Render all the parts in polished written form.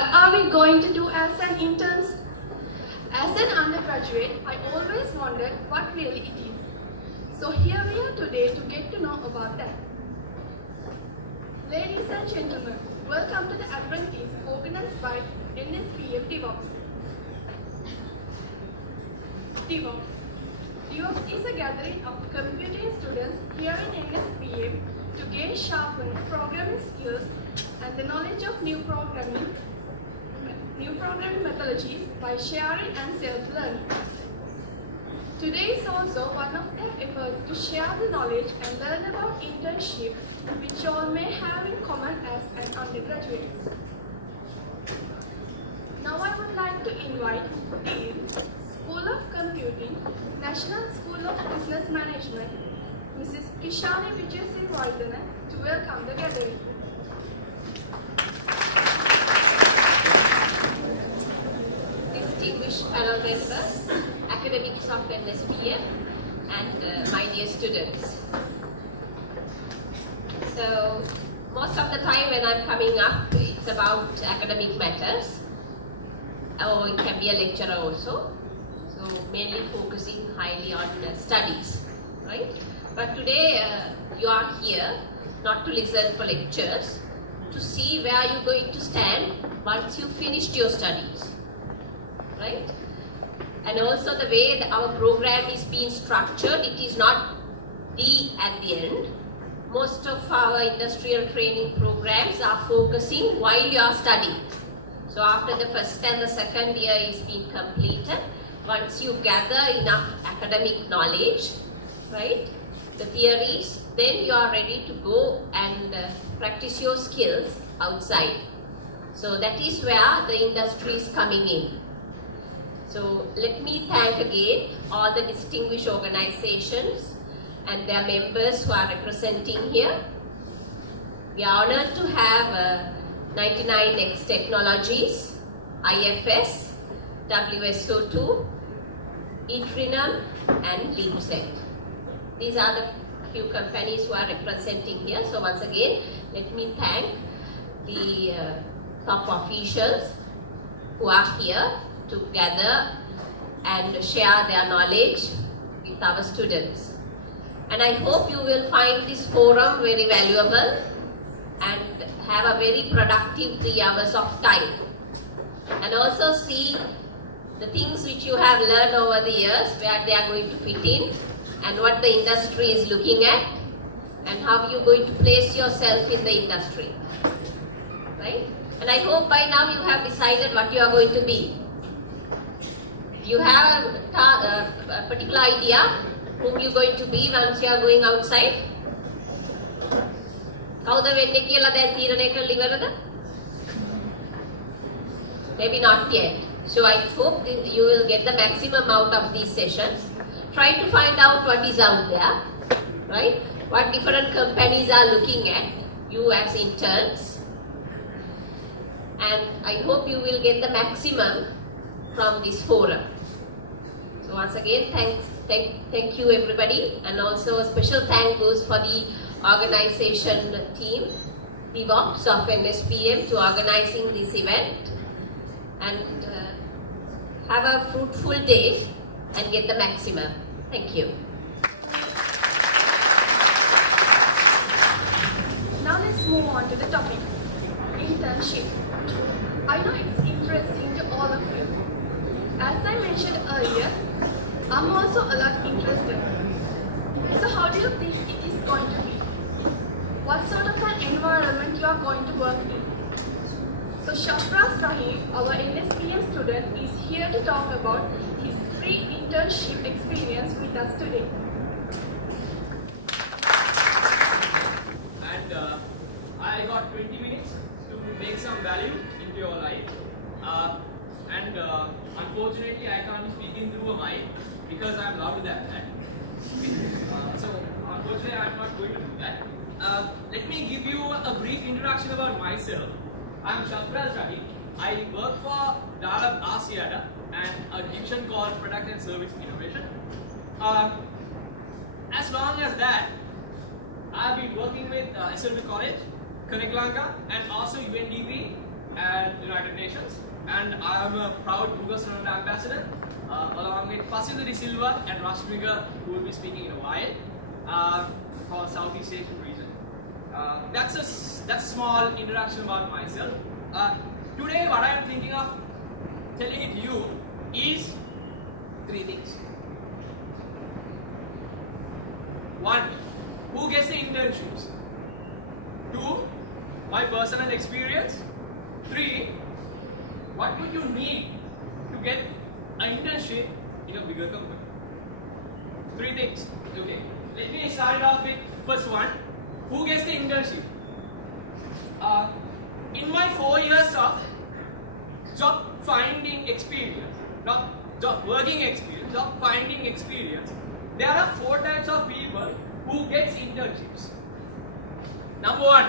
What are we going to do as an interns? As an undergraduate, I always wondered what really it is. So here we are today to get to know about that. Ladies and gentlemen, welcome to the Apprentice organized by NSBM DevOps. DevOps is a gathering of computing students here in NSBM to gain sharpened programming skills and the knowledge of new programming methodologies by sharing and self-learning. Today is also one of their efforts to share the knowledge and learn about internship, which all may have in common as an undergraduate. Now I would like to invite Dean, School of Computing, National School of Business Management, Mrs. Kishani Vijayasrivardhana, to welcome the gathering. Distinguished panel members, academics of NSBM, and my dear students. So, most of the time when I'm coming up, it's about academic matters, or it can be a lecturer also. So, mainly focusing highly on studies, right? But today, you are here not to listen for lectures, to see where you're going to stand once you finished your studies, right? And also the way that our program is being structured, it is not D at the end. Most of our industrial training programs are focusing while you are studying. So after the first and the second year is being completed, once you gather enough academic knowledge, right, the theories, then you are ready to go and practice your skills outside. So that is where the industry is coming in. So let me thank again all the distinguished organizations and their members who are representing here. We are honored to have 99X Technologies, IFS, WSO2, Intern, and LeapSec. These are the few companies who are representing here. So once again, let me thank the top officials who are here to gather and share their knowledge with our students. And I hope you will find this forum very valuable and have a very productive 3 hours of time. And also see the things which you have learned over the years, where they are going to fit in, and what the industry is looking at, and how you're going to place yourself in the industry, right? And I hope by now you have decided what you are going to be. You have a particular idea whom you're going to be once you are going outside? කවුද වෙන්නේ කියලා දැන් තීරණය කරලා ඉවරද? Maybe not yet. So I hope that you will get the maximum out of these sessions. Try to find out what is out there, right? What different companies are looking at you as interns. And I hope you will get the maximum from this forum. So once again, thank you everybody, and also a special thank goes for the organization team, DevOps of NSBM, to organizing this event. And have a fruitful day and get the maximum. Thank you. Now let's move on to the topic, internship. I know it's interesting to all of you. As I mentioned earlier, I'm also a lot interested. So how do you think it is going to be? What sort of an environment you are going to work in? So Shafraz Rahim, our NSBM student, is here to talk about his pre-internship experience with us today. And I got 20 minutes to make some value into your life. Unfortunately, I can't be speaking through a mic because I'm louder than that. So unfortunately, I'm not going to do that. Let me give you a brief introduction about myself. I'm Shafraz Rahim. I work for Dalab Asiada and a division called Product and Service Innovation. As long as that, I've been working with SLB College, Connect Lanka, and also UNDP and United Nations, and I am a proud Google Student Ambassador, along with Pasinda De Silva and Rashmiga, who will be speaking in a while, for Southeast Asian region. That's a small introduction about myself. Today, what I am thinking of telling it to you is 3 things. 1. Who gets the internships? 2. My personal experience. 3. What would you need to get an internship in a bigger company? 3 things. Okay. Let me start off with first one. Who gets the internship? In my 4 years of job finding experience, not job working experience, job finding experience, there are 4 types of people who gets internships. Number 1,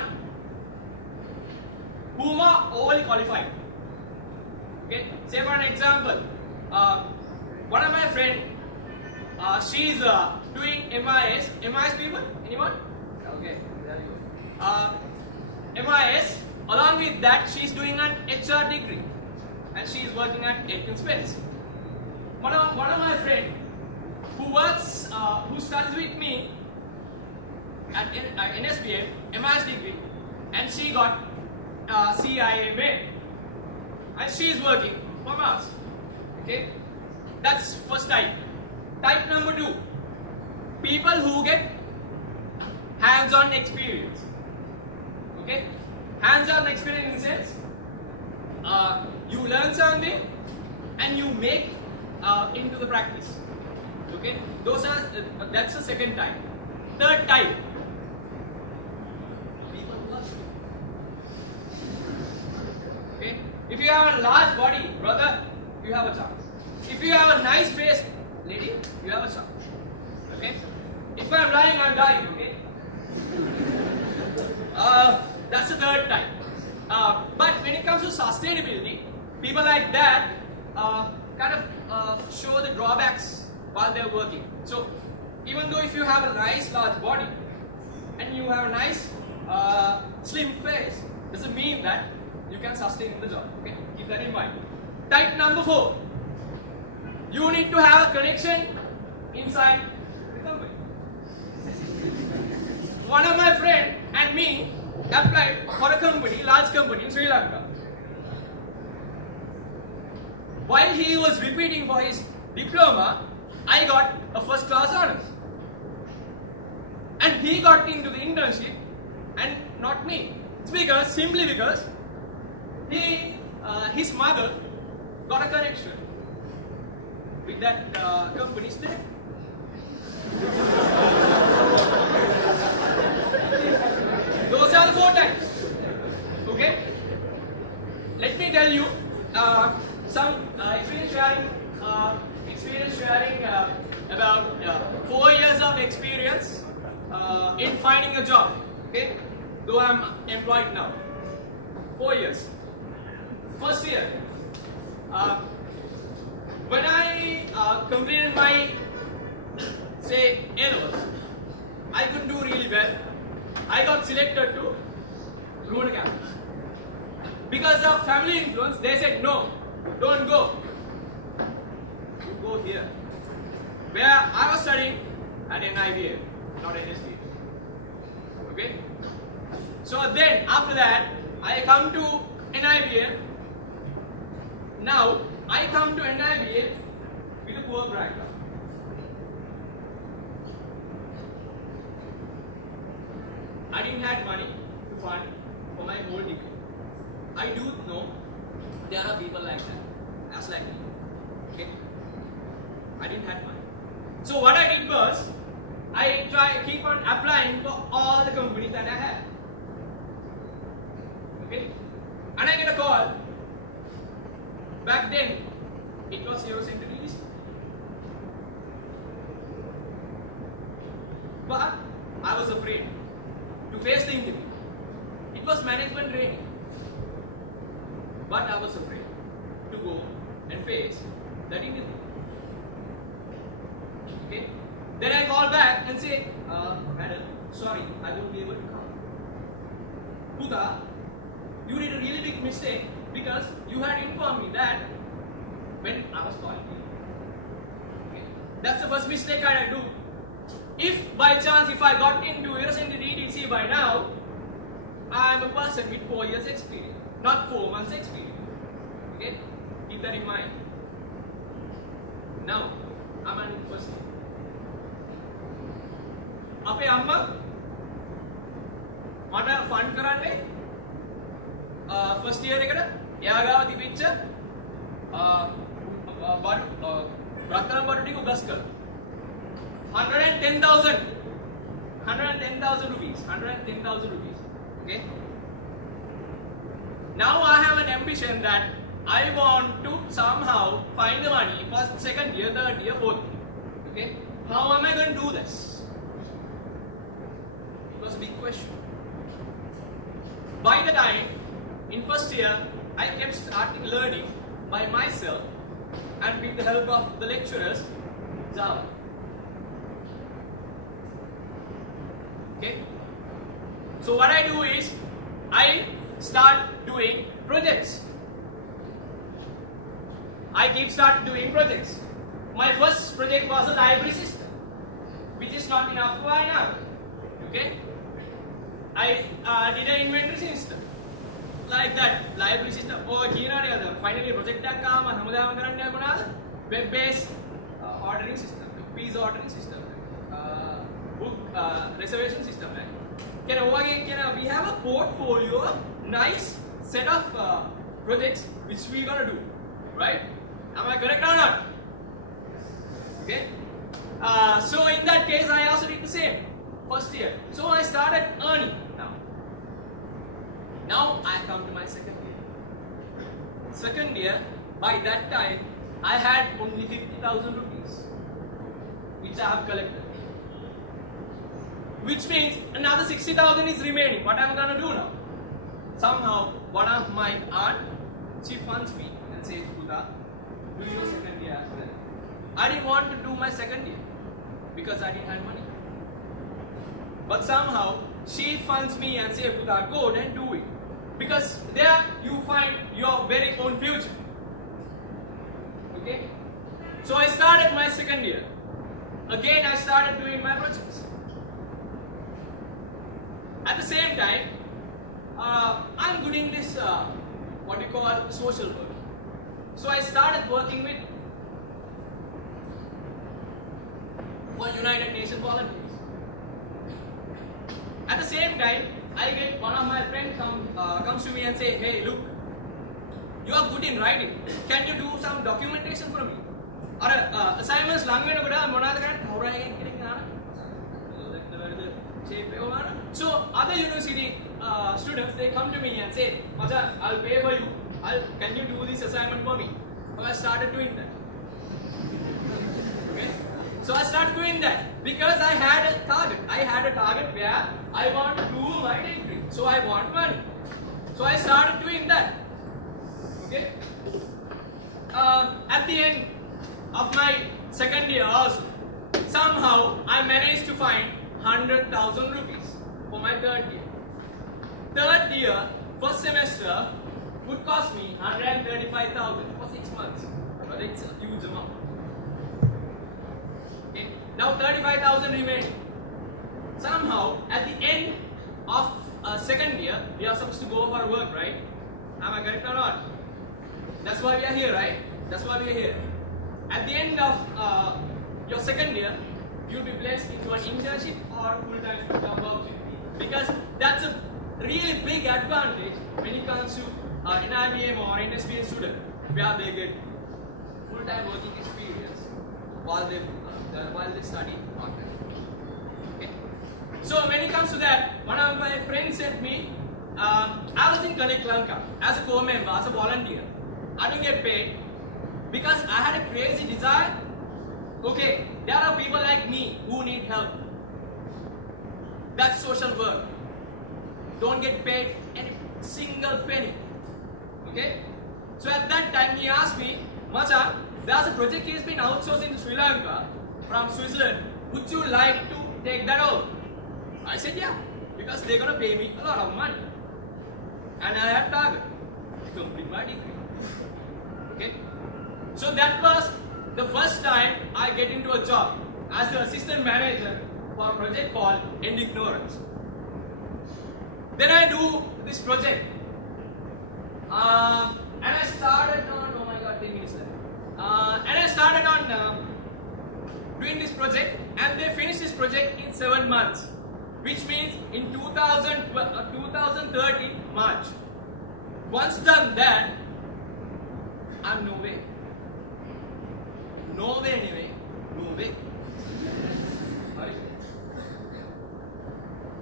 whom are overly qualified. Okay, say for an example, one of my friend, she is doing MIS. MIS people, anyone? Okay, there you go. MIS. Along with that, she is doing an HR degree, and she is working at Spence. One of my friend who studies with me at NSBM, MIS degree, and she got CIMA, and she is working for us. Okay, that's first type. Type number 2, people who get hands-on experience. Okay, hands-on experience in the sense you learn something and you make into the practice. Okay, that's the second type. Third type, people who are fit. Okay, if you have a large body, brother, you have a chance. If you have a nice face, lady, you have a chance. Okay, if I'm lying, I'm dying. Okay, that's the third type. But when it comes to sustainability, people like that kind of show the drawbacks while they're working. So even though if you have a nice large body and you have a nice slim face, doesn't mean that you can sustain the job. Okay, keep that in mind. Type number 4, you need to have a connection inside the company. One of my friend and me applied for a company, large company in Sri Lanka. While he was repeating for his diploma, I got a first class honors. And he got into the internship and not me. It's simply because his mother got a connection with that company's name. Those are the 4 types. Okay? Let me tell you some experience sharing about 4 years of experience in finding a job. Okay? Though I'm employed now. 4 years. First year. When I completed my, say, A-levels, I could do really well. I got selected to Rune campus. Because of family influence, they said, no, don't go. You go here. Where I was studying at NIBM, not NSBM. Okay? So then, after that, I come to NIBM. Now, I come to NIBM with a poor background. I didn't have money to fund for my whole degree. I do know there are people like that, as like me. Okay? I didn't have money. So what I did was, I keep on applying for all the companies that I had. Okay? And I get a call. Back then, it was Euro Central East. But I was afraid to face the interview. It was management training. But I was afraid to go and face that interview. Okay? Then I call back and say, madam, sorry, I won't be able to come. Puta, you did a really big mistake because you had informed me that when I was calling you. Okay. That's the first mistake I do. If by chance, if I got into Irascent EDC by now, I am a person with 4 years experience, not 4 months experience. Okay? Keep that in mind. Now, I'm an first year. අපේ අම්මා මට fund කරන්නේ first year එකට එයා ගාව තිබිච්ච බඩු රත්තරන් බඩු ටික උගස් කළා 110,000 rupees. Okay, now I have an ambition that I want to somehow find the money first, second year, third year, fourth year. Okay, how am I going to do this? It was a big question. By the time in first year, I kept starting learning by myself and with the help of the lecturers Java. Okay, so what I do is I start doing projects. I keep start doing projects. My first project was a library system, which is not enough right now. Okay, I did an inventory system like that. Library system. Oh, finally project එකක් ආවම හැමදාම කරන්නේ මොනවාද? Web based ordering system, pizza ordering system, book reservation system. We have a portfolio of nice set of projects which we gonna do, right? Am I correct or not? Okay. So in that case, I also did the same first year. So I started earning now. Now I come to my second year. Second year, by that time, I had only 50,000 rupees, which I have collected. Which means another 60,000 is remaining. What am I gonna do now? Somehow, one of my aunt, she funds me and says, Buddha, do your second year as well. I didn't want to do my second year because I didn't have money. But somehow, she funds me and says, Buddha, go and do it. Because there you find your very own future. Okay? So I started my second year. Again, I started doing my projects. At the same time, I'm good in this, what you call social work. So I started working with for United Nations volunteers. At the same time, I get one of my friends comes to me and say, hey, look, you are good in writing. Can you do some documentation for me? Or assignments language So other university students, they come to me and say, Macha, I'll pay for you. Can you do this assignment for me? So I started doing that. Okay? So I started doing that because I had a target. I had a target where I want to do my degree. So I want money. So I started doing that. Okay? At the end of my second year also, somehow I managed to find 100,000 rupees for my third year. Third year, first semester would cost me 135,000 for 6 months. But it's a huge amount. Okay? Now 35,000 remaining. Somehow, at the end of second year, we are supposed to go for work, right? Am I correct or not? That's why we are here, right? That's why we are here. At the end of your second year, you'll be placed into an internship or full-time job opportunity. Because that's a really big advantage when it comes to NSBM or NSBM student, where they get full-time working experience while they study part-time. Okay? So when it comes to that, one of my friends said me, I was in Connect Lanka as a core member, as a volunteer. I didn't get paid because I had a crazy desire. Okay, there are people like me who need help. That's social work. Don't get paid any single penny. Okay? So at that time he asked me, Macha, there's a project is been outsourced in Sri Lanka from Switzerland. Would you like to take that over? I said yeah, because they're gonna pay me a lot of money. and I had target to complete my degree. Okay, so that was the first time I get into a job as the assistant manager for a project called End Ignorance. Then I do this project, and I started on, oh my god, 10 minutes left. And I started on doing this project, and they finished this project in 7 months, which means in 2030 March. Once done that, I'm no way. No way anyway. No way.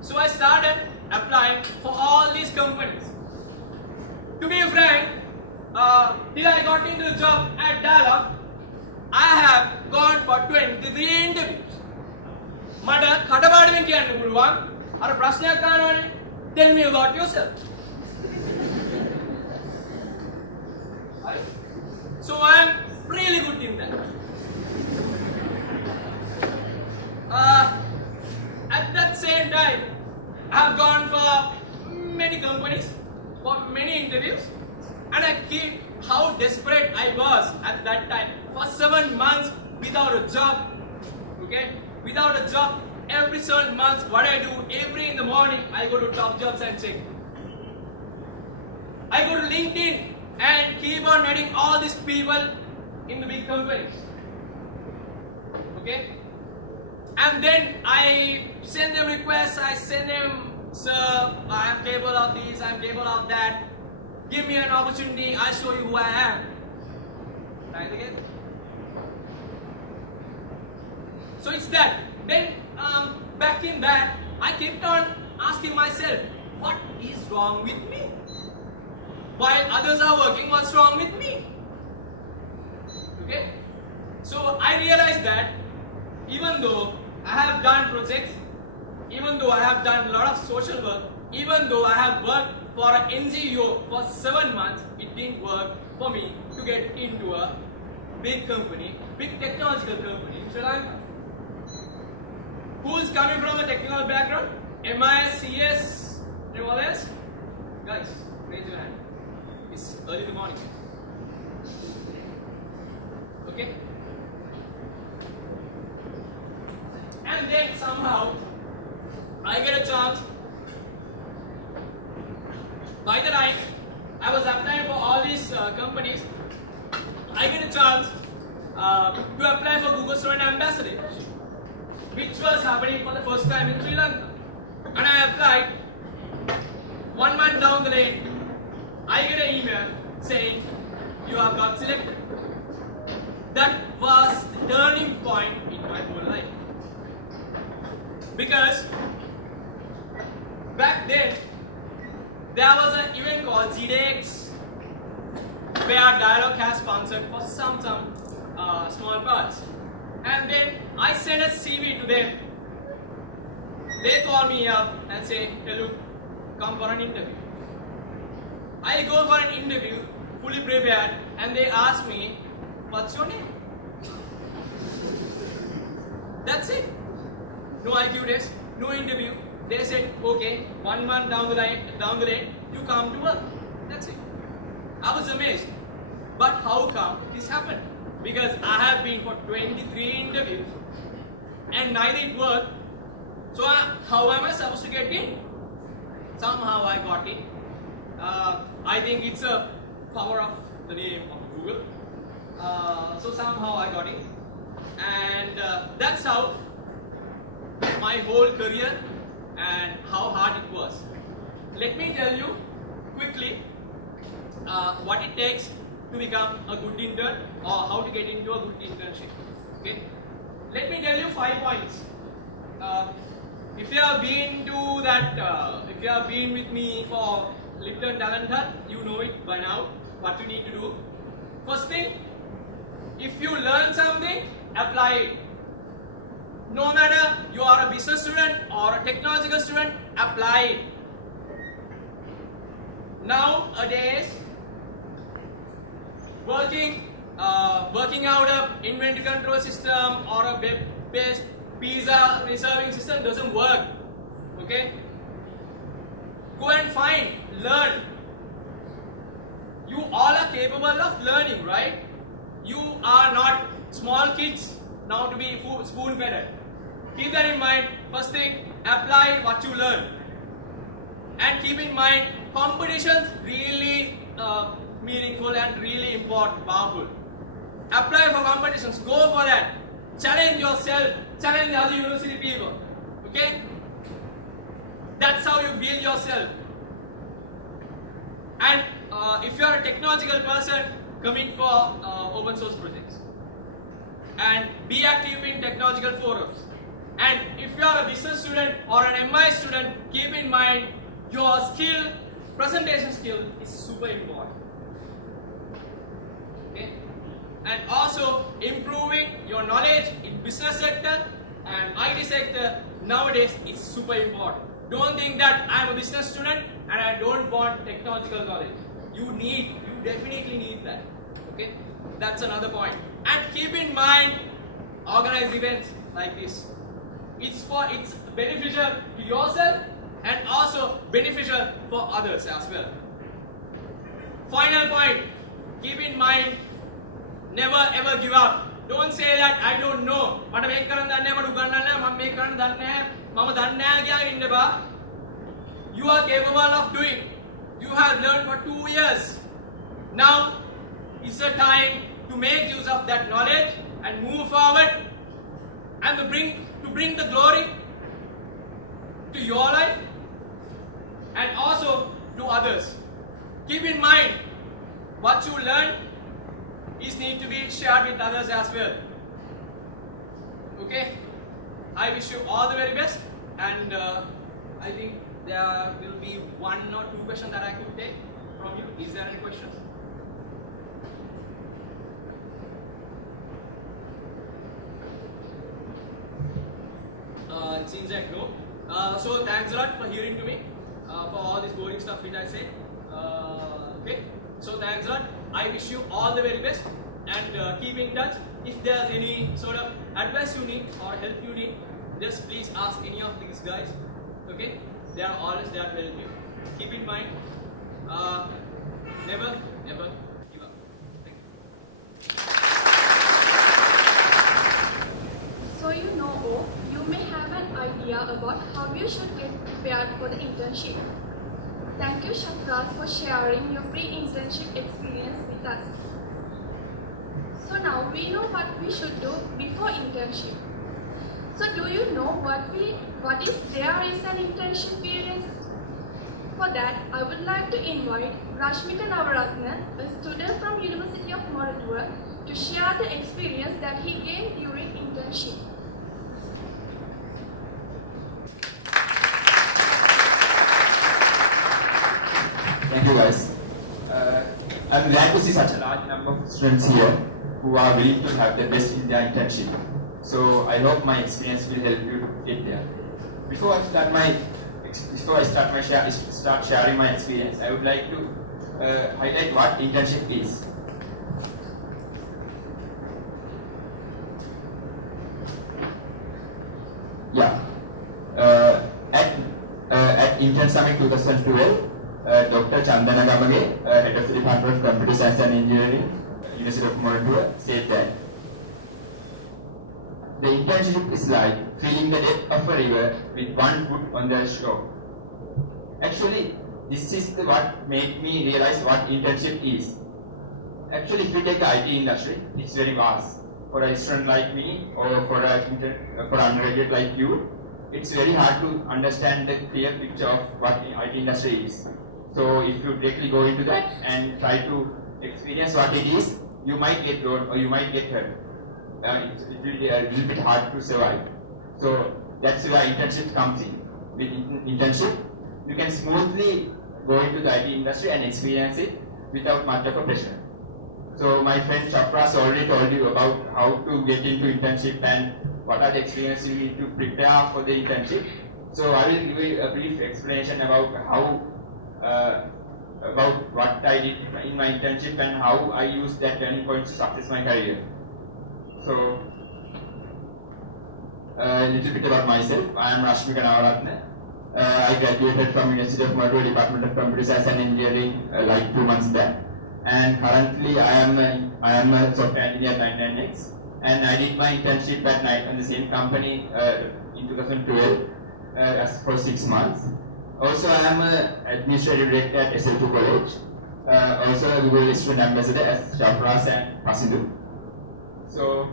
So I started applying for all these companies. To be frank, till I got into the job at Dialog, I have gone for 23 interviews. මට කඩපාඩමින් කියන්න පුළුවන් අර ප්‍රශ්නයක් අහනවනේ, tell me about yourself. Right? So I'm really good in that. At that same time, I have gone for many companies, for many interviews, and I keep how desperate I was at that time. For 7 months without a job, okay? Without a job, every 7 months, what I do, every in the morning, I go to Top Jobs and check. I go to LinkedIn and keep on adding all these people in the big companies, okay? And then I send them requests, I send them, sir, I am capable of this, I am capable of that. Give me an opportunity, I'll show you who I am. Right again? So it's that. Then back in that, I kept on asking myself, what is wrong with me? While others are working, what's wrong with me? Okay? So I realized that even though I have done projects, even though I have done a lot of social work, even though I have worked for an NGO for 7 months, it didn't work for me to get into a big company, big technological company in Sri Lanka. Who's coming from a technical background? MIS, CS, anyone else? Guys, raise your hand. It's early in the morning. Okay? And then somehow, I get a chance. By the time I was applying for all these companies, I get a chance to apply for Google Student Ambassador, which was happening for the first time in Sri Lanka. And I applied. 1 month down the lane, I get an email saying, you have got selected. That was the turning point in my whole life. Because back then, there was an event called ZDX where Dialog has sponsored for some small parts. And then I sent a CV to them. They call me up and say, hey look, come for an interview. I go for an interview, fully prepared, and they ask me, what's your name? That's it. No IQ test, no interview. They said, okay, 1 month down the lane, you come to work. That's it. I was amazed. But how come this happened? Because I have been for 23 interviews and neither it worked. So how am I supposed to get in? Somehow I got in. I think it's a power of the name of Google. So somehow I got in. And that's how my whole career and how hard it was. Let me tell you quickly what it takes to become a good intern or how to get into a good internship. Okay? Let me tell you 5 points. If you have been to that, if you have been with me for Lipton Talent Hub, you know it by now, what you need to do. First thing, if you learn something, apply it. No matter you are a business student or a technological student, apply it. Nowadays, working out an inventory control system or a web-based pizza reserving system doesn't work. Okay? Go and find, learn all are capable of learning, right? You are not small kids now to be spoon-fed. Keep that in mind. First thing, apply what you learn. And keep in mind, competitions really meaningful and really important, powerful. Apply for competitions, go for that. Challenge yourself, challenge the other university people. Okay? That's how you build yourself. And if you are a technological person, commit for open source projects. And be active in technological forums. And if you are a business student or an MI student, keep in mind your skill, presentation skill is super important. Okay? And also improving your knowledge in business sector and IT sector nowadays is super important. Don't think that I am a business student and I don't want technological knowledge. You definitely need that. Okay? That's another point. And keep in mind, organize events like this. It's beneficial to yourself and also beneficial for others as well. Final point, keep in mind, never ever give up. Don't say that I don't know. You are capable of doing. You have learned for 2 years. Now is the time to make use of that knowledge and move forward and to bring the glory to your life and also to others. Keep in mind, what you learn need to be shared with others as well. Okay? I wish you all the very best, and I think there will be 1 or 2 questions that I could take from you. Is there any questions? It seems like no. So thanks a lot for hearing to me for all this boring stuff which I say. Okay. So thanks a lot. I wish you all the very best, and keep in touch. If there's any sort of advice you need or help you need, just please ask any of these guys. Okay. They are always there to help you. Keep in mind. Never give up. Thank you. So you may have an idea about how you should get prepared for the internship. Thank you, Shakras, for sharing your free internship experience with us. So now we know what we should do before internship. So do you know what if there is an internship period? For that, I would like to invite Rashmika Navaratna, a student from University of Moratuwa, to share the experience that he gained during internship. Thank you guys. I'm glad to see such a large number of students here who are willing to have the best in their internship. So I hope my experience will help you to get there. Before I start sharing my experience, I would like to highlight what internship is. Yeah. At Intern Summit 2012. Dr. Chandana Gamage, Head of the Department of Computer Science and Engineering, University of Moratuwa, said that the internship is like filling the depth of a river with 1 foot on the shore. Actually, this is what made me realize what internship is. Actually, if you take the IT industry, it's very vast. For a student like me or for undergraduate like you, it's very hard to understand the clear picture of what the IT industry is. So if you directly go into that and try to experience what it is, you might get lost or you might get hurt. It will be a little bit hard to survive. So that's where internship comes in. With internship, you can smoothly go into the IT industry and experience it without much of a pressure. So my friend Chapras already told you about how to get into internship and what are the experiences you need to prepare for the internship. So I will give you a brief explanation about about what I did in my internship and how I used that learning points to success my career. So a little bit about myself. I am Rashmika Navaratna. I graduated from University of Moratuwa Department of Computer Science and Engineering like 2 months back. and currently I am a software engineer at 99X, and I did my internship at night in the same company in 2012 as for 6 months. Also, I am an administrative director at SL2 College. Also, a Google Student Ambassador as Shafras and Pasindu. So,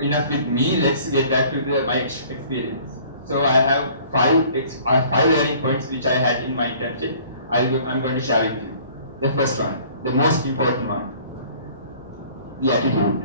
enough with me. Let's get back to my experience. So, I have five learning points which I had in my internship. I'm going to share with you. The first one, the most important one, the attitude.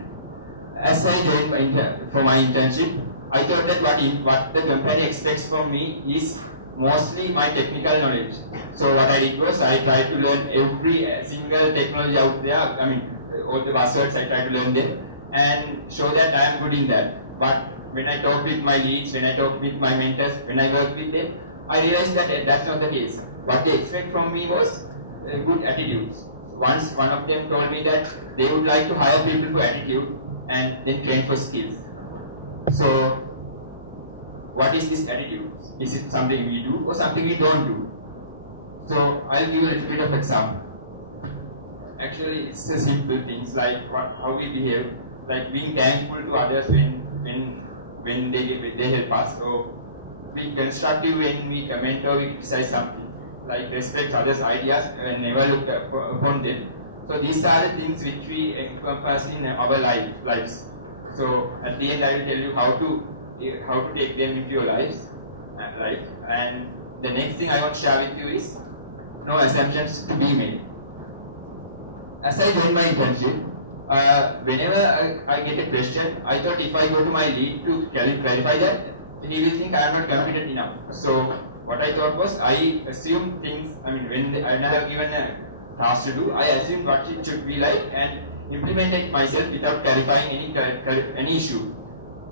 As I joined for my internship, I thought that what the company expects from me is mostly my technical knowledge. So what I did was I tried to learn every single technology out there. I mean, all the buzzwords I tried to learn them and show that I am good in that. But when I talk with my leads, when I talk with my mentors, when I work with them, I realized that that's not the case. What they expect from me was good attitudes. Once one of them told me that they would like to hire people for attitude and then train for skills. So, what is this attitude? Is it something we do or something we don't do? So, I'll give you a little bit of example. Actually, it's the simple things like how we behave, like being thankful to others when they help us, or being constructive when we comment or we criticize something, like respect others' ideas and never look upon them. So these are the things which we encompass in our lives. So at the end, I will tell you how to take them into your lives, right? And the next thing I want to share with you is no assumptions to be made. As I joined my internship, whenever I get a question, I thought if I go to my lead to clarify that, he will think I am not competent enough. So what I thought was I assume things. I mean, when I have given a task to do, I assume what it should be like and implement it myself without clarifying any issue.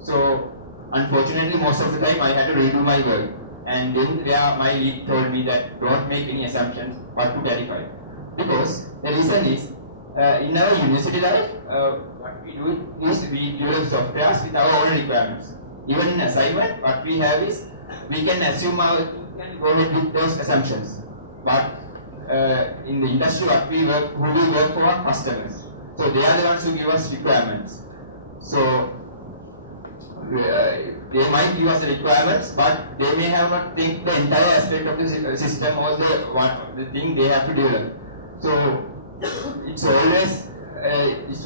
So unfortunately, most of the time I had to redo my work, and then my lead told me that don't make any assumptions, but to clarify. Because the reason is in our university life, what we do is we develop softwares with our own requirements. Even in assignment, what we have is we can assume we can go ahead with those assumptions. But in the industry, who we work for are customers. So they are the ones who give us requirements. So they might give us the requirements, but they may have not think the entire aspect of the system or the thing they have to develop. So it's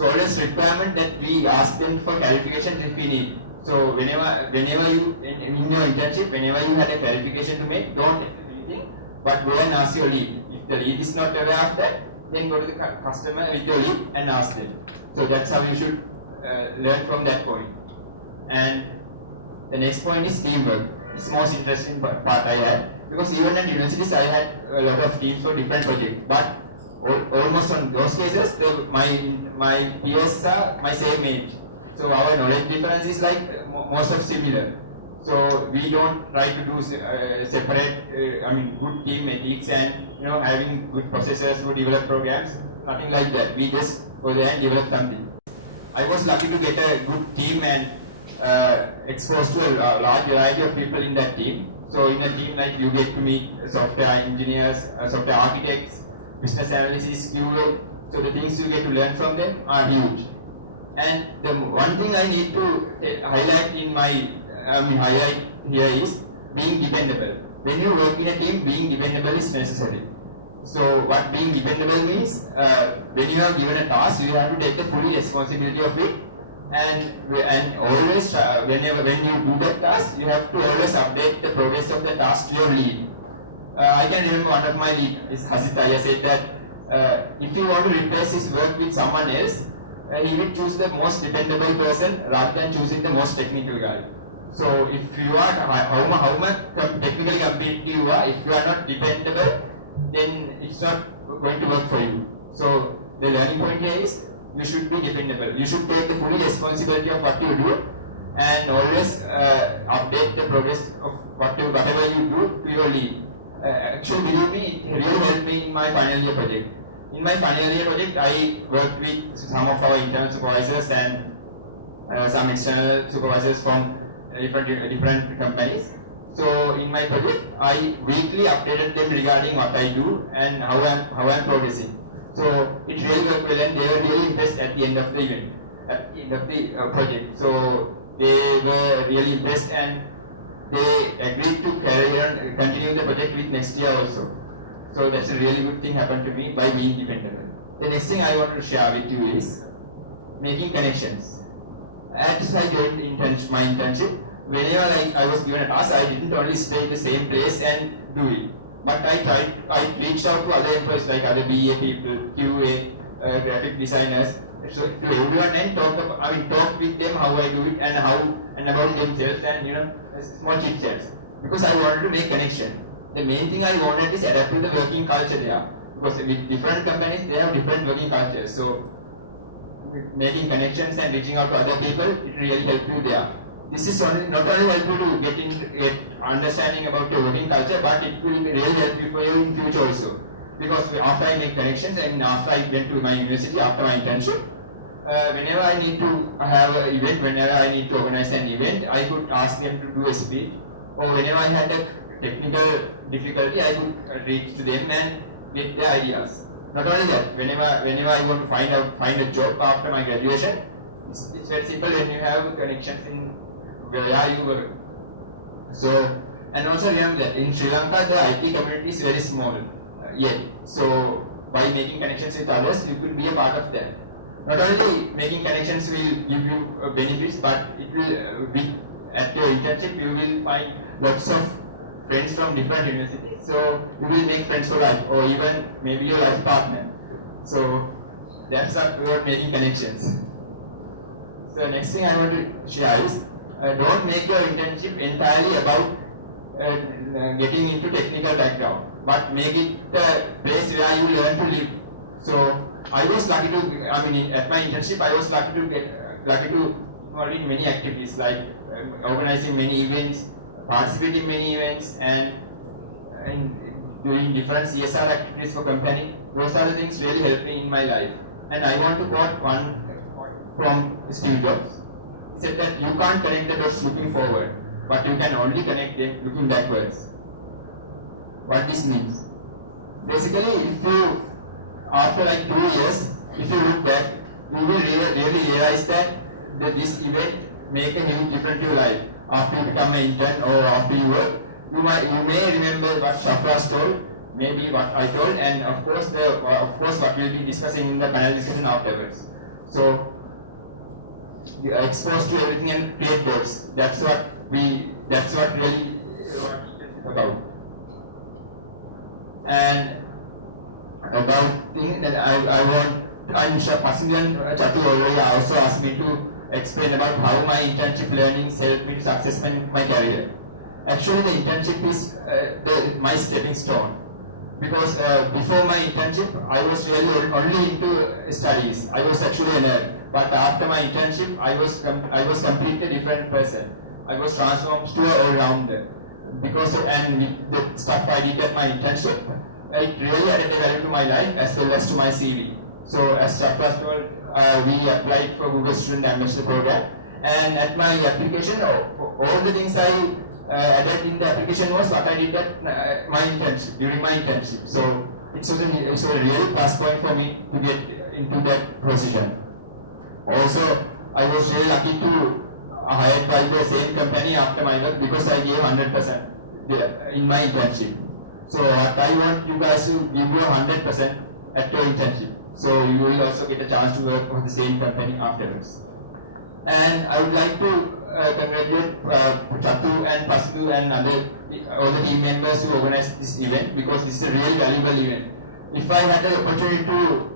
always requirement that we ask them for clarification if we need. So whenever you in your internship, whenever you had a clarification to make, don't do anything, but go and ask your lead. If the lead is not aware of that, then go to the customer with your lead and ask them. So that's how you should learn from that point. And the next point is teamwork. It's the most interesting part I had, because even at universities I had a lot of teams for different projects, but almost on those cases my peers are my same age. So our knowledge difference is like most of similar. So we don't try to do separate, good team ethics and having good processors who develop programs. Nothing like that. We just go there and develop something. I was lucky to get a good team and exposed to a large variety of people in that team. So in a team like you get to meet software engineers, software architects, business analysts, QA. So the things you get to learn from them are huge. And the one thing I need to highlight in my highlight here is being dependable. When you work in a team, being dependable is necessary. So what being dependable means, when you are given a task, you have to take the full responsibility of it, and always when you do that task, you have to always update the progress of the task to your lead. I can remember one of my lead is Hasitaya said that if you want to replace his work with someone else, he will choose the most dependable person rather than choosing the most technical guy. So if you are how much technically competent you are, if you are not dependable, then it's not going to work for you. So the learning point here is you should be dependable. You should take the full responsibility of what you do and always update the progress of whatever you do to your lead. Actually, believe me, it really helped me in my final year project. In my final year project, I worked with some of our internal supervisors and some external supervisors from different companies. So in my project, I weekly updated them regarding what I do and how I'm progressing. So it really worked well, and they were really impressed at the end of the event, at the end of the project. So they were really impressed, and they agreed to carry on, continue the project with next year also. So that's a really good thing happened to me by being dependable. The next thing I want to share with you is making connections. As I joined my internship, whenever I was given a task, I didn't only stay in the same place and do it. But I reached out to other employees like other BA people, QA, graphic designers, so to everyone, and talk with them how I do it and about themselves, and small chit chats. Because I wanted to make connection. The main thing I wanted is adapt to the working culture there. Because with different companies, they have different working cultures. So making connections and reaching out to other people, it really helped you there. This is not only helpful to get understanding about your working culture, but it will really help you for you in future also. Because after I make connections and after I went to my university, after my internship, whenever I need to have an event, whenever I need to organize an event, I could ask them to do a speech. Or whenever I had a technical difficulty, I could reach to them and get their ideas. Not only that, whenever I want to find a job after my graduation, it's very simple when you have connections in where you work. So, and also remember that in Sri Lanka the IT community is very small yet. So by making connections with others, you could be a part of that. Not only making connections will give you benefits, but it will at your internship you will find lots of friends from different universities. So you will make friends for life, or even maybe your life partner. So that's about making connections. So next thing I want to share is don't make your internship entirely about getting into technical background, but make it a place where you learn to live. So I was lucky to, at my internship I was lucky to involve in many activities like organizing many events, participating in many events, and doing different CSR activities for company. Those are the things really helped me in my life. And I want to quote one from Steve Jobs. He said that you can't connect the dots looking forward, but you can only connect them looking backwards. What this means? Basically, if you, after like 2 years, if you look back, you will really realize that this event make a huge difference to your life. After you become an intern or after you work, you may remember what Shafras told, maybe what I told, and of course what we'll be discussing in the panel discussion afterwards. So you are exposed to everything and create goals. That's what really it's about. And about thing that I'm sure Pasilan Chatu already also asked me to explain about how my internship learnings helped me to success in my career. Actually, the internship is my stepping stone. Because before my internship, I was really only into studies. I was actually a nerd. But after my internship, I was completely different person. I was transformed to an all-rounder. Because and with the stuff I did at my internship, it really added a value to my life as well as to my CV. So as Shafras told, we applied for Google Student Ambassador Program, and at my application, all the things I added in the application was what I did at my internship, during my internship. So it's a really plus point for me to get into that position. Also, I was really lucky to hired by the same company after my work because I gave 100% in my internship. So what I want you guys to give you 100% at your internship. So you will also get a chance to work for the same company afterwards. And I would like to congratulate Chatu and Pasku and all the team members who organized this event, because this is a really valuable event. If I had the opportunity to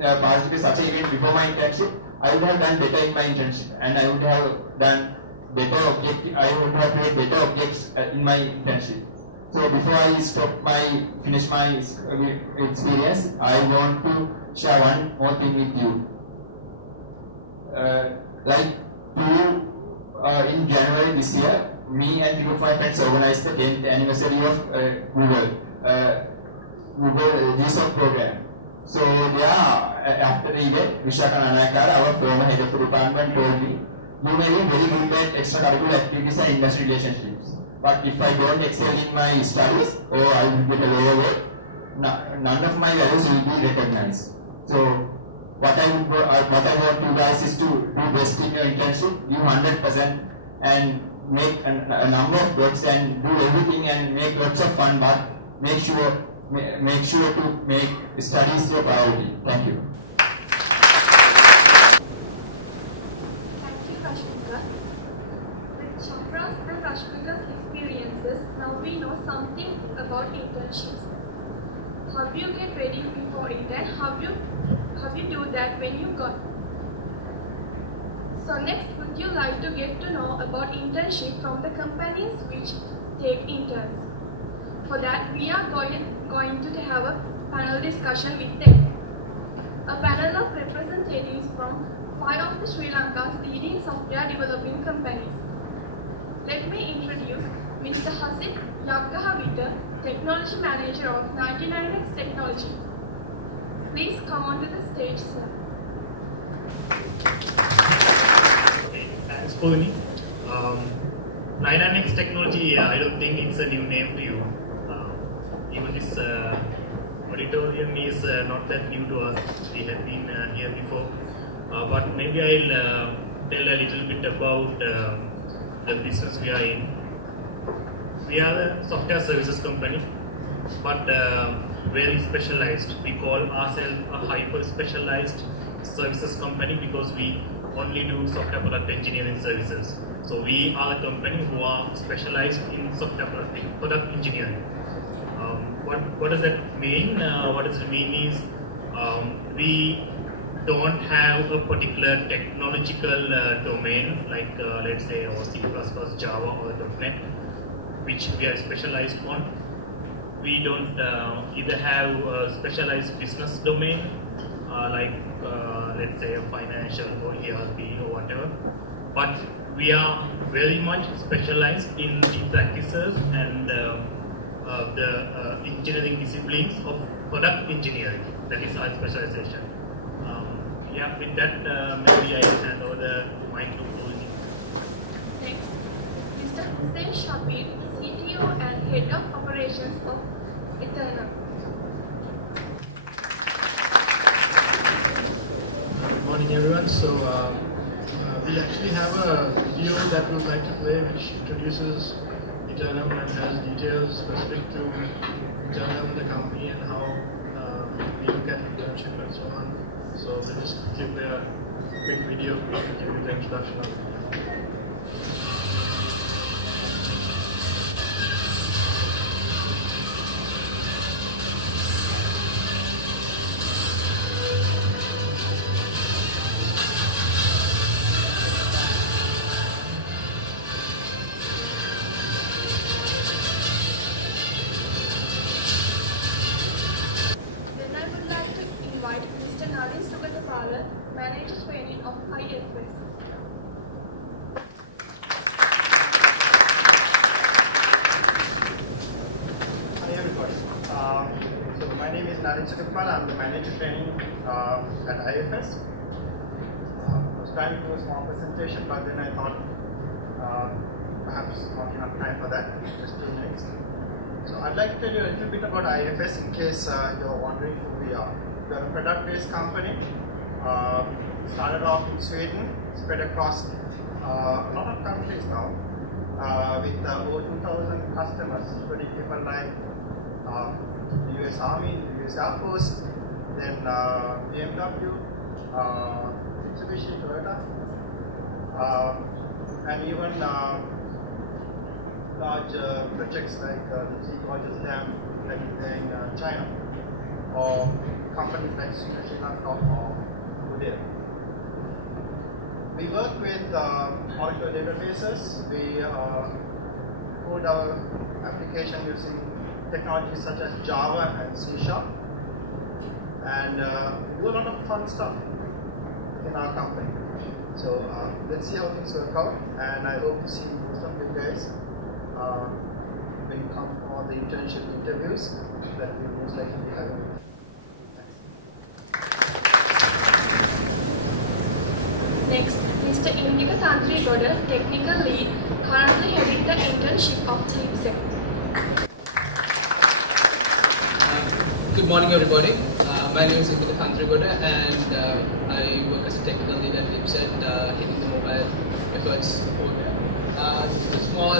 participate in such an event before my internship, I would have done better in my internship, and I would have done better I would have created better objects in my internship. So before I finish my experience, I want to share one more thing with you. In January this year, me and few of my friends organized the 10th anniversary of Google GSOC program. So after the event, Vishaka Nanakara, our former head of the department, told me, you may be very good at extracurricular activities and industry relationships. But if I don't excel in my studies, or I will get a lower grade, none of my values will be recognized. So what I want you guys is to do best in your internship, give 100% and make a number of works and do everything and make lots of fun, but make sure to make studies your priority. Thank you. Thank you, Rashmika. With Chapra's and Rashmika's experiences, now we know something about internships. How do you get ready before it and how you do that when you got? So next, would you like to get to know about internship from the companies which take interns? For that, we are going to have a panel discussion with them. A panel of representatives from 5 of the Sri Lanka's leading software developing companies. Let me introduce Mr. Hasit Yaggahavita, Technology Manager of 99X Technology. Please come onto the stage, sir. Okay, thanks, Purni. 99X Technology, I don't think it's a new name to you. Even this auditorium is not that new to us. We have been here before. But maybe I'll tell a little bit about the business we are in. We are a software services company, but very specialized. We call ourselves a hyper-specialized services company because we only do software product engineering services. So we are a company who are specialized in software product engineering. What does that mean? What does it mean is we don't have a particular technological domain like let's say or C++, Java or .NET, which we are specialized on. We don't either have a specialized business domain like let's say a financial or ERP or whatever, but we are very much specialized in the practices and the engineering disciplines of product engineering. That is our specialization. Yeah, with that, maybe I hand over the mic to Purni. Next, Mr. Hussein Shabir, CTO and Head of Operations of Intern. Good morning, everyone. So we actually have a video that we would like to play which introduces Internum and has details specific to Internum, the company, and how we look at internship and so on. So we'll just play a quick video to give you the introduction of it. Manager Training of IFS. Hi everybody. So my name is Nalin Sukapal. I'm the Manager Training at IFS. I was trying to do a small presentation, but then I thought perhaps not enough time for that. Just 2 minutes. So I'd like to tell you a little bit about IFS in case you're wondering who we are. We are a product-based company. Started off in Sweden, spread across a lot of countries now, with over 2,000 customers, including people like the US Army, the US Air Force, then BMW, Mitsubishi, Toyota, and even large projects like the Gorgeous Dam in China, or companies like Sri Lanka or India. We work with Oracle databases. We code our application using technologies such as Java and C#. And we do a lot of fun stuff in our company. So let's see how things work out. And I hope to see most of you guys when you come for the internship interviews that we most likely be having. Next, Mr. Indika Tantri Goda, Technical Lead, currently heading the internship of TeamSec. Good morning, everybody. My name is Trigoda, and I work as a technical lead at Lipset, heading the mobile efforts over there. This is a small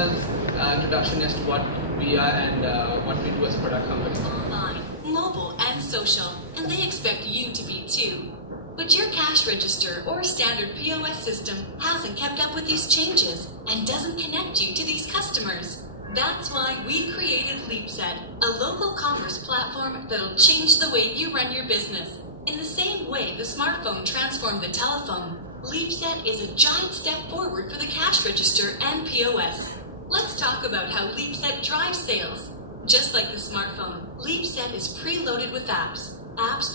introduction as to what we are and what we do as a product company. Online, mobile, and social, and they expect you to be too. But your cash register or standard POS system hasn't kept up with these changes and doesn't connect you to these customers. That's why we created LeapSet, a local commerce platform that'll change the way you run your business. In the same way the smartphone transformed the telephone, LeapSet is a giant step forward for the cash register and POS. Let's talk about how LeapSet drives sales. Just like the smartphone, LeapSet is preloaded with apps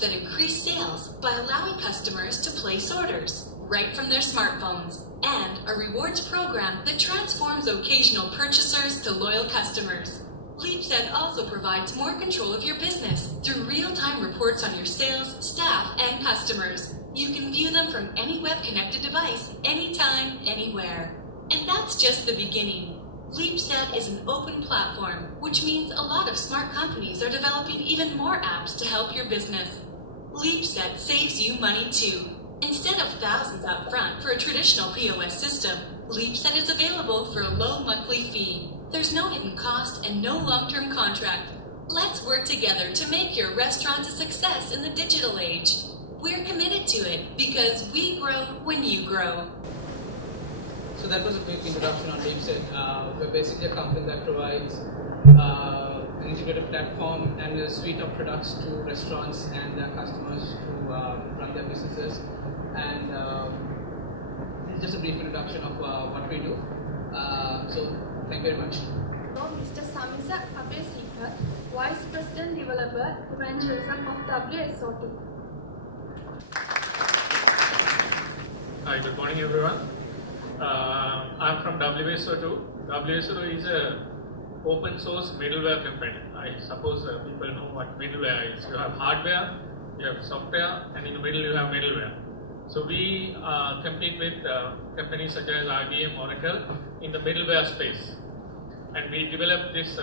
that increase sales by allowing customers to place orders right from their smartphones, and a rewards program that transforms occasional purchasers to loyal customers. LeapSet also provides more control of your business through real-time reports on your sales, staff, and customers. You can view them from any web-connected device, anytime, anywhere. And that's just the beginning. LeapSet is an open platform, which means a lot of smart companies are developing even more apps to help your business. LeapSet saves you money too. Instead of thousands up front for a traditional POS system, LeapSet is available for a low monthly fee. There's no hidden cost and no long-term contract. Let's work together to make your restaurant a success in the digital age. We're committed to it because we grow when you grow. So that was a quick introduction on LeapSet. We're basically a company that provides an integrated platform and a suite of products to restaurants and their customers to run their businesses. And this is just a brief introduction of what we do. So thank you very much. Now, Mr. Samisa Abesikar, Vice President Developer Evangelism of WSO2. Hi, good morning everyone. I'm from WSO2. WSO2 is a open source middleware company. I suppose people know what middleware is. You have hardware, you have software, and in the middle you have middleware. So we compete with companies such as IBM, Oracle in the middleware space. And we developed this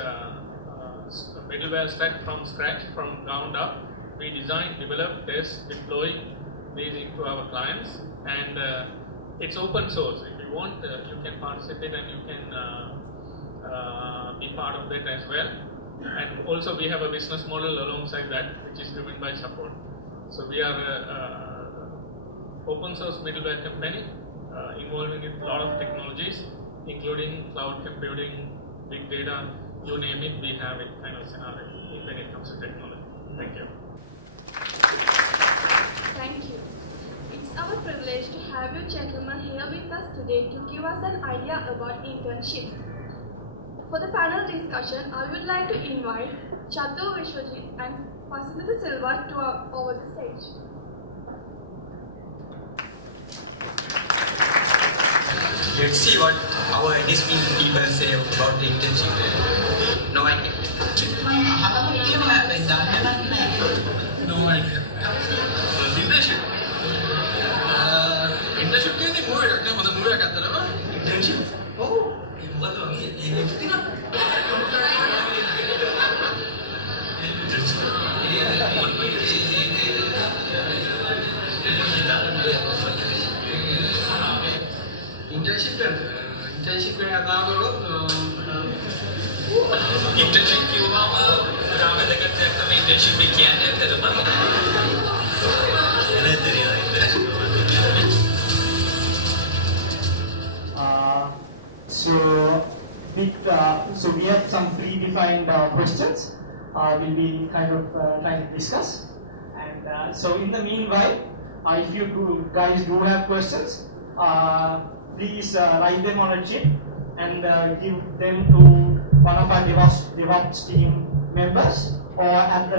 middleware stack from scratch, from ground up. We design, develop, test, deploy these into our clients, and it's open source. If you want, you can participate and you can be part of that as well. And also we have a business model alongside that, which is driven by support. So we are open source middleware company involving in a lot of technologies, including cloud computing, big data, you name it, we have it kind of scenario when it comes to technology. Thank you. Thank you. It's our privilege to have you gentlemen here with us today to give us an idea about internship. For the panel discussion, I would like to invite Chattu Vishwajit and Pasimita Silva to over the stage. Let's see what our NSBM people say about the internship. No idea. No idea. Internship? Internship කියන්නේ මොකක්ද? නේ මොකද මුලයක් අතරම? Internship? ඔව්. ඒ මොකද වගේ? ඒක තියෙනවා. internship එක කතා කරොත් internship කිව්වම වැදගත් දෙයක් තමයි internship එක කියන්නේ ඇත්තටම. So we have some predefined questions we'll be kind of trying to discuss. And so in the meanwhile, if you guys do have questions, please write them on a chip and give them to one of our DevOps team members, or at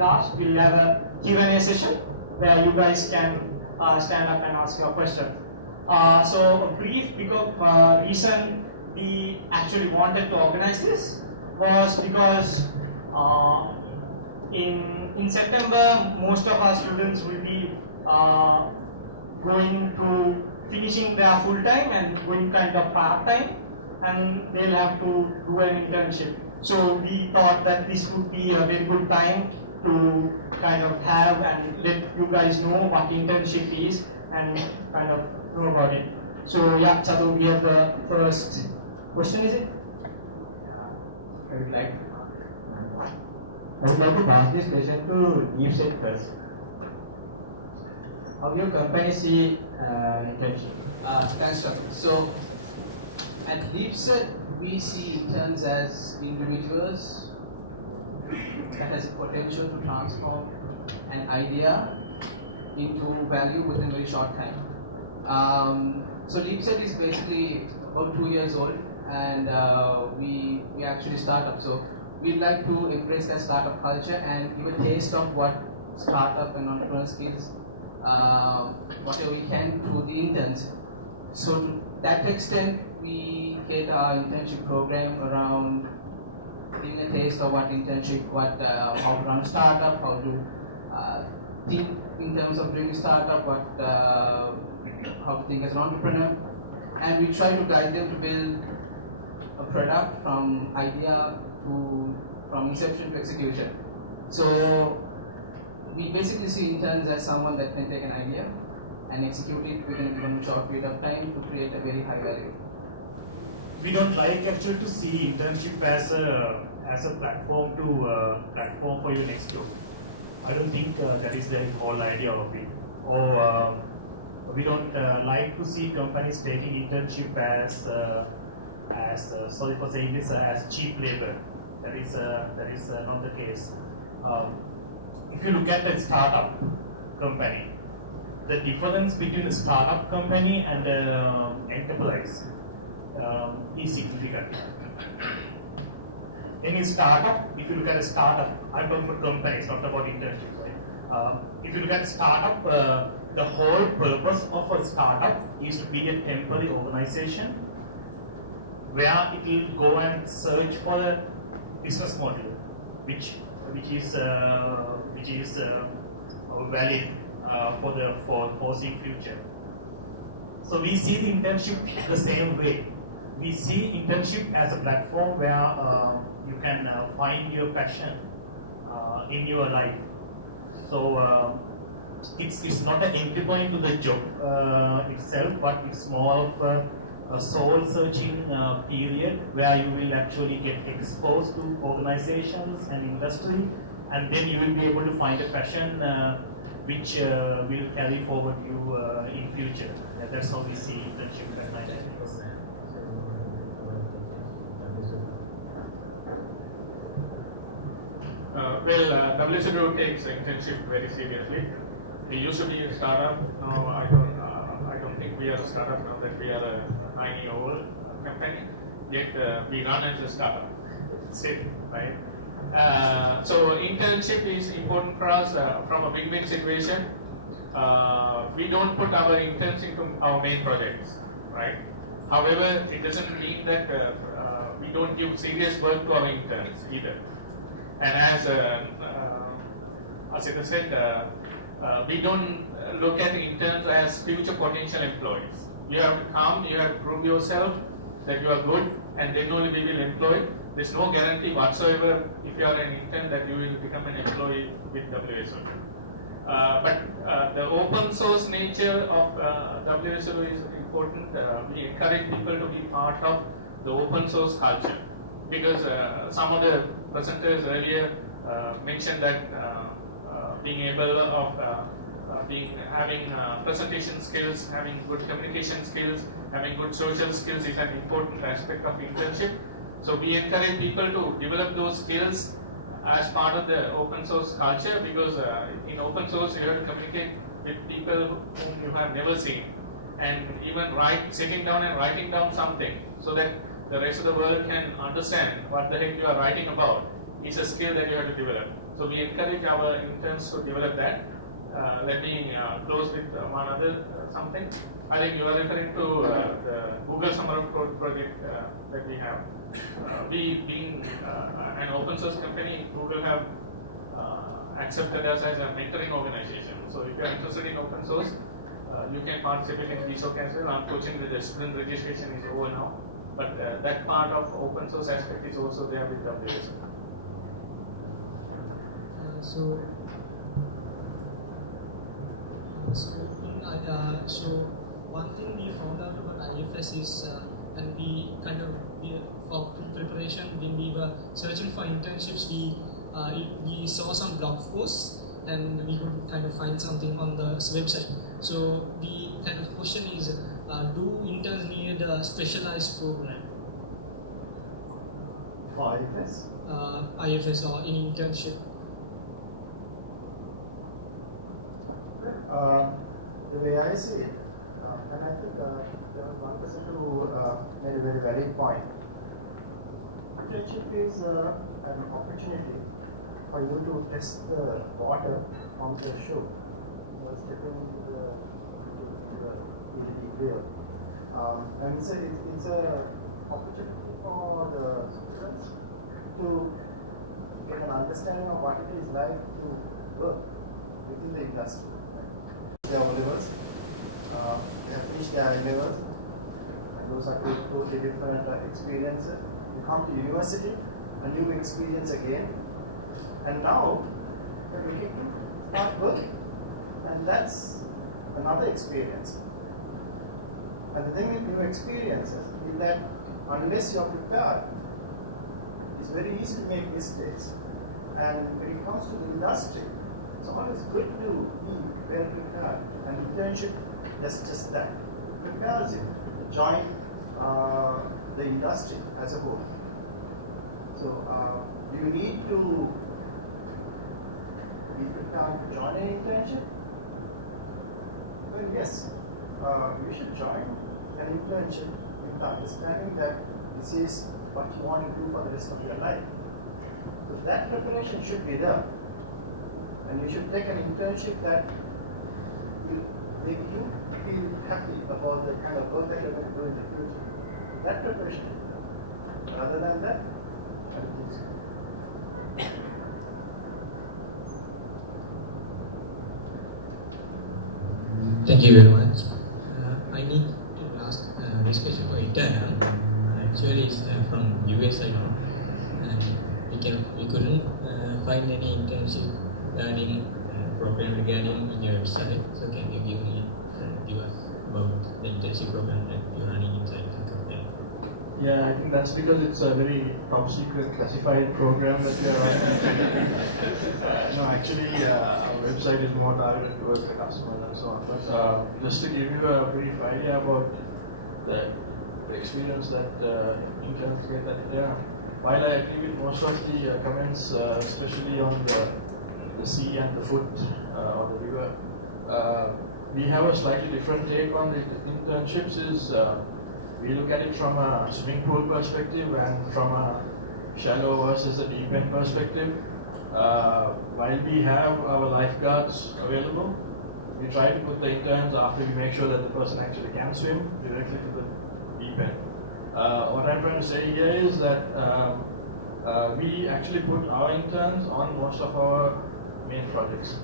last we'll have a Q&A session where you guys can stand up and ask your question. So a brief, because reason we actually wanted to organize this was because in September most of our students will be going to finishing their full time and going kind of part time, and they'll have to do an internship. So we thought that this would be a very good time to kind of have and let you guys know what internship is and kind of know about it. So yeah, Chadu, we have the first question, is it? I would like to pass this question to DeepSet first. How your company see internship? Thanks, Dr. So, at DeepSet, we see interns as individuals that has potential to transform an idea into value within a very short time. So DeepSet is basically about 2 years old, and we actually startup. So we'd like to embrace that startup culture and give a taste of what startup and entrepreneurial skills, whatever we can, to the interns. So to that extent, we create our internship program around giving a taste of what internship, how to run a startup, how to think in terms of doing a startup, how to think as an entrepreneur, and we try to guide them to build a product from idea from inception to execution. So we basically see interns as someone that can take an idea and execute it within a given short period of time to create a very high value. We don't like actually to see internship as a platform for your next job. I don't think that is the whole idea of it. Or we don't like to see companies taking internship as sorry for saying this, as cheap labor. That is not the case. If you look at a startup company, the difference between a startup company and an enterprise is significant. In a startup, if you look at a startup, I'm talking about companies, not about internships, right? If you look at a startup, the whole purpose of a startup is to be a temporary organization where it will go and search for a business model which is valid for the foreseeing future. So we see the internship the same way. We see internship as a platform where you can find your passion in your life. So it's not an entry point to the job itself, but it's more of a soul-searching period where you will actually get exposed to organizations and industry, and then you will be able to find a passion which will carry forward you in future. That's how we see internship at 90%. WSO takes internship very seriously. We used to be a startup. Now I don't think we are a startup now that we are a 9-year-old company. Yet we run as a startup. That's it, right? So internship is important for us from a win-win situation. We don't put our interns into our main projects, right? However, it doesn't mean that we don't give serious work to our interns either. And as Asita said, we don't look at interns as future potential employees. You have to come, you have to prove yourself that you are good, and then only we will employ. There's no guarantee whatsoever if you are an intern that you will become an employee with WSO. But the open source nature of WSO is important. We encourage people to be part of the open source culture, because some of the presenters earlier mentioned that being able of having presentation skills, having good communication skills, having good social skills is an important aspect of internship. So we encourage people to develop those skills as part of the open source culture, because in open source you have to communicate with people whom you have never seen, and even sitting down and writing down something so that the rest of the world can understand what the heck you are writing about is a skill that you have to develop. So we encourage our interns to develop that. Let me close with one other something. I think you are referring to the Google Summer of Code project that we have. We being an open source company, Google have accepted us as a mentoring organization. So if you are interested in open source, you can participate in GSOC as well. Unfortunately, the student registration is over now, but that part of open source aspect is also there with WSO. So one thing we found out about IFS is, and for preparation when we were searching for internships, we saw some blog posts and we could kind of find something on the website. So the kind of question is, do interns need a specialized program? For IFS? IFS or any internship? The way I see it, and I think there was one person who made a very valid point. Internship is an opportunity for you to test the water on the show. You are stepping into the grill. And it's a opportunity for the students to get an understanding of what it is like to work within the industry. Their O-levels, they have finished their A-levels, and those are two totally different experiences. You come to university, a new experience again, and now you're looking to start working, and that's another experience. And the thing with new experiences is that unless you're prepared, it's very easy to make mistakes. And when it comes to the industry, it's always good to be well prepared. And internship does just that. It prepares you to join the industry as a whole. So do you need to be prepared to join an internship? Well, yes, you should join an internship with the understanding that this is what you want to do for the rest of your life. So that preparation should be there. And you should take an internship that will make you feel happy about the kind of work that you're going to do in the future. That preparation. Rather than that, I don't think so. Thank you very much. I need to ask this question for Intern. Actually, it's from US, I know, and we couldn't find any internship learning program regarding in your website. So can you give us about the internship program that you're running inside the company? Yeah, I think that's because it's a very top secret classified program that we are running. No, actually, our website is more targeted towards the customers and so on. But just to give you a brief idea about the experience that interns get at there, while I agree with most of the comments, especially on the sea and the foot or the river, we have a slightly different take on the internships. We look at it from a swimming pool perspective and from a shallow versus a deep end perspective. While we have our lifeguards available, we try to put the interns after we make sure that the person actually can swim directly to the deep end. What I'm trying to say here is that we actually put our interns on most of our main projects.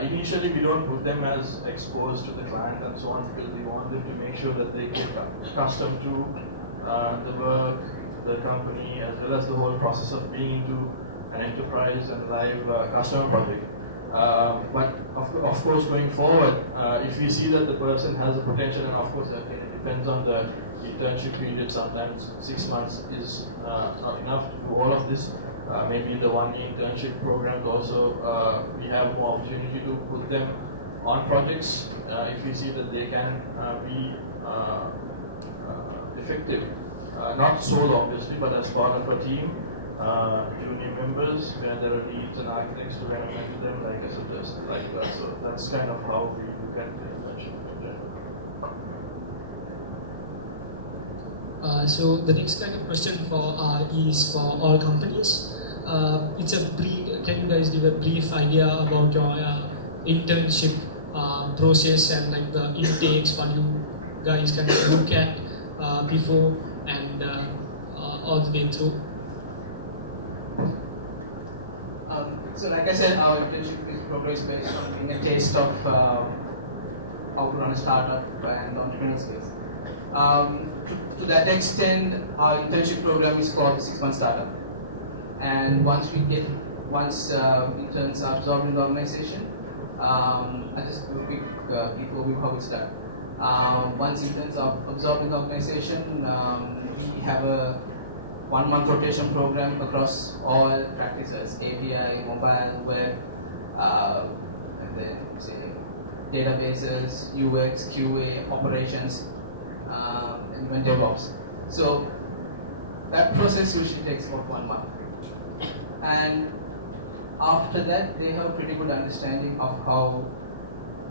Initially, we don't put them as exposed to the client and so on because we want them to make sure that they get accustomed to the work, the company, as well as the whole process of being into an enterprise and live customer project. But of course, going forward, if we see that the person has the potential, and of course, it depends on the internship period. Sometimes 6 months is not enough to do all of this. Maybe the 1-year internship programs also, we have more opportunity to put them on projects if we see that they can be effective. Not solo, obviously, but as part of a team, junior members, where there are needs and architects to kind of mentor them, like I suggested, like that. So that's kind of how we look at the internship. So the next kind of question is for all companies. It's a brief. Can you guys give a brief idea about your internship process and like the intakes, what you guys can look at before and all the way through? So like I said, our internship program is based on being a taste of how to run a startup and entrepreneurial space. To that extent, our internship program is called 6-month startup. And once we get once interns are absorbed in the organization, I'll just do a quick overview how it's done. Once interns are absorbed in the organization, we have a 1-month rotation program across all practices: API, mobile, web, and then say databases, UX, QA, operations, and even DevOps. So that process usually takes about 1 month. And after that, they have a pretty good understanding of how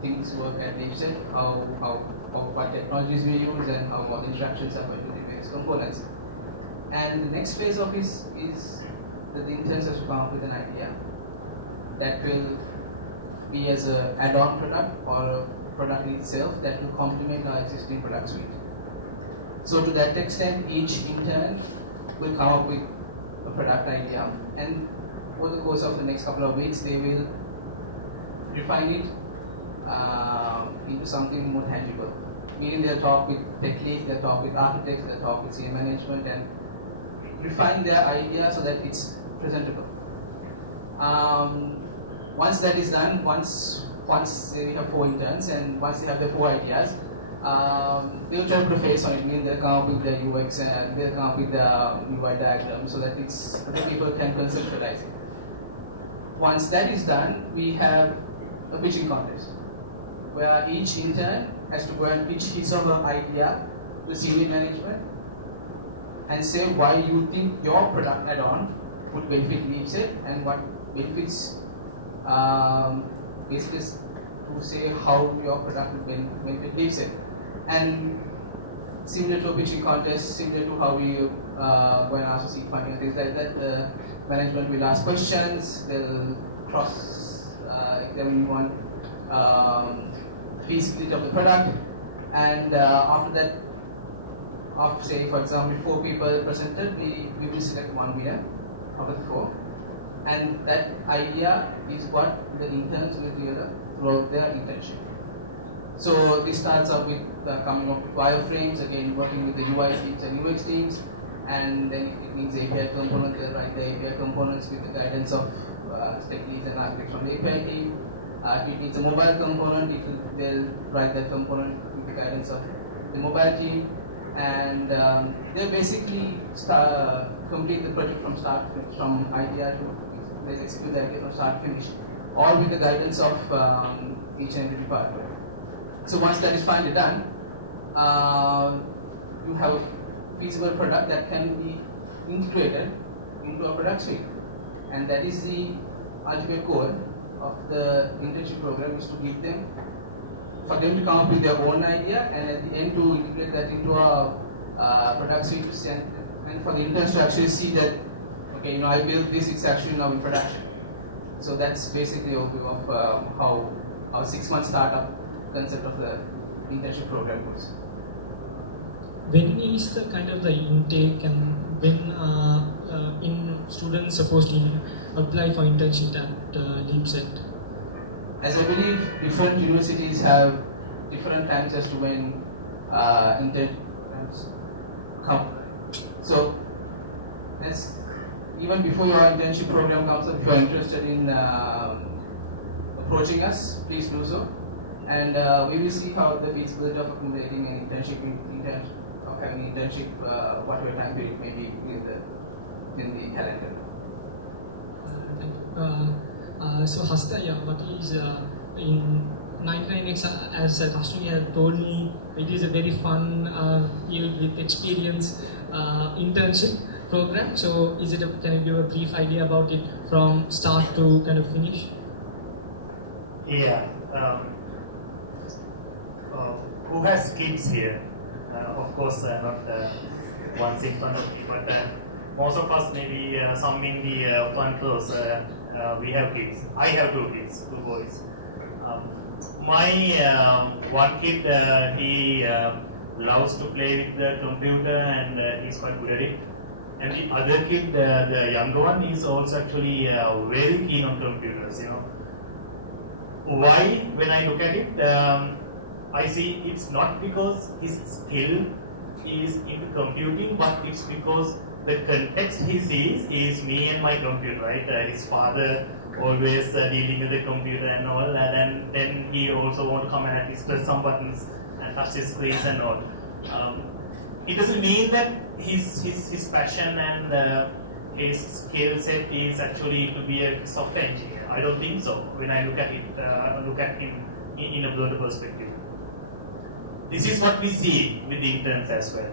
things work at DeepSet, what technologies we use, and how what interactions are going to the various components. And the next phase of this is that the interns have to come up with an idea that will be as an add-on product or a product in itself that will complement our existing product suite. So to that extent, each intern will come up with a product idea, and over the course of the next couple of weeks, they will refine it into something more tangible. Meaning they'll talk with tech leads, they'll talk with architects, they'll talk with senior management, and refine their idea so that it's presentable. Once that is done, once they have 4 interns, and once they have their 4 ideas, they'll try to put a face on it. Meaning they'll come up with the UX and they'll come up with the UI diagram so that other people can conceptualize it. Once that is done, we have a pitching contest where each intern has to go and pitch his or her idea to senior management and say why you think your product add-on would benefit DeepSet and what benefits, basically to say how your product would benefit DeepSet. And similar to a pitching contest, similar to how we go and ask for seed funding and things like that, the management will ask questions, they'll cross-examine one feasibility of the product, and after that, after say for example 4 people presented, we will select 1 winner out of the 4, and that idea is what the interns will deliver throughout their internship. So this starts up with coming up with wireframes, again working with the UI teams and UX teams, and then it needs API components, they'll write the API components with the guidance of tech leads and architects from the API team. It needs a mobile component, they'll write that component with the guidance of the mobile team, and they'll basically complete the project from start to finish, from idea to they'll execute the idea from start to finish, all with the guidance of each and every department. So once that is finally done, you have a feasible product that can be integrated into a product suite, and that is the ultimate goal of the internship program, is to give them, for them to come up with their own idea, and at the end to integrate that into a product suite, and for the interns to actually see that, okay, I built this, it's actually now in production. So that's basically a overview of how our 6-month startup concept of the internship program goes. When is the kind of the intake, and when students supposed to apply for internship at DeepSet? As I believe different universities have different times as to when internships come. So even before your internship program comes up, if you are interested in approaching us, please do so. And we will see how the feasibility of accumulating an internship, of having an internship, whatever time period may be within the calendar. So Hasta, what is in 99X, as Ashwini had told me, it is a very fun field with experience internship program. So can you give a brief idea about it from start to kind of finish? Yeah. Who has kids here? Of course, not ones in front of me, but most of us, maybe some in the front rows, we have kids. I have 2 kids, 2 boys. My one kid, he loves to play with the computer, and he's quite good at it. And the other kid, the younger one, is also actually very keen on computers. Why? When I look at it, I see it's not because his skill is in computing, but it's because the context he sees is me and my computer, right? His father always dealing with the computer and all, and then he also want to come and at least press some buttons and touch his screens and all. It doesn't mean that his passion and his skill set is actually to be a software engineer. I don't think so. When I look at it, look at him in a broader perspective. This is what we see with the interns as well.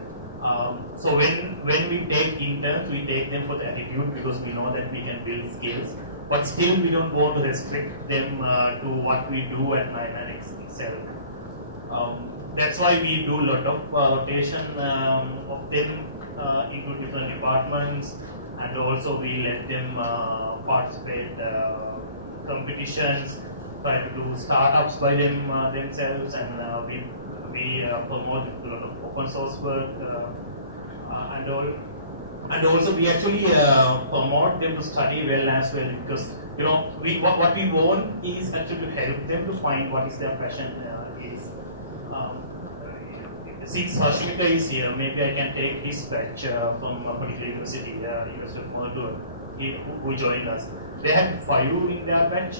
So when we take interns, we take them for the attitude because we know that we can build skills. But still, we don't want to restrict them to what we do at 9 itself. That's why we do a lot of rotation of them into different departments, and also we let them participate competitions, try to do startups by themselves, and we promote a lot of open source work and all. And also we actually promote them to study well as well, because what we want is actually to help them to find what is their passion is. Since Hashmita is here, maybe I can take this batch from a particular university, University of Melbourne, who joined us. They had 5 in their batch,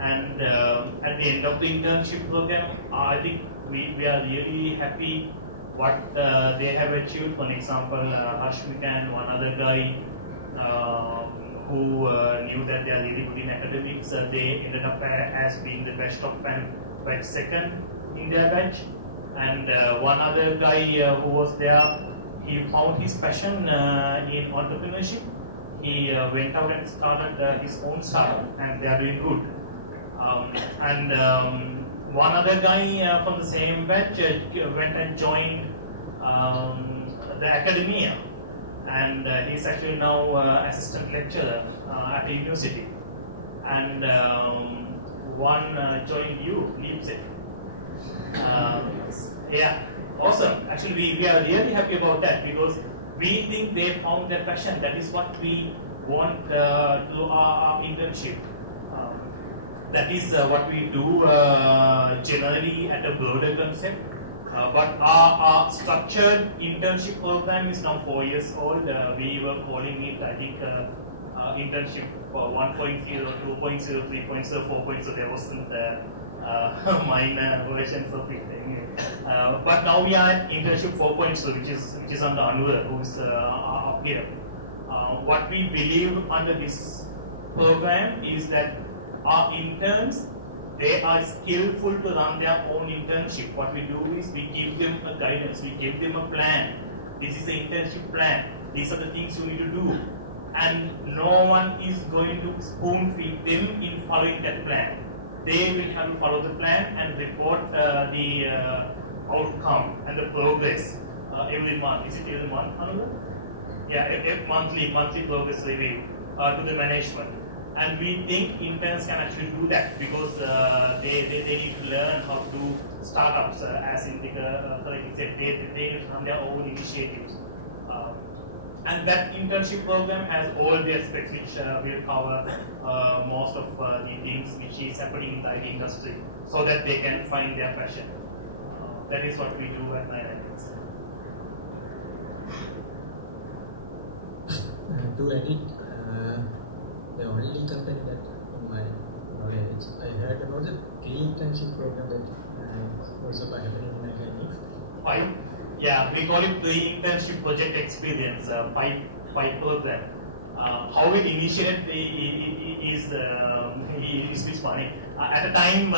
and at the end of the internship program, I think we are really happy what they have achieved. For example, Hashmita and one other guy who knew that they are really good in academics, they ended up as being the best of batch second in their batch. And one other guy who was there, he found his passion in entrepreneurship. He went out and started his own startup, and they are doing good. One other guy from the same batch went and joined the academia, and he's actually now assistant lecturer at the university. And one joined you, leaves it. Yeah, awesome. Actually, we are really happy about that, because we think they found their passion. That is what we want to our internship. That is what we do generally at a broader concept. But our structured internship program is now 4 years old. We were calling it, I think, internship 1.0, 2.0, 3.0, 4.0. There wasn't minor versions of it. But now we are at internship 4.0, which is under Anura, who's up here. What we believe under this program is that our interns, they are skillful to run their own internship. What we do is we give them a guidance, we give them a plan. This is the internship plan. These are the things you need to do. And no one is going to spoon feed them in following that plan. They will have to follow the plan and report the outcome and the progress every month. Is it every month, Anula? Yeah, monthly progress review to the management. And we think interns can actually do that, because they need to learn how to do startups, as in correctly said, they need to run their own initiatives. And that internship program has all the aspects which will cover most of the things which is happening in the IT industry, so that they can find their passion. That is what we do at 9ITs. To edit, the only company that in my knowledge, I heard about the pre-internship program that also happening in academics. Five? Yeah, we call it pre-internship project experience, PIPE program. How it initiated is funny. At the time,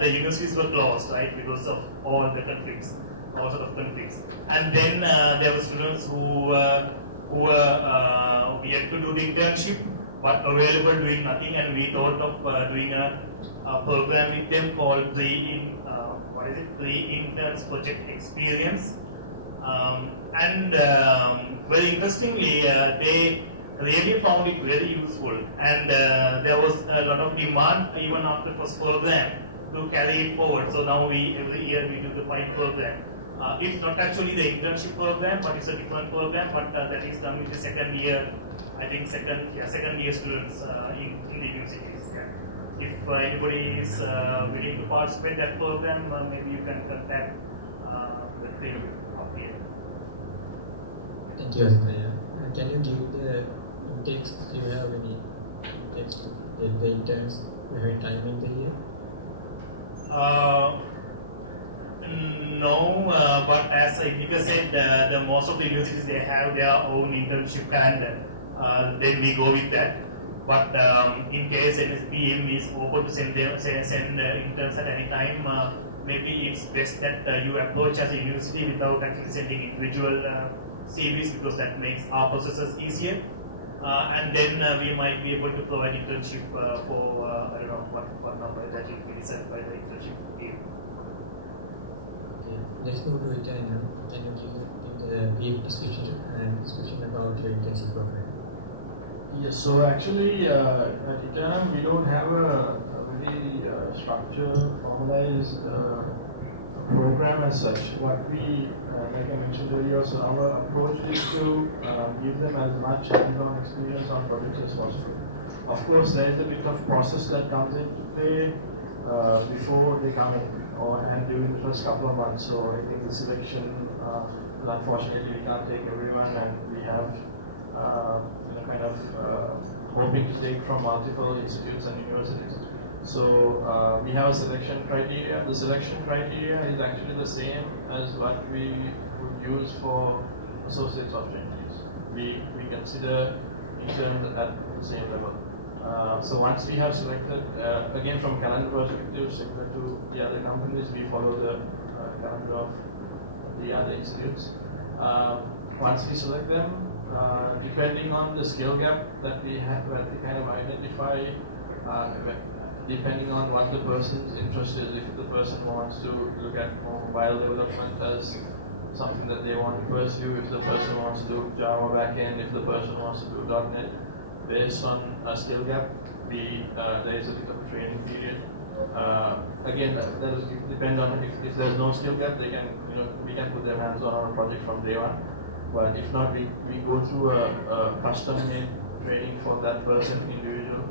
the universities were closed, right, because of all the conflicts, all sort of conflicts. And then there were students who were yet to do the internship, but available doing nothing, and we thought of doing a program with them called pre-interns project experience. Very interestingly, they really found it very useful, and there was a lot of demand even after the first program to carry it forward. So now every year we do the PIPE program. It's not actually the internship program, but it's a different program, but that is done with the second year, I think second year students in the universities. Yeah. If anybody is willing to participate in that program, maybe you can contact the team up here. Thank you, Azraya. can you give the intakes? Do you have any intakes to get the interns every time in the year? No, but as Indika said, the most of the universities they have their own internship, and then we go with that. But in case NSBM is open to send interns at any time, maybe it's best that you approach as a university without actually sending individual CVs, because that makes our processes easier. And then we might be able to provide internship for I don't know what number that will be decided by the internship team. Okay, let's move to it. And can you give a brief description about your internship program? Yes, so actually at Intern we don't have a very structured, formalized program as such. What we, like I mentioned earlier, so our approach is to give them as much hands-on experience on projects as possible. Of course, there is a bit of process that comes into play before they come in, and during the first couple of months. So I think the selection, unfortunately, we can't take everyone, and we have kind of hoping to take from multiple institutes and universities. So we have a selection criteria. The selection criteria is actually the same as what we would use for associates of trainees. We consider interns at the same level. So once we have selected, again from calendar perspective, similar to the other companies, we follow the calendar of the other institutes. Once we select them, depending on the skill gap that we have, that we kind of identify, depending on what the person's interest is, if the person wants to look at mobile development as something that they want to pursue, if the person wants to do Java backend, if the person wants to do .NET, based on a skill gap, there is a bit of a training period. Again, that will depend on if there's no skill gap, they can, we can put their hands on a project from day one. But if not, we go through a custom-made training for that person, individual,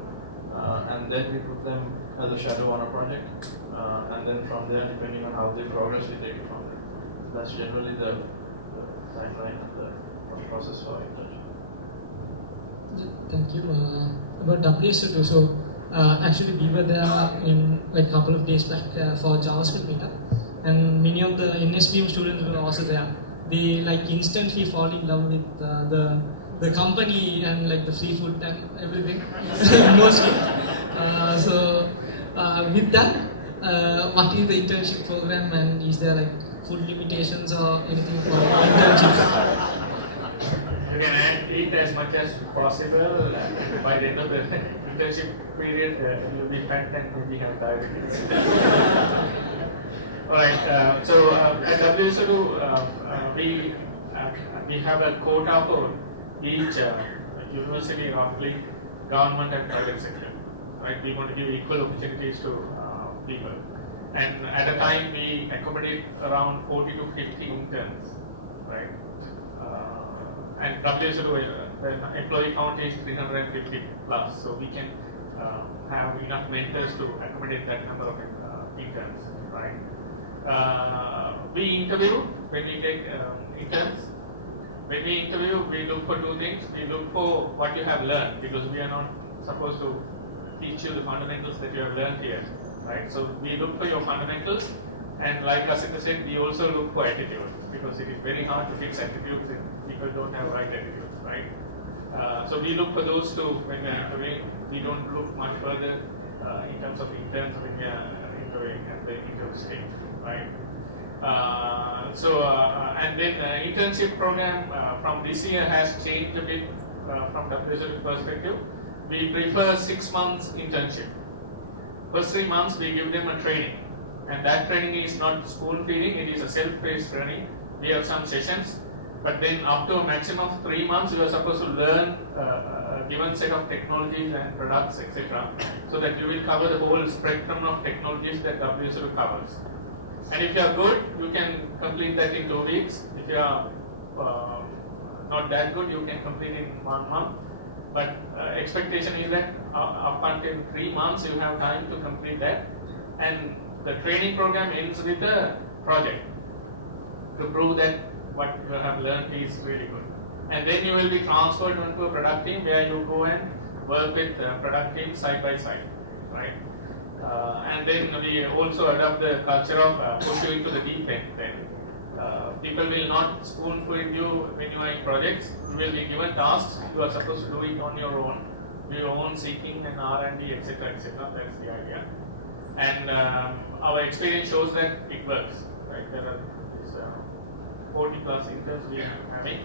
and then we put them as a shadow on a project, and then from there, depending on how they progress, we take it from there. That's generally the timeline and the process for internship. Thank you. About WSO2, so actually we were there in like a couple of days back for JavaScript meetup, and many of the NSBM students were also there. They like instantly fall in love with the company and like the free food and everything mostly. So with that, what is the internship program, and is there like food limitations or anything for internships? You can eat as much as possible. By the end of the internship period, you'll be fat and maybe have diabetes. Alright, so at WSO2, we have a quota for each university, roughly, government and private sector. Right? We want to give equal opportunities to people. And at a time, we accommodate around 40 to 50 interns. Right? And WSO2, the employee count is 350 plus, so we can have enough mentors to accommodate that number of interns. Right? We interview when we take interns. When we interview, we look for two things. We look for what you have learned, because we are not supposed to teach you the fundamentals that you have learned here, right? So we look for your fundamentals, and like Asita said, we also look for attitude, because it is very hard to fix attitudes if people don't have right attitudes, right? So we look for those two when we are interviewing. We don't look much further in terms of interns when we are interviewing at the interview stage. Right. And then the internship program from this year has changed a bit from WSO perspective. We prefer 6 months internship. First 3 months we give them a training, and that training is not spoon feeding; it is a self-paced training. We have some sessions, but then up to a maximum of 3 months, you are supposed to learn a given set of technologies and products, etc., so that you will cover the whole spectrum of technologies that WSO covers. And if you are good, you can complete that in 2 weeks. If you are not that good, you can complete it in 1 month. But expectation is that up until 3 months, you have time to complete that. And the training program ends with a project to prove that what you have learned is really good. And then you will be transferred onto a product team where you go and work with product teams side by side, right? And then we also adopt the culture of push you into the deep end. Then people will not spoon feed you when you are in projects. You will be given tasks. You are supposed to do it on your own, your own seeking and R&D, etc., etc. That is the idea. And our experience shows that it works. Right? There are 40 plus interns we are having.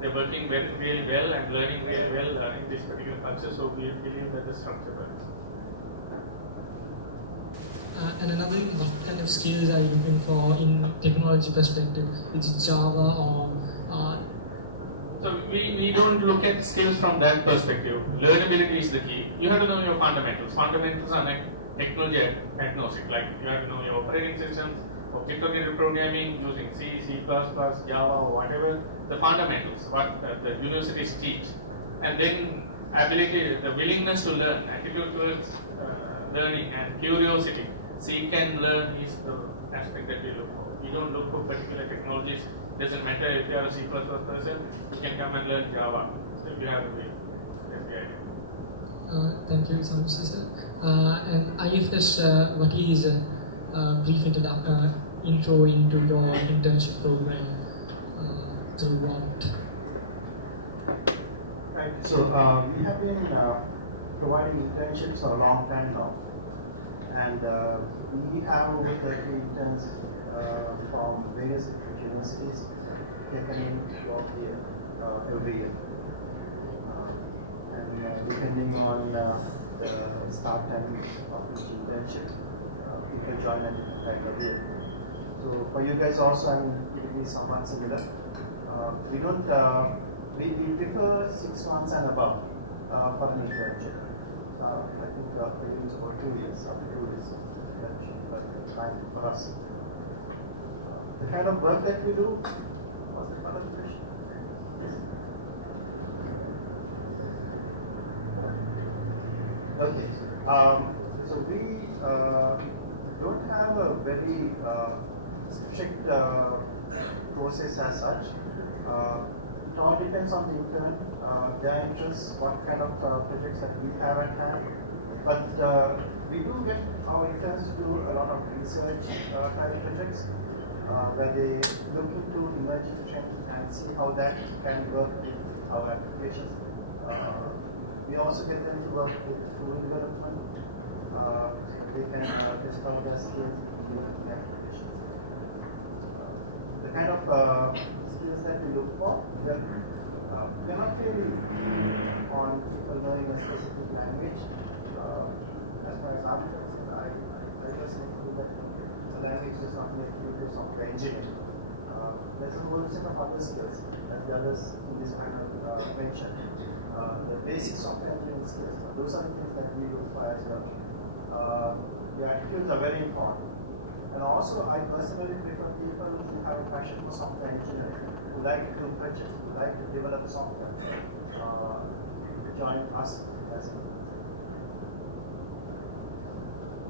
They're working really well and learning really well in this particular culture. So we believe that the structure works. And another, what kind of skills are you looking for in technology perspective? Is it Java or? So we don't look at skills from that perspective. Learnability is the key. You have to know your fundamentals. Fundamentals are like technology agnostic. Like you have to know your operating systems, object-oriented programming using C, C++, Java, or whatever. The fundamentals, what the universities teach, and then ability, the willingness to learn, attitude towards learning, and curiosity. Seek and learn is the aspect that we look for. We don't look for particular technologies. Doesn't matter if you are a C++ person, you can come and learn Java. So you have to be. That's the idea. Thank you so much, sir. And IFS, what is a brief intro into your internship program? Through what? Right. So we have been providing internships for a long time now, and we have over 30 interns from various different universities taken in throughout the year, every year. And depending on the start time of each internship, people join at different time of the year. So for you guys also, it will be somewhat similar. We don't. We prefer 6 months and above for an internship. I think for you it's about 2 years. Up to 2 years internship, but time for us. The kind of work that we do. Was it part of the question? Yes. Okay. So we don't have a very strict process as such. It all depends on the intern, their interests, what kind of projects that we have at hand. But we do get our interns to do a lot of research type projects where they look into emerging trends and see how that can work with our applications. We also get them to work with tool development. They can test out their skills in the applications. The kind of skills that we look for, we are not really on people knowing a specific language. As far as I'm concerned, I just think that the language does not make you do software engineering. There's a whole set of other skills that the others in this kind of mentioned. The basic software engineering skills, those are the things that we look for as well. The attitudes are very important. And also, I personally prefer people who have a passion for software engineering, who like to do projects, who like to develop software, join us as well.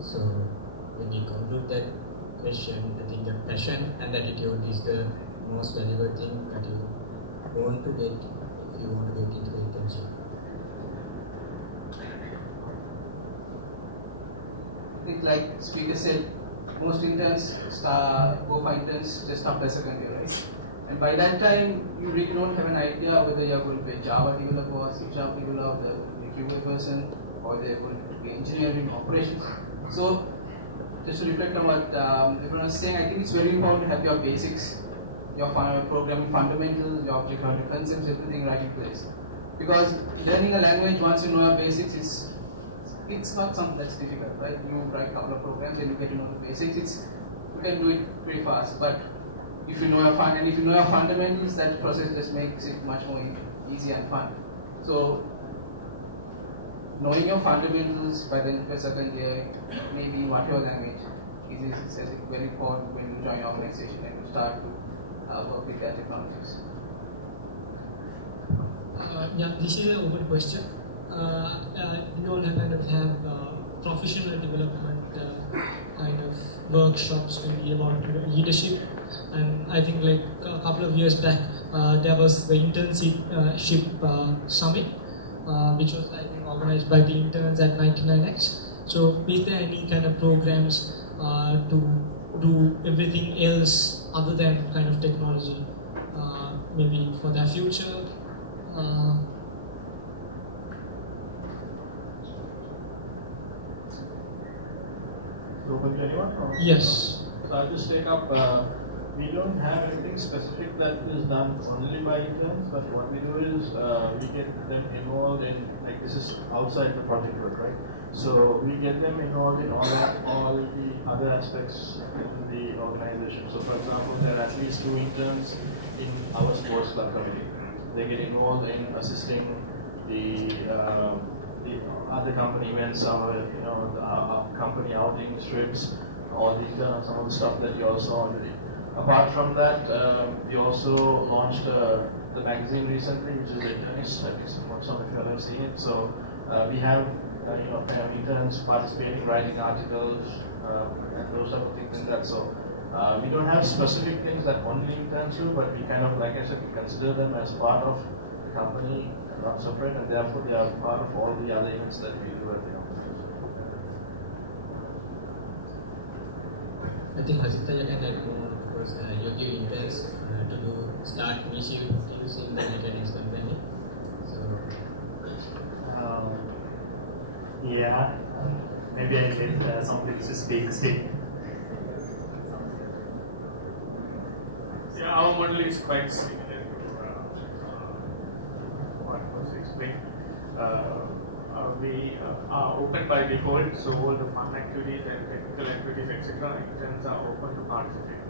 So, when you conclude that question, I think the passion and attitude is the most valuable thing that you want to get if you want to get into the internship. I think, like speaker said, most interns go for interns just after second year, right? And by that time, you really don't have an idea whether you're going to be a Java developer or C# developer, a QA person, or they're going to be engineering operations. So, just to reflect on what everyone was saying, I think it's very important to have your basics, your programming fundamentals, your object-oriented concepts, everything right in place. Because learning a language, once you know your basics, it's not something that's difficult, right? You write a couple of programs and you get to know the basics. You can do it pretty fast, but if you know your fundamentals, that process just makes it much more easy and fun. So, knowing your fundamentals by the second year, maybe in whatever language, is very important when you join your organization and you start to work with their technologies. Yeah, this is an open question. We all have professional development kind of workshops, maybe about leadership. And I think like a couple of years back, there was the internship summit, which was I think organized by the interns at 99X. So is there any kind of programs to do everything else other than kind of technology, maybe for their future? Open to anyone? Or Yes. So I'll just take up. We don't have anything specific that is done only by interns, but what we do is we get them involved in, like, this is outside the project work, right? So we get them involved in all the other aspects in the organization. So for example, there are at least 2 interns in our sports club committee. They get involved in assisting the other company events, our company outings, trips, all the some of the stuff that you all saw already. Apart from that, we also launched the magazine recently, which is Internist. I think some of you have seen it. So we have interns participating, writing articles, and those type of things in that. So we don't have specific things that only interns do, but we kind of, like I said, we consider them as part of the company, not separate, and therefore they are part of all the other events that we do at the office. I think Hasitaya can help more because you give interns to start initiatives in the Netherlands company. So, yeah, maybe I get something to speak. Yeah, our model is quite similar to what was explained. We are open by default, so all the fun activities and technical activities, etc., interns are open to participate.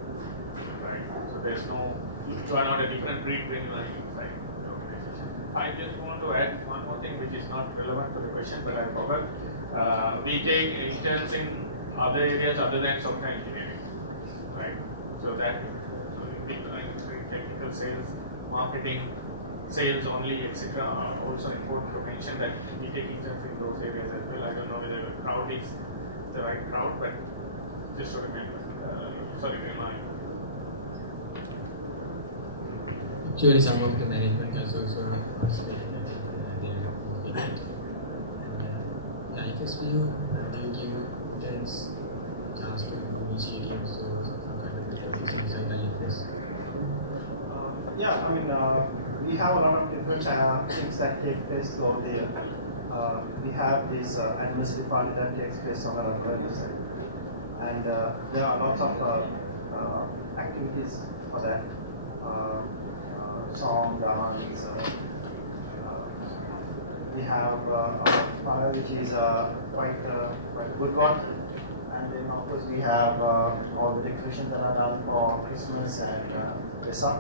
Right? So there's no, you are not a different breed when you are inside the organization. I just want to add one more thing which is not relevant to the question, but I forgot. We take interns in other areas other than software engineering. Right? So that, technical sales, marketing, sales only, etc. are also important to mention that we take interns in those areas as well. I don't know whether the crowd is the right crowd, but just to remember, remind. Actually, some of the management has also participated in the event. IFSPU, do you give interns chance to initiatives or some kind of activities inside IFS? Yeah, I mean, we have a lot of different things that take place throughout the year. We have this anniversary party that takes place on our website, and there are lots of activities for that. Song, dance. We have a which is quite a good one, and then of course we have all the decorations that are done for Christmas and Vesak.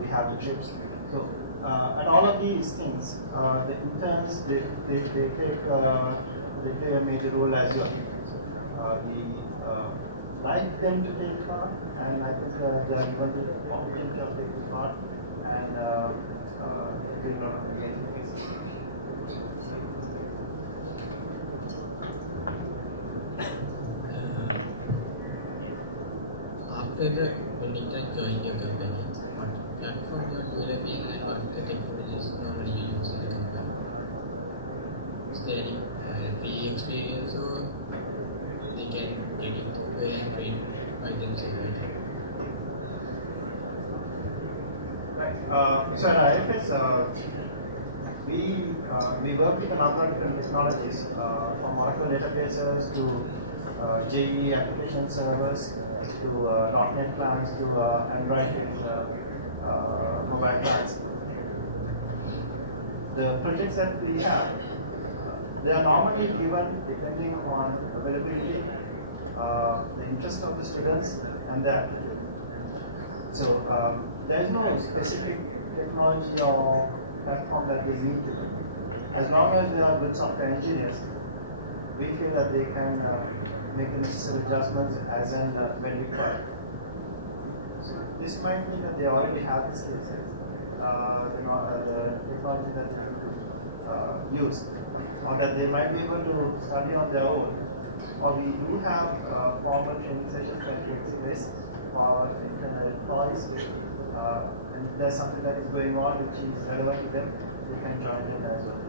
We have the trips. So, and all of these things, the interns, they play a major role as well. We like them to take part, and I think they are going to be competent of taking part, and doing a lot of amazing things. After when intern joined your company, what platform you are developing and what the technologies normally you use in the company? Is there any free experience or they can get into it and train by themselves? Right. So at IFS, we work with a number of different technologies, from Oracle databases to JE application servers to .NET clients to Android mobile clients. The projects that we have, they are normally given depending on availability, the interest of the students, and their aptitude. So there is no specific technology or platform that they need to do. As long as they are good software engineers, we feel that they can make the necessary adjustments as and when required. So this might mean that they already have the skill sets, the technology that they use, or that they might be able to study on their own. Or we do have formal training sessions that take place for our internal employees. And if there's something that is going on which is relevant to them, they can join in as well.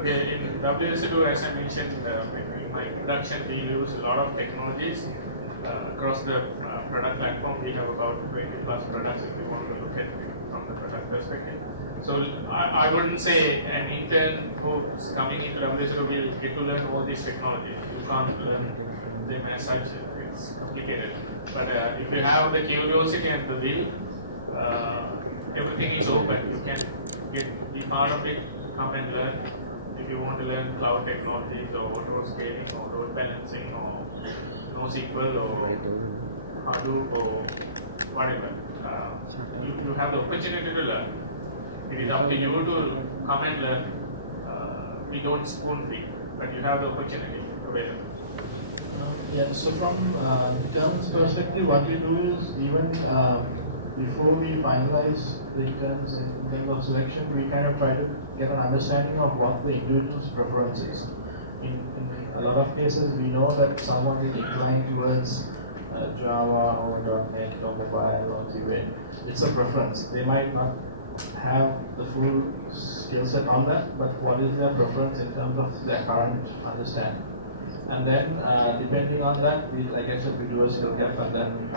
Okay, in WSO2, as I mentioned in my introduction, we use a lot of technologies across the product platform. We have about 20 plus products if you want to look at it from the product perspective. So I wouldn't say an intern who's coming into WSO2 will get to learn all these technologies. You can't learn them as such. It's complicated. But if you have the curiosity and the will, everything is open. You can be part of it, come and learn. If you want to learn cloud technologies or auto scaling or load balancing or NoSQL or Hadoop or whatever, you have the opportunity to learn. It is up to you to come and learn. We don't spoon feed, but you have the opportunity available. Yeah, so from interns perspective, what we do is even before we finalize the interns in terms of selection, we kind of try to get an understanding of what the individual's preference is. In a lot of cases, we know that someone is inclined towards Java or .NET or mobile or QA. It's a preference. They might not have the full skill set on that, but what is their preference in terms of their current understanding? And then, depending on that, like I said, we do a skill gap, and then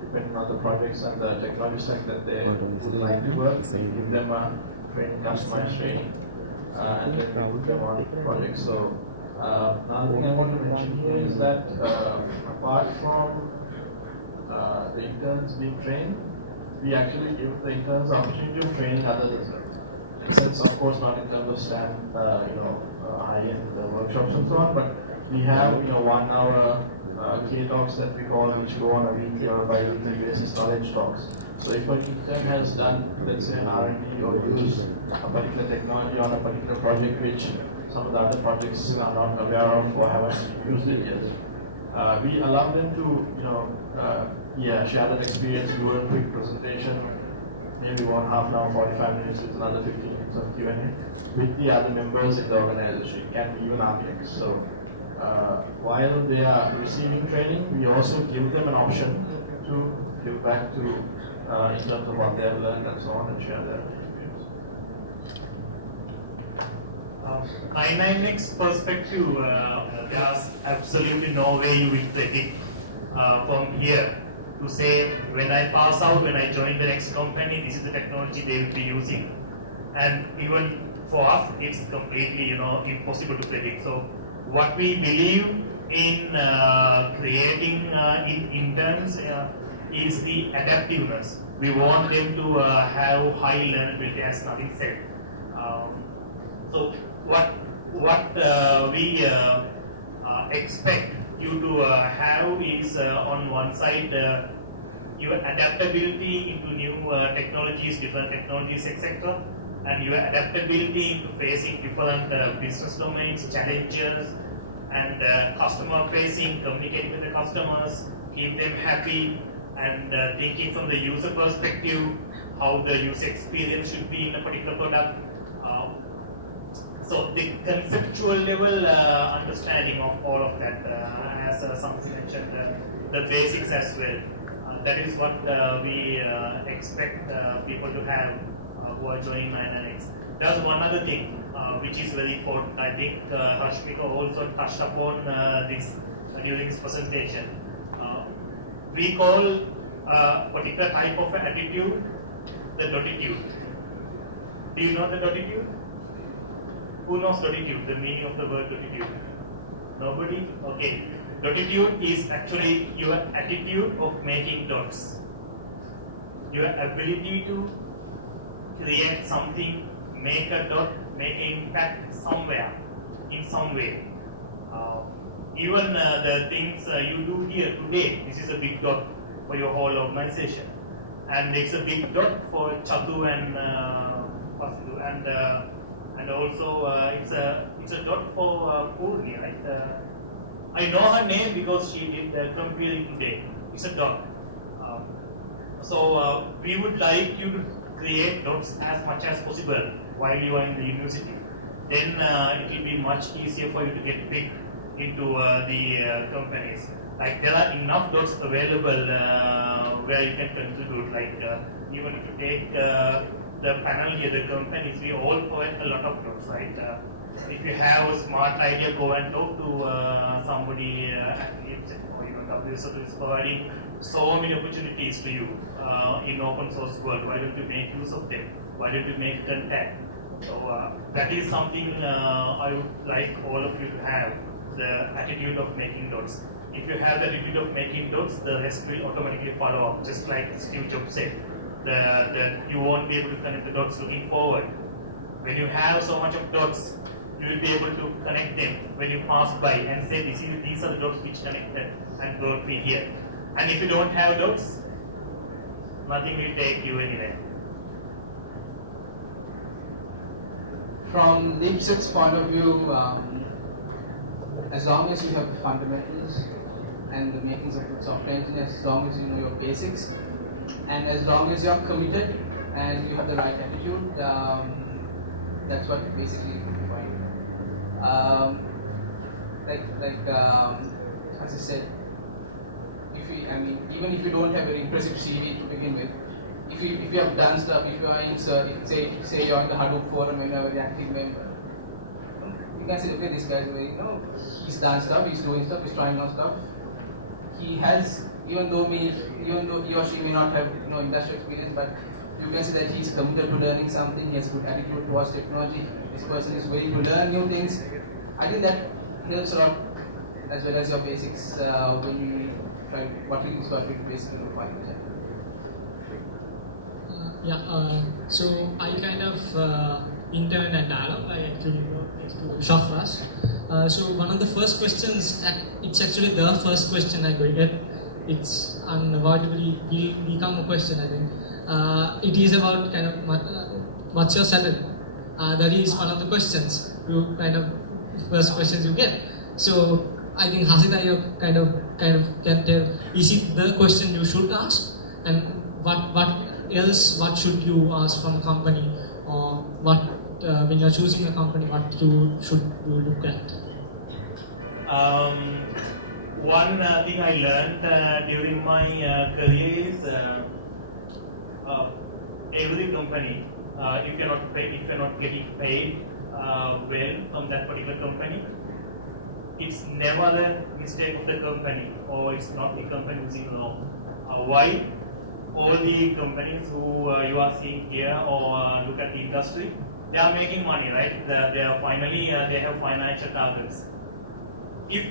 depending on the projects and the technology stack that they would like to work, we give them a training, customized training, and then we put them on projects. So, another thing I want to mention here is that apart from the interns being trained, we actually give the interns the opportunity of training others as well. In a sense, of course, not in terms of high-end workshops and so on, but we have 1 hour K-talks that we call, which go on a weekly or bi-weekly basis, knowledge talks. So if an intern has done, let's say, an R&D or used a particular technology on a particular project which some of the other projects are not aware of or haven't used it yet, we allow them to, share that experience, do a quick presentation, maybe half an hour, 45 minutes with another 15 minutes of Q&A with the other members in the organization. It can be even architects. So while they are receiving training, we also give them an option to give back to in terms of what they have learned and so on, and share their experience. I9X perspective, there's absolutely no way you will predict from here to say when I pass out, when I join the next company, this is the technology they will be using. And even for us, it's completely impossible to predict. So what we believe in creating in interns is the adaptiveness. We want them to have high learnability, as Navin said. So what we expect you to have is on one side your adaptability into new technologies, different technologies, etc., and your adaptability into facing different business domains, challenges, and customer facing, communicating with the customers, keep them happy, and thinking from the user perspective, how the user experience should be in a particular product. So the conceptual level understanding of all of that, as something mentioned, the basics as well. That is what we expect people to have who are joining 9X. There's one other thing which is very important. I think Harshmika also touched upon this during his presentation. We call a particular type of attitude the dotitude. Do you know the dotitude? Who knows dotitude, the meaning of the word dotitude? Nobody? Okay. Dotitude is actually your attitude of making dots. Your ability to create something, make a dot, make an impact somewhere, in some way. Even the things you do here today, this is a big dot for your whole organization. And it's a big dot for Chatu and Vasudu. And also it's a dot for Purni, right? I know her name because she did the computing today. It's a dot. So we would like you to create dots as much as possible while you are in the university. Then it will be much easier for you to get picked into the companies. Like there are enough dots available where you can contribute. Like even if you take the panel here, the companies, we all provide a lot of dots, right? If you have a smart idea, go and talk to somebody at Intern, or WSO is providing so many opportunities to you in open source world. Why don't you make use of them? Why don't you make contact? So that is something I would like all of you to have, the attitude of making dots. If you have the attitude of making dots, the rest will automatically follow up, just like Steve Jobs said. You won't be able to connect the dots looking forward. When you have so much of dots, you will be able to connect them when you pass by and say, these are the dots which connected and brought me here. And if you don't have dots, nothing will take you anywhere. From DeepSet's point of view, as long as you have the fundamentals and the makings of good software engineer, as long as you know your basics, and as long as you are committed and you have the right attitude, that's what basically you find. As I said, even if you don't have an impressive CV to begin with, if you have done stuff, if you are in, say you're in the Hadoop forum and you're a very active member, you can say, okay, this guy's he's done stuff, he's doing stuff, he's trying out stuff. He has, even though he or she may not have industry experience, but you can say that he's committed to learning something, he has a good attitude towards technology, this person is willing to learn new things. I think that helps a lot, as well as your basics when you try what you basically find. So I kind of intern at Dialog. I actually work next to Shafras. So one of the first questions, it's actually the first question I could get. It's unavoidably will become a question, I think. It is about kind of what's your salary? That is one of the questions. You kind of first questions you get. So I think Hasita, you kind of can tell. Is it the question you should ask? And what should you ask from a company, or what when you're choosing a company, what should you look at? One thing I learned during my career is every company, if you're not getting paid well from that particular company, it's never a mistake of the company, or it's not the company who's in wrong. Why? All the companies who you are seeing here, or look at the industry, they are making money, right? They have financial targets. If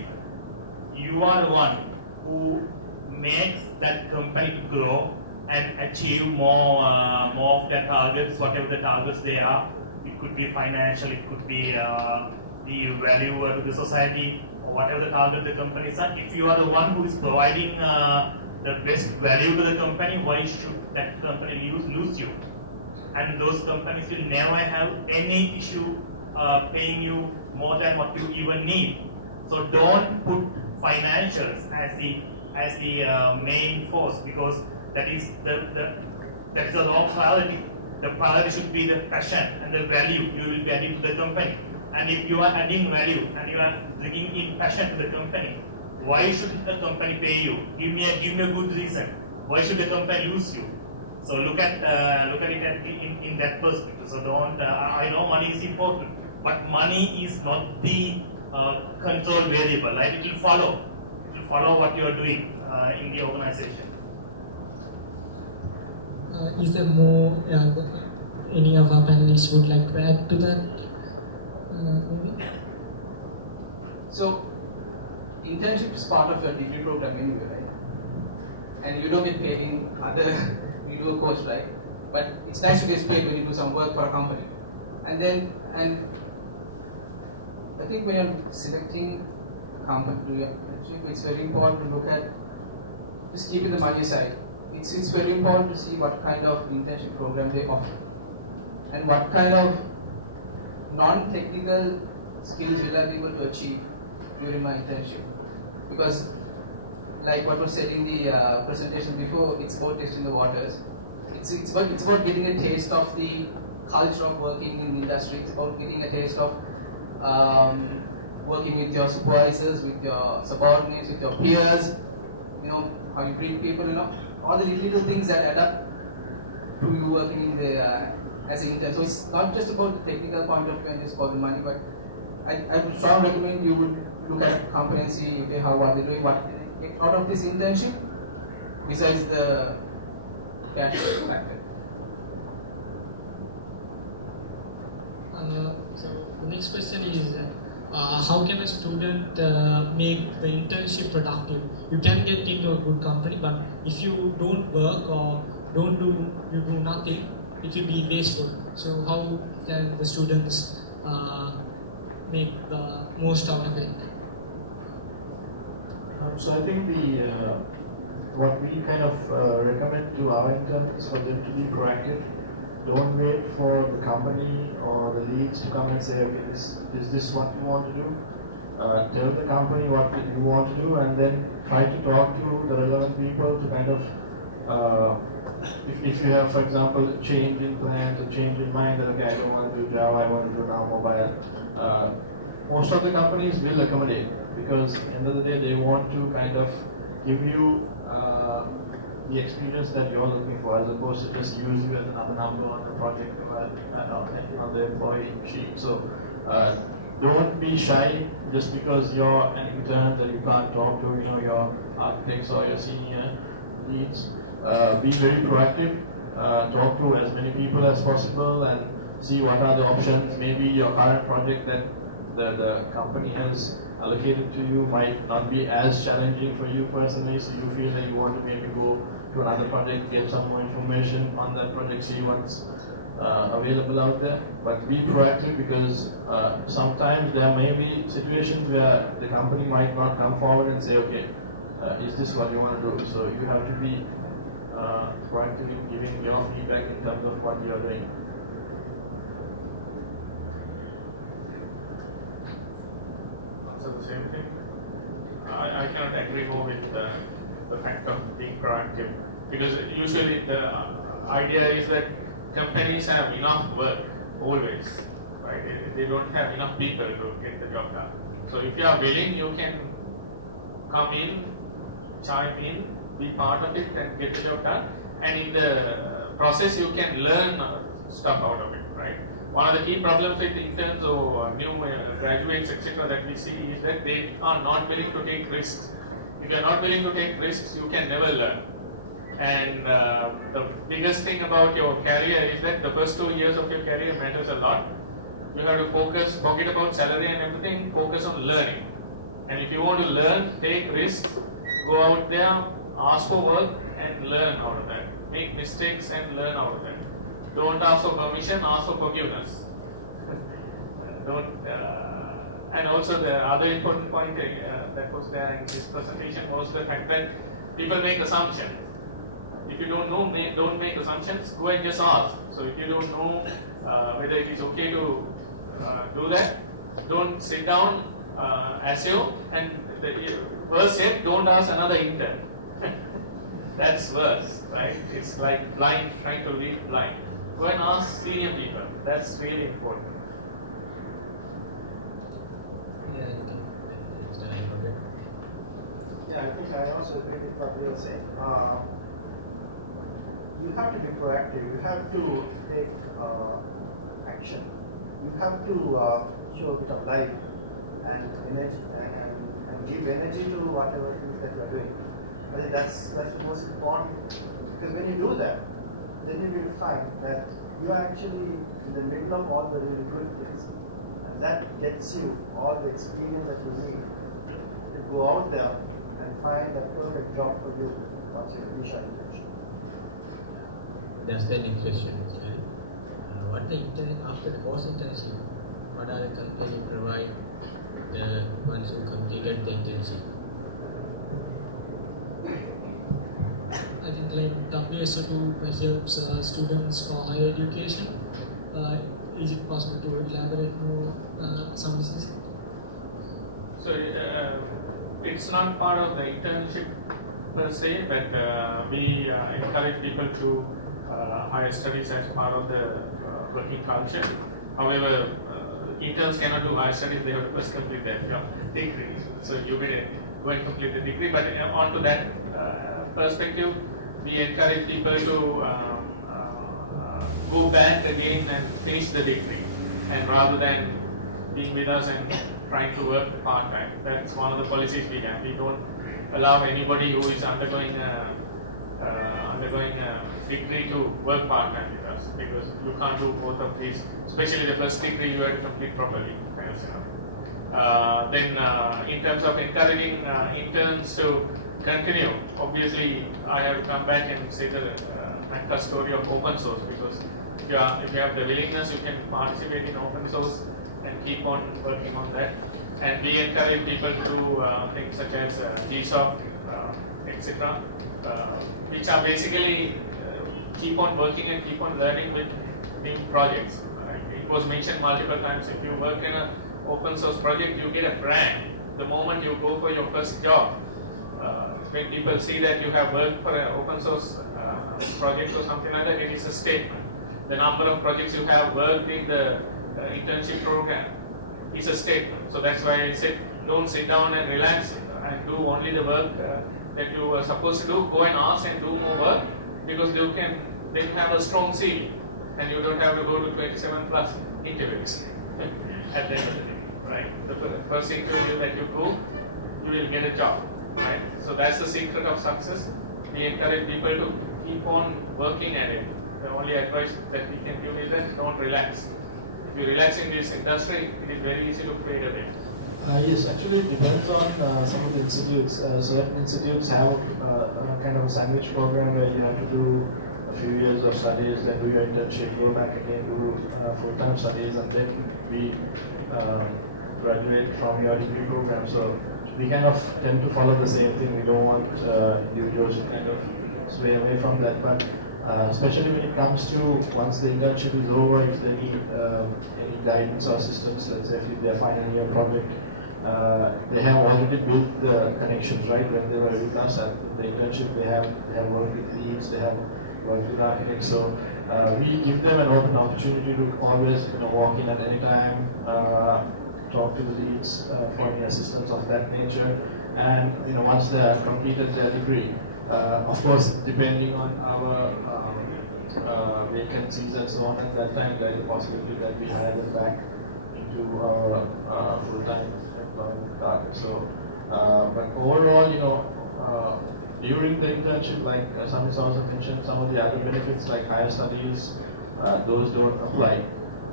you are the one who makes that company to grow and achieve more of their targets, whatever the targets they are, it could be financial, it could be the value to the society, or whatever the target the companies are. If you are the one who is providing the best value to the company, why should that company lose you? And those companies will never have any issue paying you more than what you even need. So don't put financials as the main force, because that is the wrong priority. The priority should be the passion and the value you will be adding to the company. And if you are adding value and you are bringing in passion to the company, why should the company pay you? Give me a good reason. Why should the company lose you? So look at it in that perspective. So don't. I know money is important, but money is not the control variable. Right? It will follow. It will follow what you are doing in the organization. Is there more any of our panelists would like to add to that? Maybe? So, internship is part of your degree program anyway, right? And you don't get paid in other, you do a course, right? But it's nice to get paid when you do some work for a company. And I think when you're selecting a company to do your internship, it's very important to look at, just keeping the money aside. It's very important to see what kind of internship program they offer and what kind of non-technical skills will I be able to achieve during my internship. Because like what was said in the presentation before, it's about testing the waters. It's about getting a taste of the culture of working in the industry. It's about getting a taste of working with your supervisors, with your subordinates, with your peers, how you treat people, all the little things that add up to you working in the as an intern. So it's not just about the technical point of view and just about the money, but I would strongly recommend you would look at a company and see how are they doing, what did they get out of this internship besides the cash factor. So the next question is, how can a student make the internship productive? You can get into a good company, but if you don't work or you do nothing, it will be wasteful. So how can the students make the most out of it? So I think what we kind of recommend to our interns is for them to be proactive. Don't wait for the company or the leads to come and say, okay, is this what you want to do? Tell the company what you want to do, and then try to talk to the relevant people to kind of, if you have, for example, a change in plans, a change in mind that, okay, I don't want to do Java, I want to do now mobile. Most of the companies will accommodate, because at the end of the day, they want to kind of give you the experience that you're looking for, as opposed to just use you as another number on the project or on the employee sheet. So don't be shy just because you're an intern that you can't talk to your architects or your senior leads. Be very proactive. Talk to as many people as possible and see what are the options. Maybe your current project that the company has allocated to you might not be as challenging for you personally, so you feel that you want to maybe go to another project, get some more information on that project, see what's available out there. But be proactive, because sometimes there may be situations where the company might not come forward and say, okay, is this what you want to do? So you have to be proactive in giving your feedback in terms of what you are doing. So the same thing. I cannot agree more with the fact of being proactive, because usually the idea is that companies have enough work always, right? They don't have enough people to get the job done. So if you are willing, you can come in, chime in, be part of it and get the job done, and in the process you can learn stuff out of it, right? One of the key problems with interns or new graduates, etc., that we see is that they are not willing to take risks. If you are not willing to take risks, you can never learn. And the biggest thing about your career is that the first 2 years of your career matters a lot. You have to focus, forget about salary and everything, focus on learning. And if you want to learn, take risks, go out there, ask for work and learn out of that. Make mistakes and learn out of that. Don't ask for permission, ask for forgiveness. And also the other important point that was there in this presentation was the fact that people make assumptions. If you don't know, don't make assumptions, go and just ask. So if you don't know whether it is okay to do that, don't sit down, assume, and worse yet, don't ask another intern. That's worse, right? It's like blind, trying to lead blind. Go and ask senior people. That's really important. Yeah, I think I also agree with what you were saying. You have to be proactive. You have to take action. You have to show a bit of life and energy and give energy to whatever things that you are doing. I think that's the most important, because when you do that, then you will find that you are actually in the middle of all the really good things, and that gets you all the experience that you need to go out there and find a perfect job for you once you finish your internship. That's the next question. What the after the post internship, what are the company provide the ones who completed the internship? I think like WSO2 helps students for higher education. Is it possible to elaborate more some of this? So it's not part of the internship per se, but we encourage people to higher studies as part of the working culture. However, interns cannot do higher studies, they have to first complete their degree. So you better go and complete the degree. But on to that perspective, we encourage people to go back again and finish the degree, and rather than being with us and trying to work part-time. That's one of the policies we have. We don't allow anybody who is undergoing a degree to work part-time with us, because you can't do both of these. Especially the first degree, you have to complete properly. Then in terms of encouraging interns to continue, obviously I have to come back and say the Mecca story of open source, because if you have the willingness, you can participate in open source and keep on working on that. And we encourage people to do things such as GSOC, etc., which are basically keep on working and keep on learning with new projects. It was mentioned multiple times, if you work in an open source project, you get a brand. The moment you go for your first job, when people see that you have worked for an open source project or something like that, it is a statement. The number of projects you have worked in the internship program is a statement. So that's why I said, don't sit down and relax and do only the work that you are supposed to do. Go and ask and do more work, because you can then have a strong ceiling, and you don't have to go to 27 plus interviews at the end of the day, right? The first interview that you go, you will get a job, right? So that's the secret of success. We encourage people to keep on working at it. The only advice that we can give is that don't relax. If you relax in this industry, it is very easy to fade away. Yes, actually it depends on some of the institutes. Certain institutes have kind of a sandwich program where you have to do a few years of studies, then do your internship, go back again, do full-time studies, and then we graduate from your degree program. So we kind of tend to follow the same thing. We don't want individuals to kind of sway away from that. But especially when it comes to once the internship is over, if they need any guidance or assistance, let's say if they're final year project, they have already built the connections, right? When they were with us at the internship, they have worked with leads, they have worked with architects. So we give them an open opportunity to always walk in at any time, talk to the leads for any assistance of that nature. And once they have completed their degree, of course, depending on our vacancies and so on, at that time there is a possibility that we hire them back into our full-time employment target. So, but overall, during the internship, like Samit also mentioned, some of the other benefits like higher studies, those don't apply.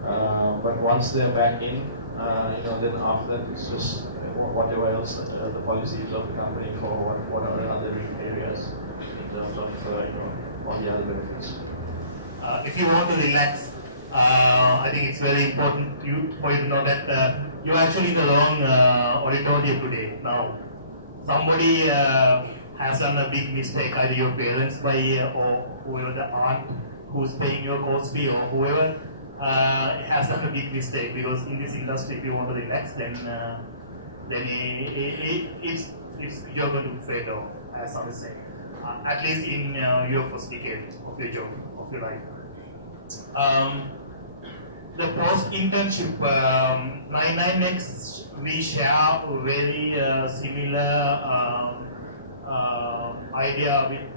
But once they're back in, then after that it's just whatever else the policies of the company for whatever other areas in terms of all the other benefits. If you want to relax, I think it's very important for you to know that you're actually in the wrong auditorium today. Now, somebody has done a big mistake, either your parents or whoever, the aunt who's paying your course fee, or whoever has done a big mistake, because in this industry, if you want to relax, then you're going to fade off, as I was saying, at least in your first decade of your job, of your life. The post-internship, 99X, we share very similar idea with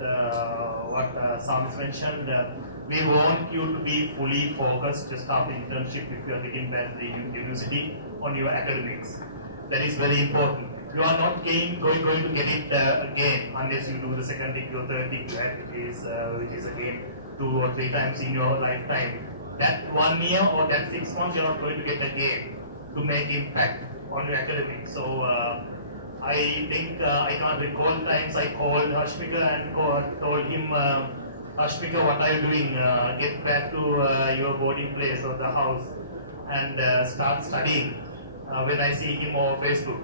what Sam mentioned. We want you to be fully focused just after internship if you are getting back to the university on your academics. That is very important. You are not going to get it again unless you do the second degree or third degree, which is again 2 or 3 times in your lifetime. That 1 year or that 6 months you're not going to get again to make impact on your academics. So I think I can't recall times I called Hashmika and told him, Hashmika, what are you doing? Get back to your boarding place or the house and start studying. When I see him on Facebook,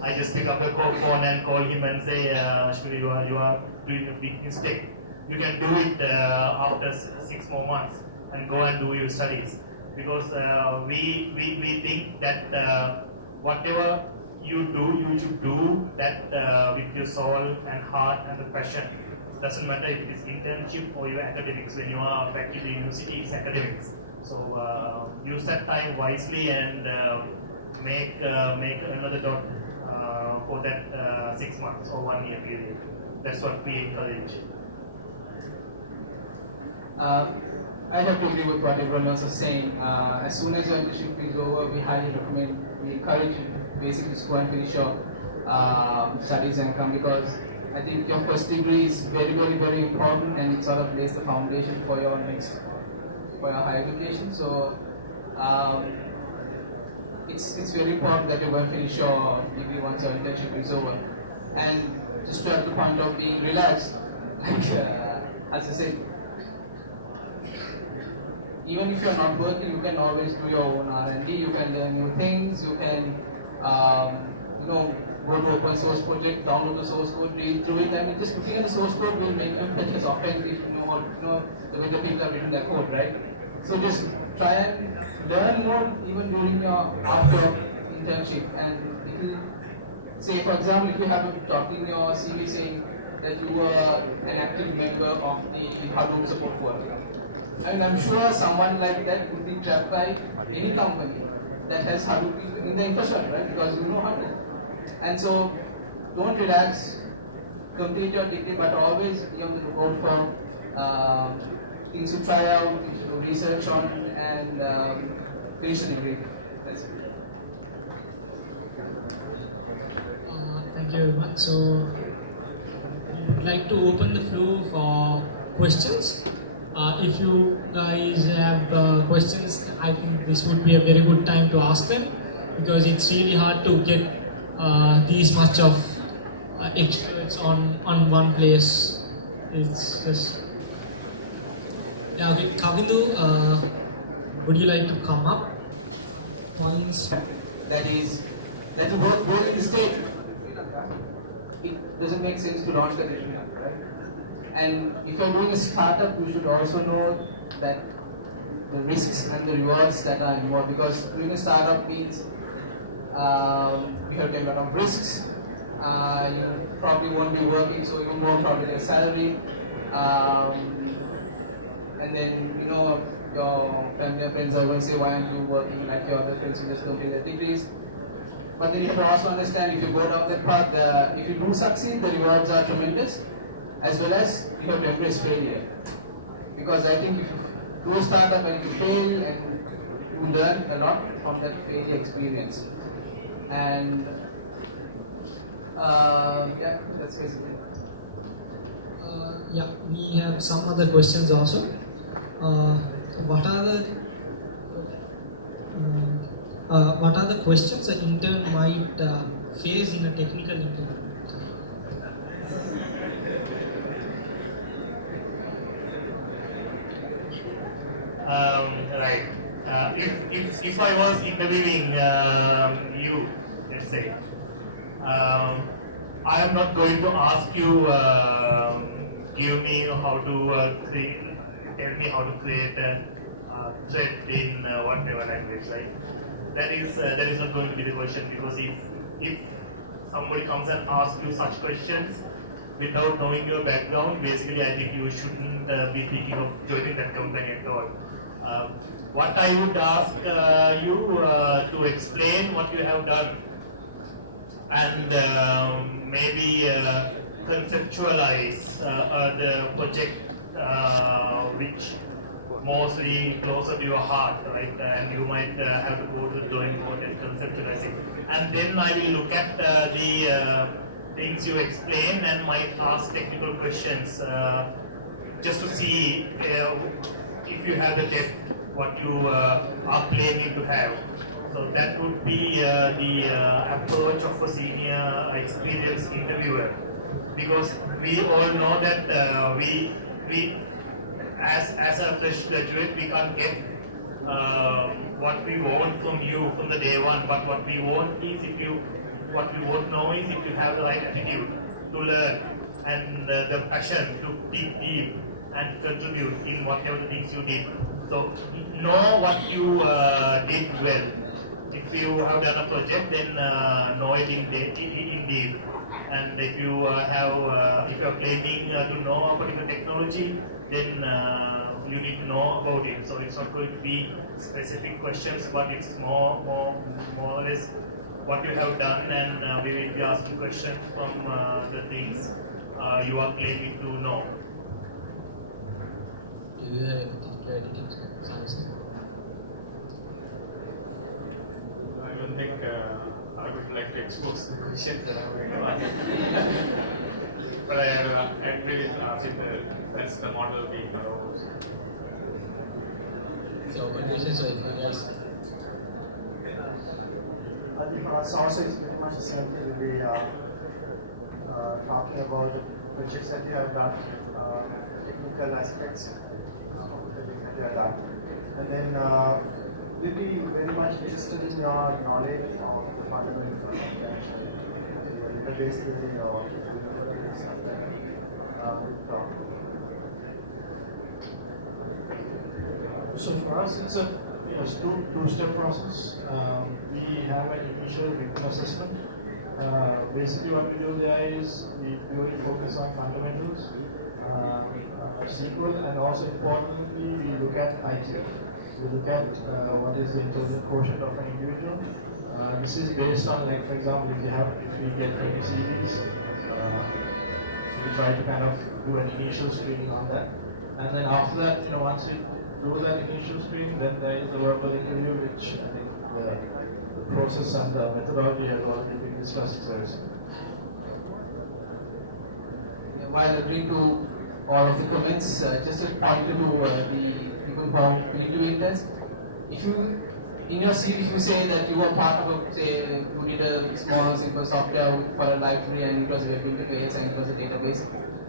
I just pick up the phone and call him and say, Hashmika, you are doing a big mistake. You can do it after 6 more months and go and do your studies. Because we think that whatever you do, you should do that with your soul and heart and the passion. Doesn't matter if it is internship or your academics. When you are back in the university, it's academics. So use that time wisely and make another dot for that 6 months or 1 year period. That's what we encourage. I have to agree with what everyone else is saying. As soon as your internship is over, we highly recommend, we encourage you basically to go and finish your studies and come, because I think your first degree is very, very, very important, and it sort of lays the foundation for your next, for your higher education. So it's very important that you go and finish your degree once your internship is over. And just to have the point of being relaxed, like as I said, even if you're not working, you can always do your own R&D, you can learn new things, you can go to open source project, download the source code, read through it. I mean, just looking at the source code will make you better software if you know the way the people have written their code, right? So just try and learn more even during your after internship, and it will say, for example, if you have a dot in your CV saying that you were an active member of the Hadoop support work. I mean, I'm sure someone like that would be trapped by any company that has Hadoop in the infrastructure, right? Because you know Hadoop. And so, don't relax, complete your degree, but always be on the lookout for things to try out, things to research on, and finish the degree. That's it. Thank you very much. So, we would like to open the floor for questions. If you guys have questions, I think this would be a very good time to ask them, because it's really hard to get these much of experts on one place. It's just... Yeah, okay. Kavindu, would you like to come up? Points. That will go in the state. It doesn't make sense to launch that in Sri Lanka, right? And if you're doing a startup, you should also know that the risks and the rewards that are involved, because doing a startup means you have to take a lot of risks. You probably won't be working, so you won't probably get a salary. And then, your family and friends are going to say, why aren't you working like your other friends who just complete their degrees? But then you have to also understand, if you go down that path, if you do succeed, the rewards are tremendous, as well as you have to embrace failure. Because I think if you do a startup and you fail, and you learn a lot from that failure experience. And yeah, that's basically it. Yeah, we have some other questions also. What are the questions an intern might face in a technical interview? Right. If I was interviewing you, let's say, I am not going to ask you give me how to tell me how to create a thread in whatever language, right? That is not going to be the question, because if somebody comes and asks you such questions without knowing your background, basically I think you shouldn't be thinking of joining that company at all. What I would ask you to explain what you have done, and maybe conceptualize the project which mostly closer to your heart, right? And you might have to go to the drawing board and conceptualize it. And then I will look at the things you explain and might ask technical questions just to see if you have the depth what you are claiming to have. So that would be the approach of a senior experienced interviewer, because we all know that we as a fresh graduate, we can't get what we want from you from the day one. But what we want is what we won't know is if you have the right attitude to learn and the passion to dig deep and contribute in whatever the things you did. So know what you did well. If you have done a project, then know it in deep. And if you if you are claiming to know a particular technology, then you need to know about it. So it's not going to be specific questions, but it's more or less what you have done, and we will be asking questions from the things you are claiming to know. Do you have anything to add? I don't think I would like to expose the questions that I'm going to ask. But I agree with that's the model being proposed. So, conclusions, so if you guys. I think for us also it's pretty much the same thing. We'll be talking about the projects that you have done, technical aspects of the things that you have done. And then we'll be very much interested in your knowledge of the fundamentals of the database building or something. So for us, it's a two-step process. We have an initial written assessment. Basically, what we do there is we purely focus on fundamentals, SQL, and also importantly, we look at IQ. We look at what is the intelligent quotient of an individual. This is based on, like, for example, if we get 20 CVs, we try to kind of do an initial screening on that, and then after that, once we do that initial screening, then there is the verbal interview, which I think the process and the methodology has already been discussed. While agreeing to all of the comments, just a point to the people who are doing this. If you, in your CV, if you say that you were part of a, say, you did a small simple software for a library and it was a web interface and it was a database,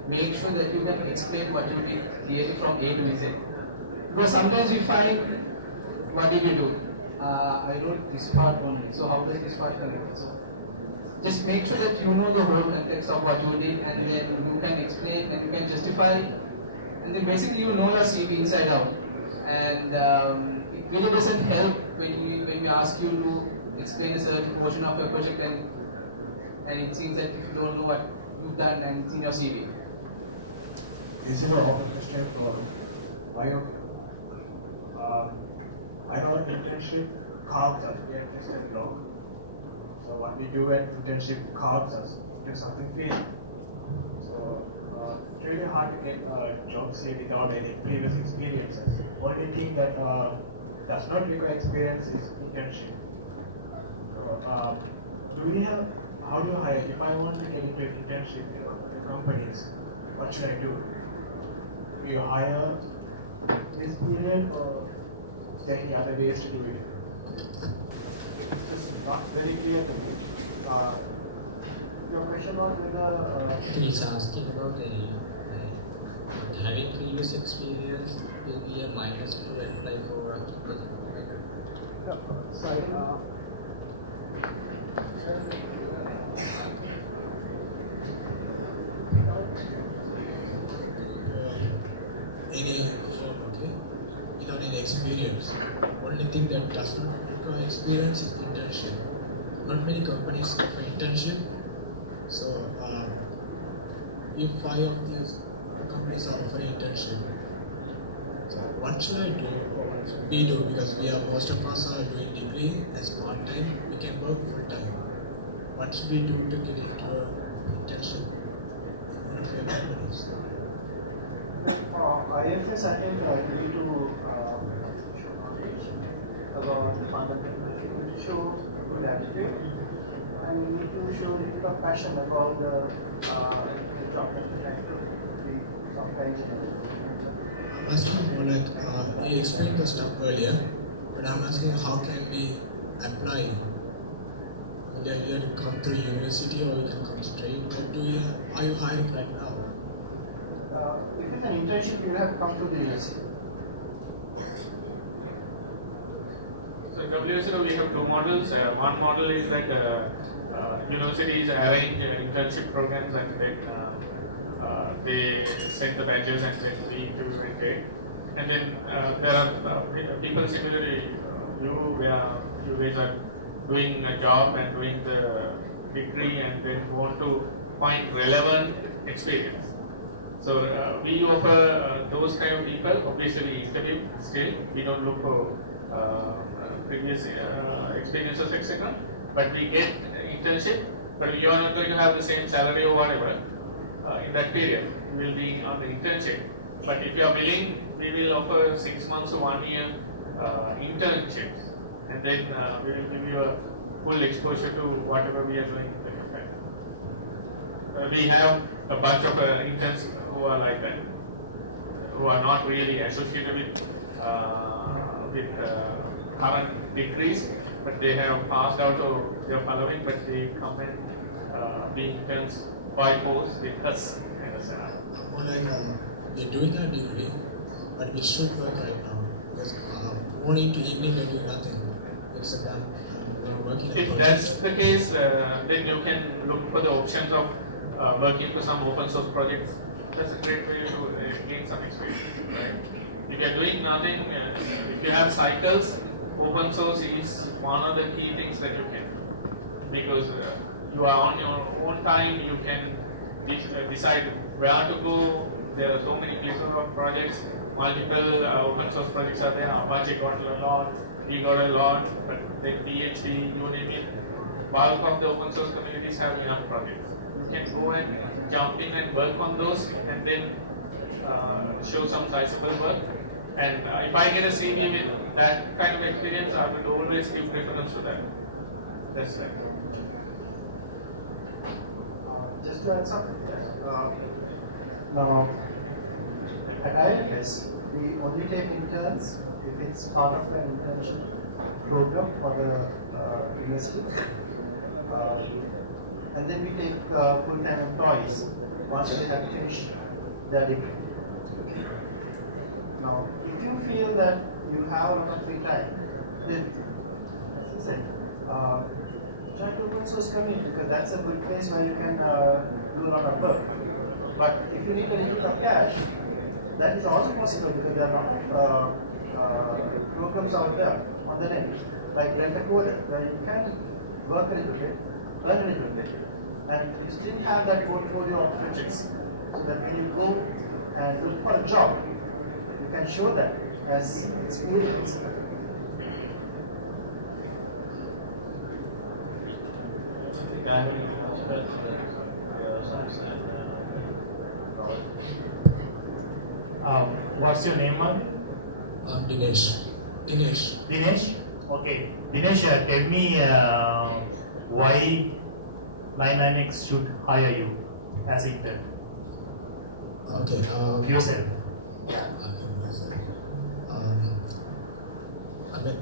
make sure that you can explain what you did clearly from A to Z. Because sometimes we find, what did you do? I wrote this part only, so how does this part connect? So just make sure that you know the whole context of what you did, and then you can explain and you can justify, and then basically you know your CV inside out. And it really doesn't help when we ask you to explain a certain portion of your project, and it seems that if you don't know what you've done and it's in your CV. Is it an open question for bio? I know internship carves us, we have tested log. So what we do at internship carves us into something field. So it's really hard to get a job, say, without any previous experiences. Only thing that does not require experience is internship. So, do we have, how do you hire? If I want to get into an internship in companies, what should I do? Do you hire this period, or is there any other ways to do it? It's not very clear to me. Your question was whether... He's asking about having previous experience will be a minus to apply for a project. Sorry. Without any experience. Only thing that does not require experience is internship. Not many companies offer internship. So if 5 of these companies are offering internship, so what should I do or what should we do? Because most of us are doing degree as part-time, we can work full-time. What should we do to get into an internship in one of your companies? IFS, I think you need to show knowledge about the fundamentals. You need to show good attitude, and you need to show a little bit of passion about the job that you're trying to be software engineer. I'm asking more like, you explained the stuff earlier, but I'm asking how can we apply? You have to come through university or you can come straight. Are you hiring right now? If it's an internship, you have to come to the university. So WSO, we have 2 models. One model is that universities arrange internship programs, and then they send the badges and then we interview and grade. And then there are people similarly where you guys are doing a job and doing the degree and then want to find relevant experience. So we offer those kind of people. Obviously, we interview still. We don't look for previous experiences, etc. But we get internship. But you are not going to have the same salary or whatever in that period. You will be on the internship. But if you are willing, we will offer 6 months or 1 year internships, and then we will give you a full exposure to whatever we are doing in the meantime. We have a bunch of interns who are like that, who are not really associated with current degrees, but they have passed out or they are following, but they come and be interns by force with us in a sense. More like they're doing a degree, but we should work right now because morning to evening they're doing nothing. It's a done. We're working. If that's the case, then you can look for the options of working for some open source projects. That's a great way to gain some experience, right? If you're doing nothing, if you have cycles, open source is one of the key things that you can do. Because you are on your own time, you can decide where to go. There are so many places of projects, multiple open source projects are there. Apache got a lot, we got a lot, but then PhD, you name it. Bulk of the open source communities have enough projects. You can go and jump in and work on those and then show some sizable work. And if I get a CV with that kind of experience, I would always give preference to that. That's it. Just to add something, now at IFS, we only take interns if it's part of an internship program for the university. And then we take full-time employees once they have finished their degree. Now, if you feel that you have a lot of free time, then, as I said, try to open source community because that's a good place where you can do a lot of work. But if you need a little bit of cash, that is also possible because there are a lot of programs out there on the net, like Rent a Coder, where you can work a little bit, earn a little bit, and you still have that portfolio of projects, so that when you go and look for a job, you can show that as experience. What's your name, man? Dinesh. Dinesh? Okay. Dinesh, tell me why 99X should hire you as intern. Okay. Yourself.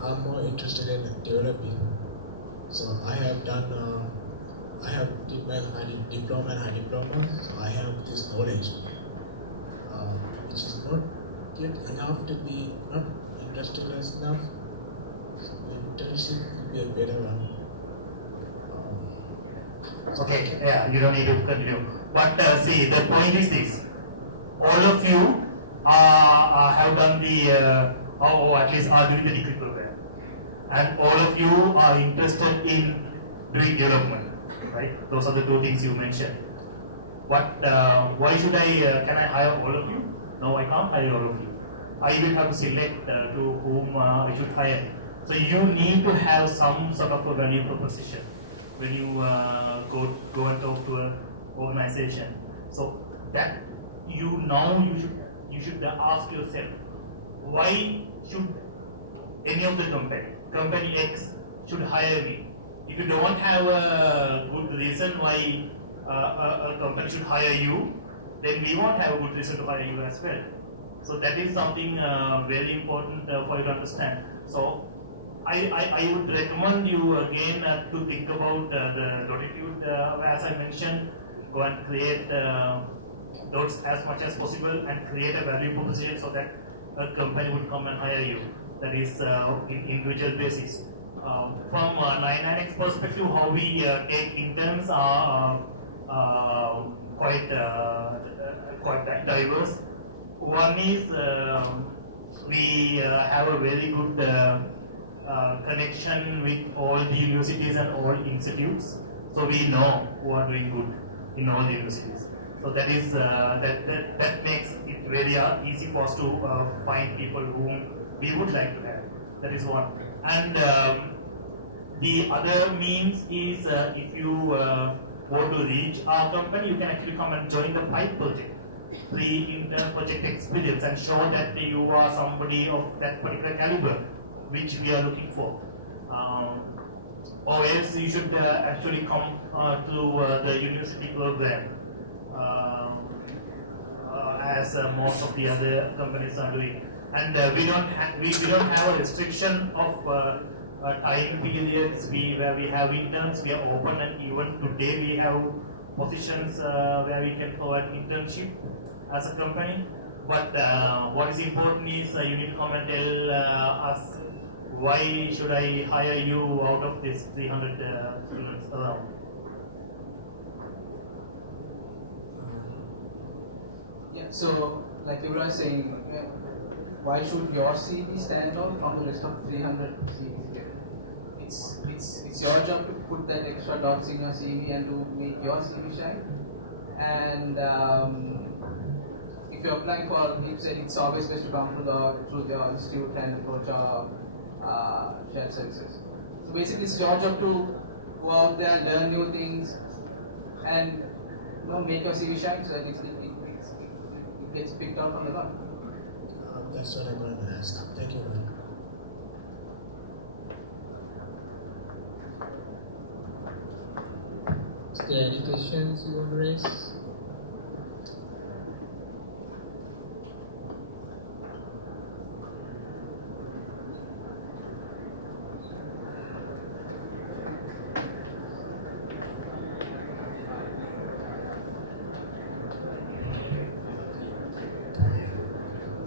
I'm more interested in developing. So I have did my diploma and high diploma. So I have this knowledge, which is not yet enough to be not industrialized enough. So internship will be a better one. Okay, yeah, you don't need to continue. But see, the point is this: all of you have done the, or at least are doing the degree program, and all of you are interested in doing development, right? Those are the two things you mentioned. But why should can I hire all of you? No, I can't hire all of you. I will have to select to whom I should hire. So you need to have some sort of a value proposition when you go and talk to an organization. So that you should ask yourself, why should any of the company X should hire me? If you don't have a good reason why a company should hire you, then we won't have a good reason to hire you as well. So that is something very important for you to understand. So I would recommend you again to think about the attitude, as I mentioned, go and create dots as much as possible and create a value proposition so that a company would come and hire you. That is in individual basis. From 99X perspective, how we take interns are quite diverse. One is we have a very good connection with all the universities and all institutes, so we know who are doing good. in all the universities. So that is that makes it very easy for us to find people whom we would like to have. That is one. And the other means is if you want to reach our company, you can actually come and join the PIPE project, pre-intern project experience, and show that you are somebody of that particular caliber, which we are looking for. Or else you should actually come to the university program, as most of the other companies are doing. And we don't have a restriction of time periods where we have interns. We are open, and even today we have positions where we can provide internship as a company. But what is important is you need to come and tell us, why should I hire you out of this 300 students around? Yeah, so like you were saying, why should your CV stand out from the rest of 300 CVs? It's your job to put that extra dots in your CV and to make your CV shine. And if you're applying for leave said, it's always best to come through the institute and approach our shared services. So basically, it's your job to go out there, learn new things, and make your CV shine so that it gets picked out from the gun. That's what I'm going to ask. Thank you, man. Is there any questions you want to raise?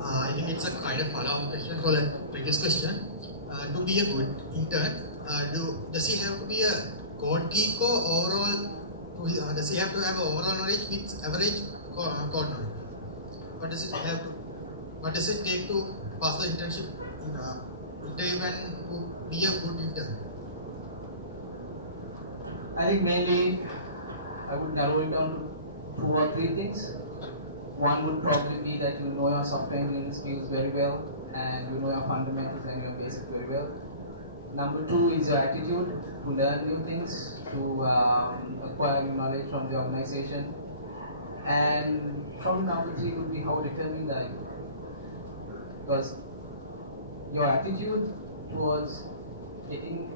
I think it's a kind of follow-up question for the previous question. To be a good intern, does he have to be a code geek or overall? Does he have to have overall knowledge with average code knowledge? What does it take to pass the internship interview and to be a good intern? I think mainly I would narrow it down to 2 or 3 things. One would probably be that you know your software engineering skills very well, and you know your fundamentals and your basics very well. Number 2 is your attitude to learn new things, to acquire new knowledge from the organization. And probably number 3 would be how determined are you. Because your attitude towards getting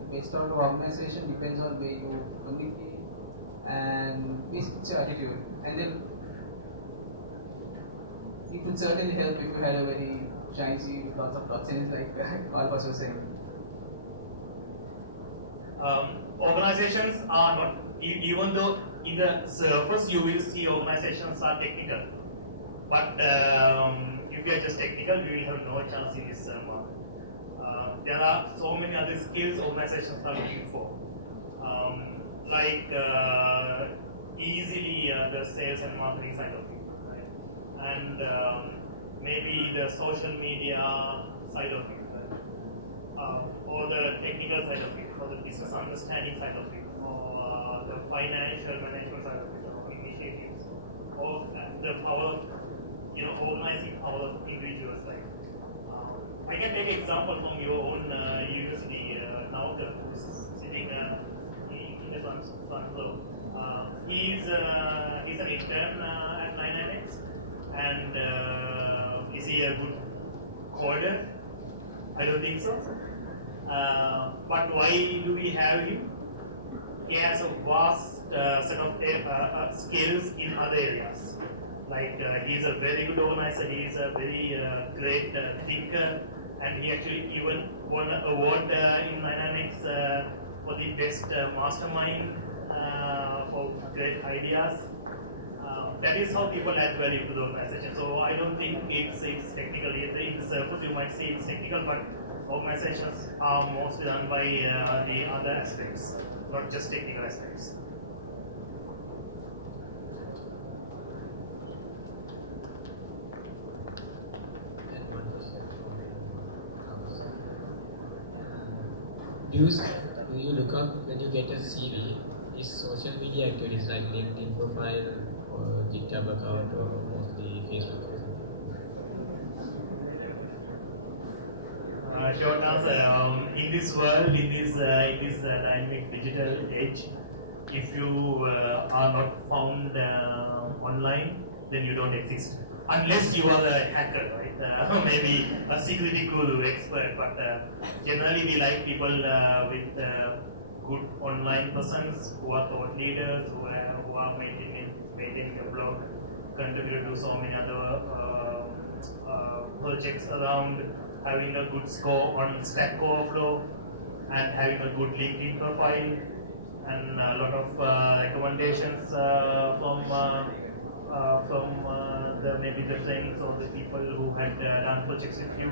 the best out of the organization depends on where you communicate, and basically it's your attitude. And then it would certainly help if you had a very shiny CV with lots of dots in it, like Alpas was saying. Organizations are not, even though in the surface you will see organizations are technical, but if you are just technical, you will have no chance in this market. There are so many other skills organizations are looking for, like easily the sales and marketing side of it, right? And maybe the social media side of it, right? Or the technical side of it, or the business understanding side of it, or the financial management side of it, or initiatives, or the power of, organizing power of individuals. Like, I can take an example from your own university, Nauka, who's sitting in the front row. He's an intern at 9NX, and is he a good coder? I don't think so. But why do we have him? He has a vast set of skills in other areas. Like he's a very good organizer, he's a very great thinker, and he actually even won an award in Dynamics for the best mastermind for great ideas. That is how people add value to the organization. So I don't think it's technical. In the surface you might say it's technical, but organizations are mostly done by the other aspects, not just technical aspects. Do you look up when you get a CV is social media activities like LinkedIn profile or GitHub account or mostly Facebook? Short answer, in this world, in this dynamic digital age, if you are not found online, then you don't exist. Unless you are a hacker, right? Maybe a security guru expert, but generally we like people with good online presence, who are thought leaders, who are maintaining a blog, contribute to so many other projects around, having a good score on Stack Overflow, and having a good LinkedIn profile, and a lot of recommendations from maybe the friends or the people who had done projects with you.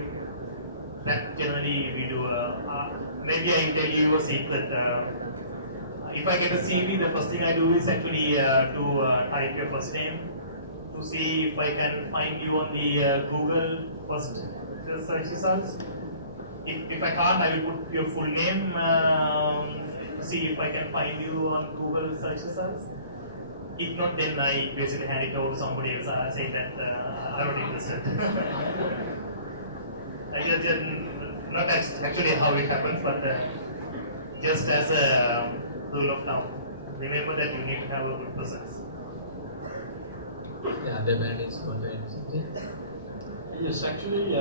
That generally we do. Maybe I tell you a secret. If I get a CV, the first thing I do is actually to type your first name to see if I can find you on the Google first search results. If I can't, I will put your full name to see if I can find you on Google search results. If not, then I basically hand it over to somebody else. I say that I'm not interested. Not actually how it happens, but just as a rule of thumb, remember that you need to have a good presence. The other managers want to add something? Yes, actually,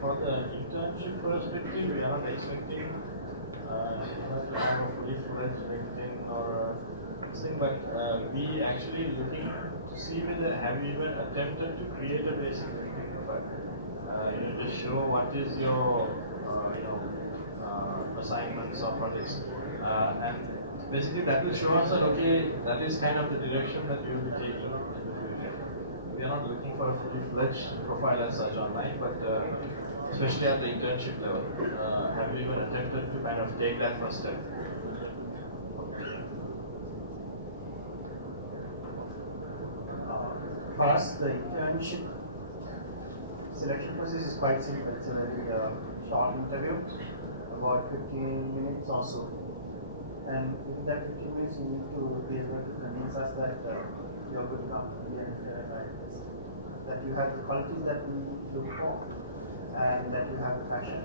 for the internship perspective, we are not expecting to have a fully fledged LinkedIn or thing, but we actually looking to see whether have you even attempted to create a basic LinkedIn profile. To show what is your assignments or projects, and basically that will show us that okay, that is kind of the direction that you will be taking in the future. We are not looking for a fully fledged profile as such online, but especially at the internship level, have you even attempted to kind of take that first step? For us, the internship selection process is quite simple. It's a very short interview, about 15 minutes or so. And within that 15 minutes, you need to be able to convince us that you're good enough to be an intern like this, that you have the qualities that we look for, and that you have the passion.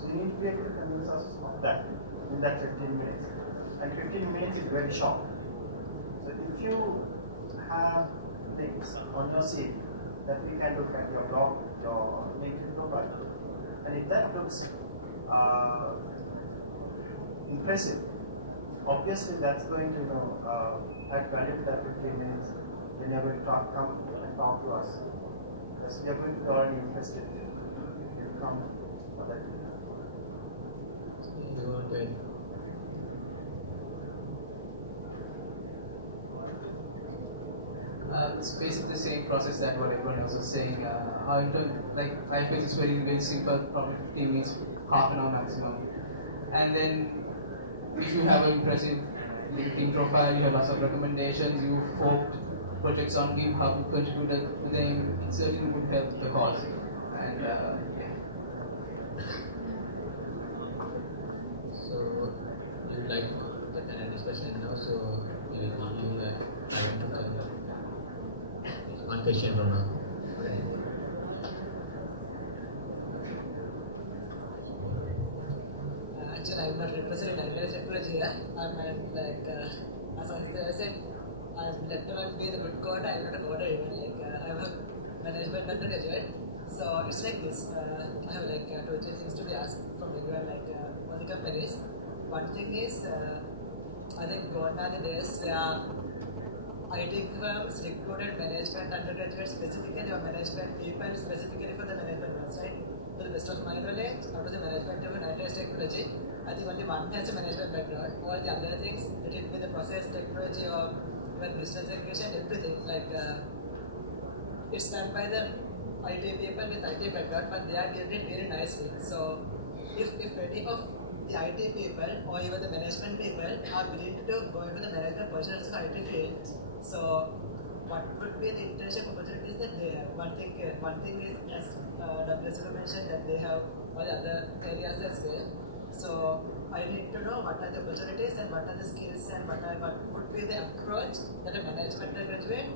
So you need to be able to convince us of that in that 15 minutes. And 15 minutes is very short. So if you have things on your CV that we can look at your blog, your LinkedIn profile, and if that looks impressive, obviously that's going to add value to that 15 minutes when you're going to come and talk to us. Because we are going to be already interested if you come for that. It's basically the same process that what everyone else was saying. Our intern, like life is very, very simple, probably 15 minutes, half an hour maximum. And then if you have an impressive LinkedIn profile, you have lots of recommendations, you forked projects on GitHub, you contributed to them, it certainly would help the cause. And yeah. So you would like to get an discussion now, so we will give you the time to come. One question from now. Actually, I'm not representing entire technology here. I'm as I said, I'm let alone be the good coder. I'm not a coder even. I'm a management undergraduate. So it's like this. I have two or three things to be asked from everyone, for the companies. One thing is, I think gone are the days where IT firms recruited management undergraduates specifically or management people specifically for the management roles, right? To the best of my knowledge, out of the management of Apprentice technology, I think only one has a management background. All the other things, let it be the process technology or even business education, everything, it's done by the IT people with IT background, but they are doing it very nicely. So if any of the IT people or even the management people are willing to go into the management portions of IT field, so what would be the internship opportunities that they have? One thing is, as WSO mentioned, that they have all the other areas as well. So I need to know what are the opportunities and what are the skills and what would be the approach that a management graduate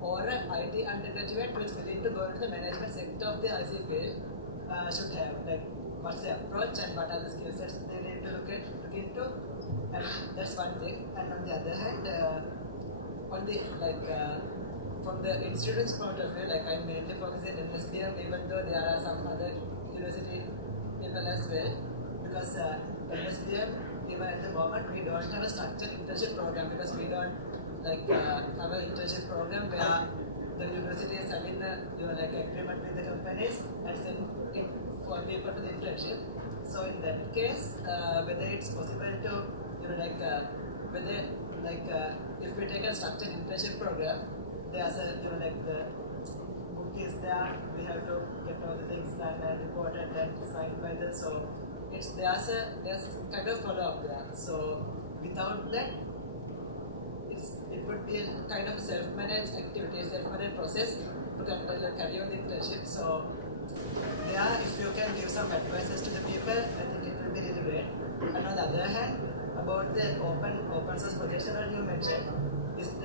or an IT undergraduate who is willing to go into the management sector of the IC field should have. Like, what's the approach and what are the skill sets they need to look into, and that's one thing. And on the other hand, on the from the institute's point of view, like I'm mainly focusing on NSBM, even though there are some other university level as well, because NSBM, even at the moment, we don't have a structured internship program because we don't have an internship program where the university is having agreement with the companies and send it for people to the internship. So in that case, whether it's possible to if we take a structured internship program, there's a the book is there, we have to get all the things done and reported and signed by the, so there's kind of follow up there. So without that, it would be a kind of self-managed activity, self-managed process to carry on the internship. So there, if you can give some advices to the people, I think it will be really great. And on the other hand, about the open source projects that you mentioned,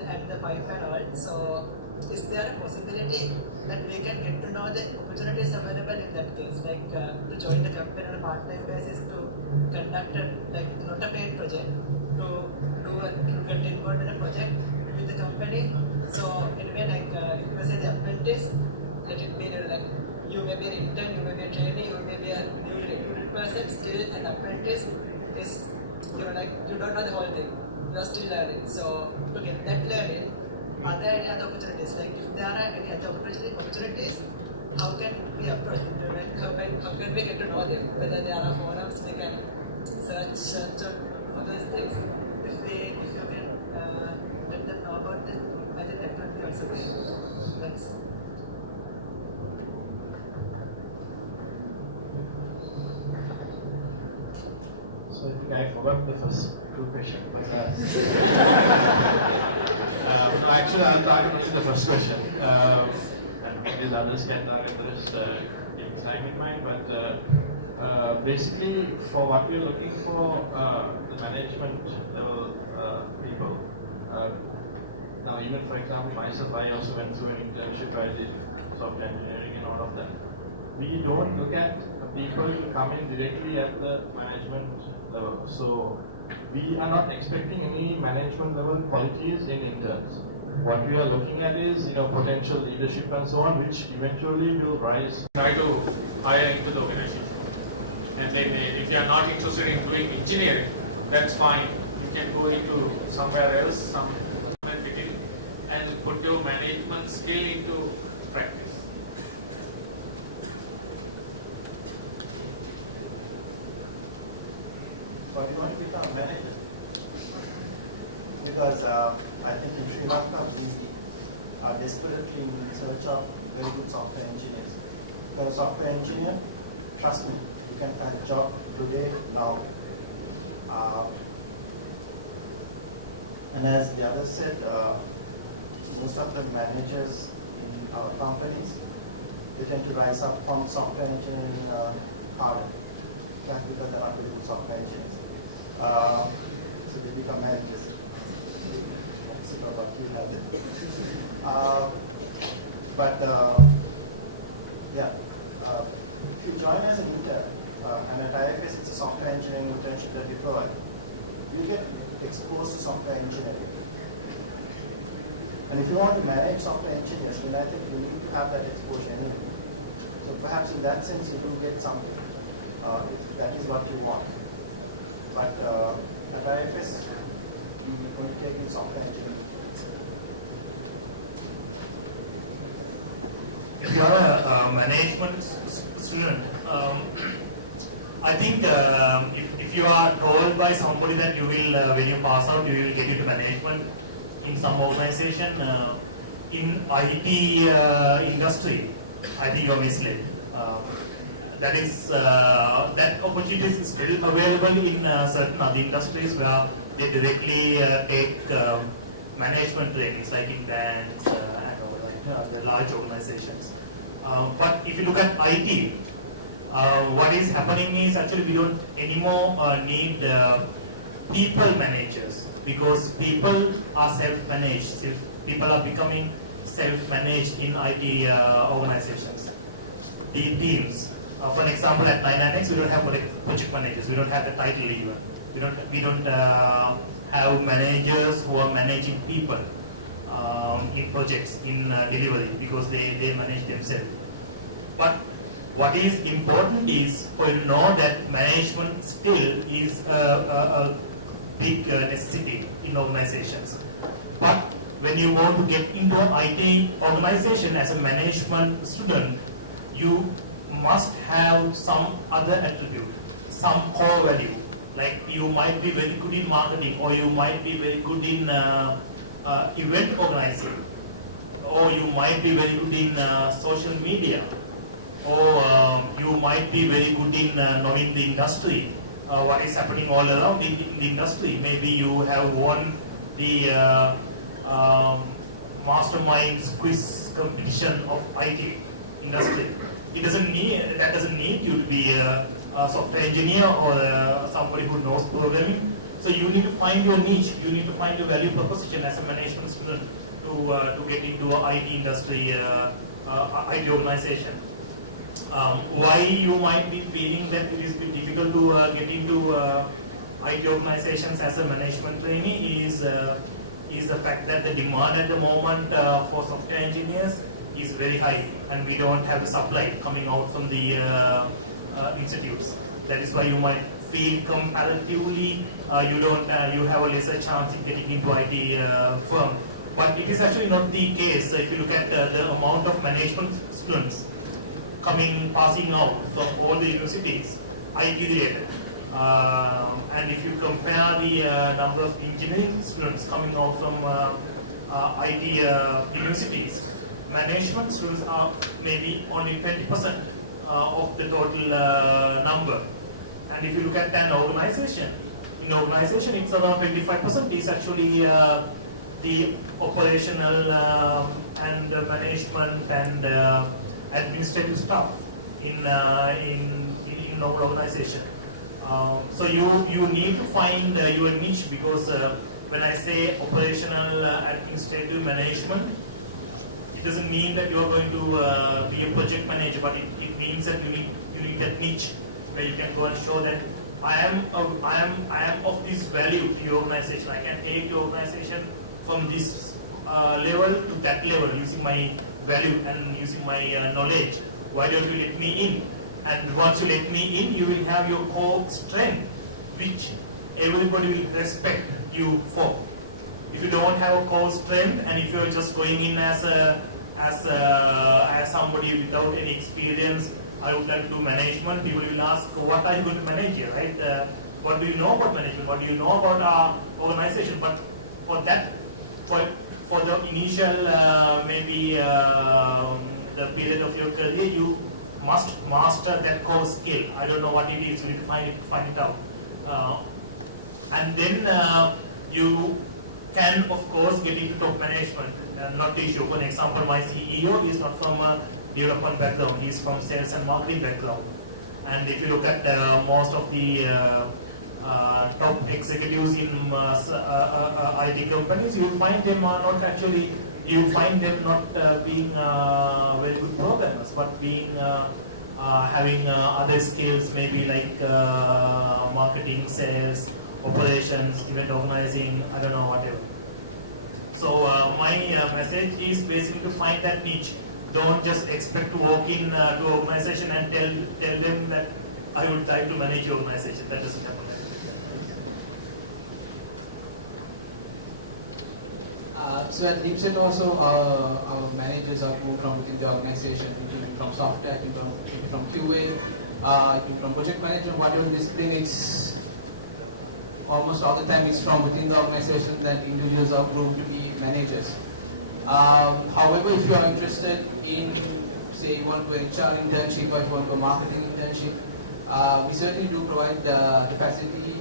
and the pipe and all, so is there a possibility that we can get to know the opportunities available in that case, like to join the company on a part-time basis, to conduct not a paid project, to get involved in a project with the company. So anyway, if you say the apprentice, let it be you may be an intern, you may be a trainee, you may be a newly recruited person, still an apprentice is you don't know the whole thing. You are still learning. So to get that learning, are there any other opportunities? Like if there are any other opportunities, how can we approach them? How can we get to know them? Whether there are forums we can search for those things. If you can let them know about this, I think that would be also great. Thanks. So I think I forgot the first two questions. No, actually I'll target only the first question. And these others can target the rest in time in mind. But basically, for what we're looking for, the management level people. Now, even for example, myself, I also went through an internship. I did software engineering and all of that. We don't look at people to come in directly at the management level. So we are not expecting any management level qualities in interns. What we are looking at is potential leadership and so on, which eventually will rise. Try to hire into the organization. And then if you are not interested in doing engineering, that's fine. You can go into somewhere else, and put your management skill into practice. Or you want to become a manager? Because I think in Sri Lanka we are desperately in search of very good software engineers. If you're a software engineer, trust me, you can find a job today, now. And as the others said, most of the managers in our companies, they tend to rise up from software engineering harder. That's because they're not very good software engineers. So they become managers. If you join as an intern, and at IFS it's a software engineering internship that we provide, you get exposed to software engineering. And if you want to manage software engineers, then I think you need to have that exposure anyway. So perhaps in that sense you do get something, if that is what you want. But at IFS, we only take in software engineering. If you are a management student, I think if you are told by somebody that you will, when you pass out, you will get into management in some organization, in IT industry, I think you are misled. That is, that opportunity is still available in certain other industries where they directly take management trainings, like in banks and the large organizations. But if you look at IT, what is happening is actually we don't anymore need people managers, because people are self-managed. People are becoming self-managed in IT organizations. The teams. For an example, at 999X, we don't have project managers. We don't have the title even. We don't have managers who are managing people in projects, in delivery, because they manage themselves. But what is important is for you to know that management still is a big necessity in organizations. But when you want to get into an IT organization as a management student, you must have some other attribute, some core value. Like you might be very good in marketing, or you might be very good in event organizing, or you might be very good in social media, or you might be very good in knowing the industry, what is happening all around in the industry. Maybe you have won the masterminds quiz competition of IT industry. That doesn't need you to be a software engineer or somebody who knows programming. So you need to find your niche. You need to find your value proposition as a management student to get into an IT industry, IT organization. Why you might be feeling that it is difficult to get into IT organizations as a management trainee is the fact that the demand at the moment for software engineers is very high, and we don't have the supply coming out from the institutes. That is why you might feel comparatively you have a lesser chance in getting into IT firm. But it is actually not the case. If you look at the amount of management students passing out from all the universities, IT related, and if you compare the number of engineering students coming out from IT universities, management students are maybe only 20% of the total number. And if you look at an organization, in organization it's around 25% is actually the operational and management and administrative staff in an organization. So you need to find your niche, because when I say operational administrative management, it doesn't mean that you are going to be a project manager, but it means that you need that niche where you can go and show that I am of this value to your organization. I can take your organization from this level to that level using my value and using my knowledge. Why don't you let me in? And once you let me in, you will have your core strength, which everybody will respect you for. If you don't have a core strength, and if you're just going in as somebody without any experience, I would like to do management, people will ask, what are you going to manage here, right? What do you know about management? What do you know about our organization? But for that, for the initial maybe the period of your career, you must master that core skill. I don't know what it is, you need to find it out. And then you can, of course, get into top management, not the issue. For example, my CEO is not from a development background, he is from sales and marketing background. And if you look at most of the top executives in IT companies, you will find them are not actually, you will find them not being very good programmers, but being having other skills, maybe like marketing, sales, operations, event organizing, I don't know, whatever. So my message is basically to find that niche. Don't just expect to walk in to an organization and tell them that I would try to manage your organization. That doesn't happen. So at DeepSet also, our managers are moved from within the organization, including from software, from QA, from project management, whatever discipline. It's almost all the time it's from within the organization that individuals are groomed to be managers. However, if you are interested in, say, you want to HR internship or you want to marketing internship, we certainly do provide the facility.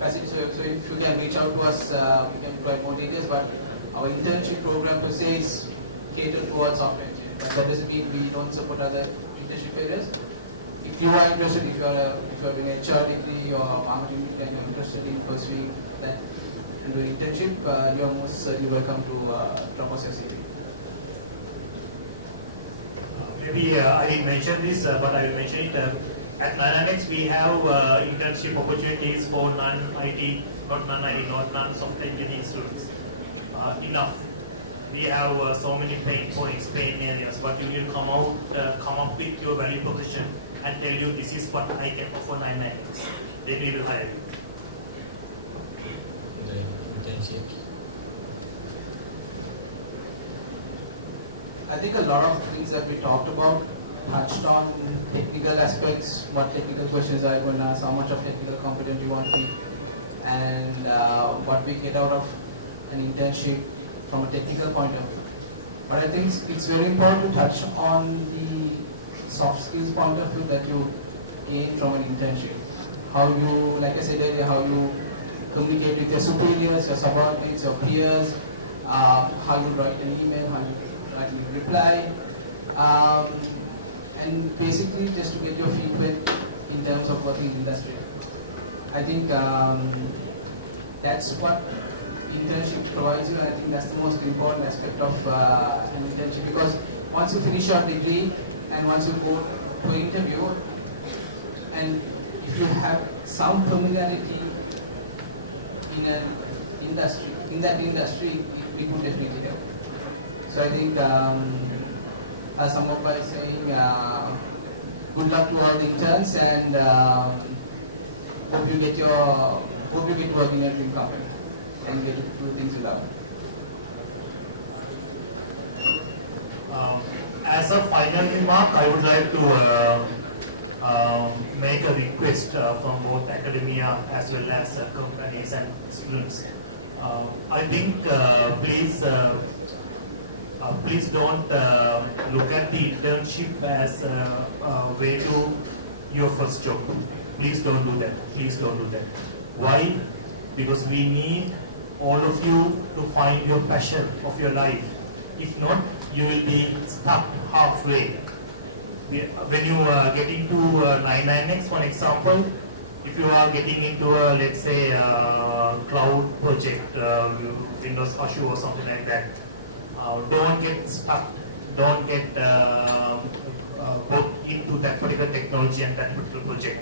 So if you can reach out to us, we can provide more details. But our internship program per se is catered towards software engineering. But that doesn't mean we don't support other internship areas. if you are interested, if you are doing a HR degree or marketing degree and you're interested in pursuing that and doing internship, you are most certainly welcome to drop us your CV. Maybe I didn't mention this, but I will mention it. At 9NX, we have internship opportunities for non-IT, not non-software engineering students. Enough. We have so many pain points, pain areas, but you will come up with your value proposition and tell you this is what I can offer 9NX. Then we will hire you. I think a lot of things that we talked about touched on technical aspects, what technical questions are you going to ask, how much of technical competence you want to be, and what we get out of an internship from a technical point of view. But I think it's very important to touch on the soft skills point of view that you gain from an internship. How you, like I said earlier, how you communicate with your superiors, your subordinates, your peers, how you write an email, how you write a reply, and basically just to get your feet wet in terms of working in industry. I think that's what internship provides you. I think that's the most important aspect of an internship, because once you finish your degree and once you go to an interview, and if you have some familiarity in an industry, in that industry, it would definitely help. So I think I'll sum up by saying good luck to all the interns, and hope you get to work in your dream company and get to do things you love. As a final remark, I would like to make a request from both academia as well as companies and students. I think please don't look at the internship as a way to your first job. Please don't do that. Please don't do that. Why? Because we need all of you to find your passion of your life. If not, you will be stuck halfway. When you get into 9NX, for example, if you are getting into a, let's say, cloud project, Windows Azure or something like that, don't get stuck. Don't get hooked into that particular technology and that particular project.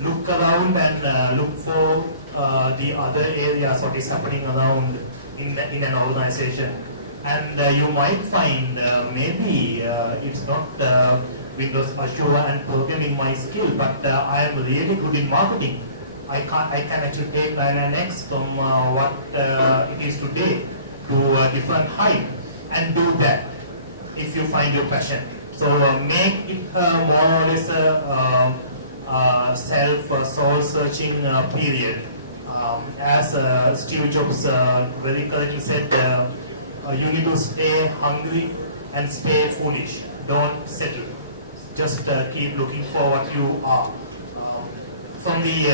Look around and look for the other areas, what is happening around in an organization. And you might find maybe it's not Windows Azure and programming my skill, but I am really good in marketing. I can actually take 9NX from what it is today to a different height and do that if you find your passion. So make it more or less a soul-searching period. As Steve Jobs very correctly said, you need to stay hungry and stay foolish. Don't settle. Just keep looking for what you are. From the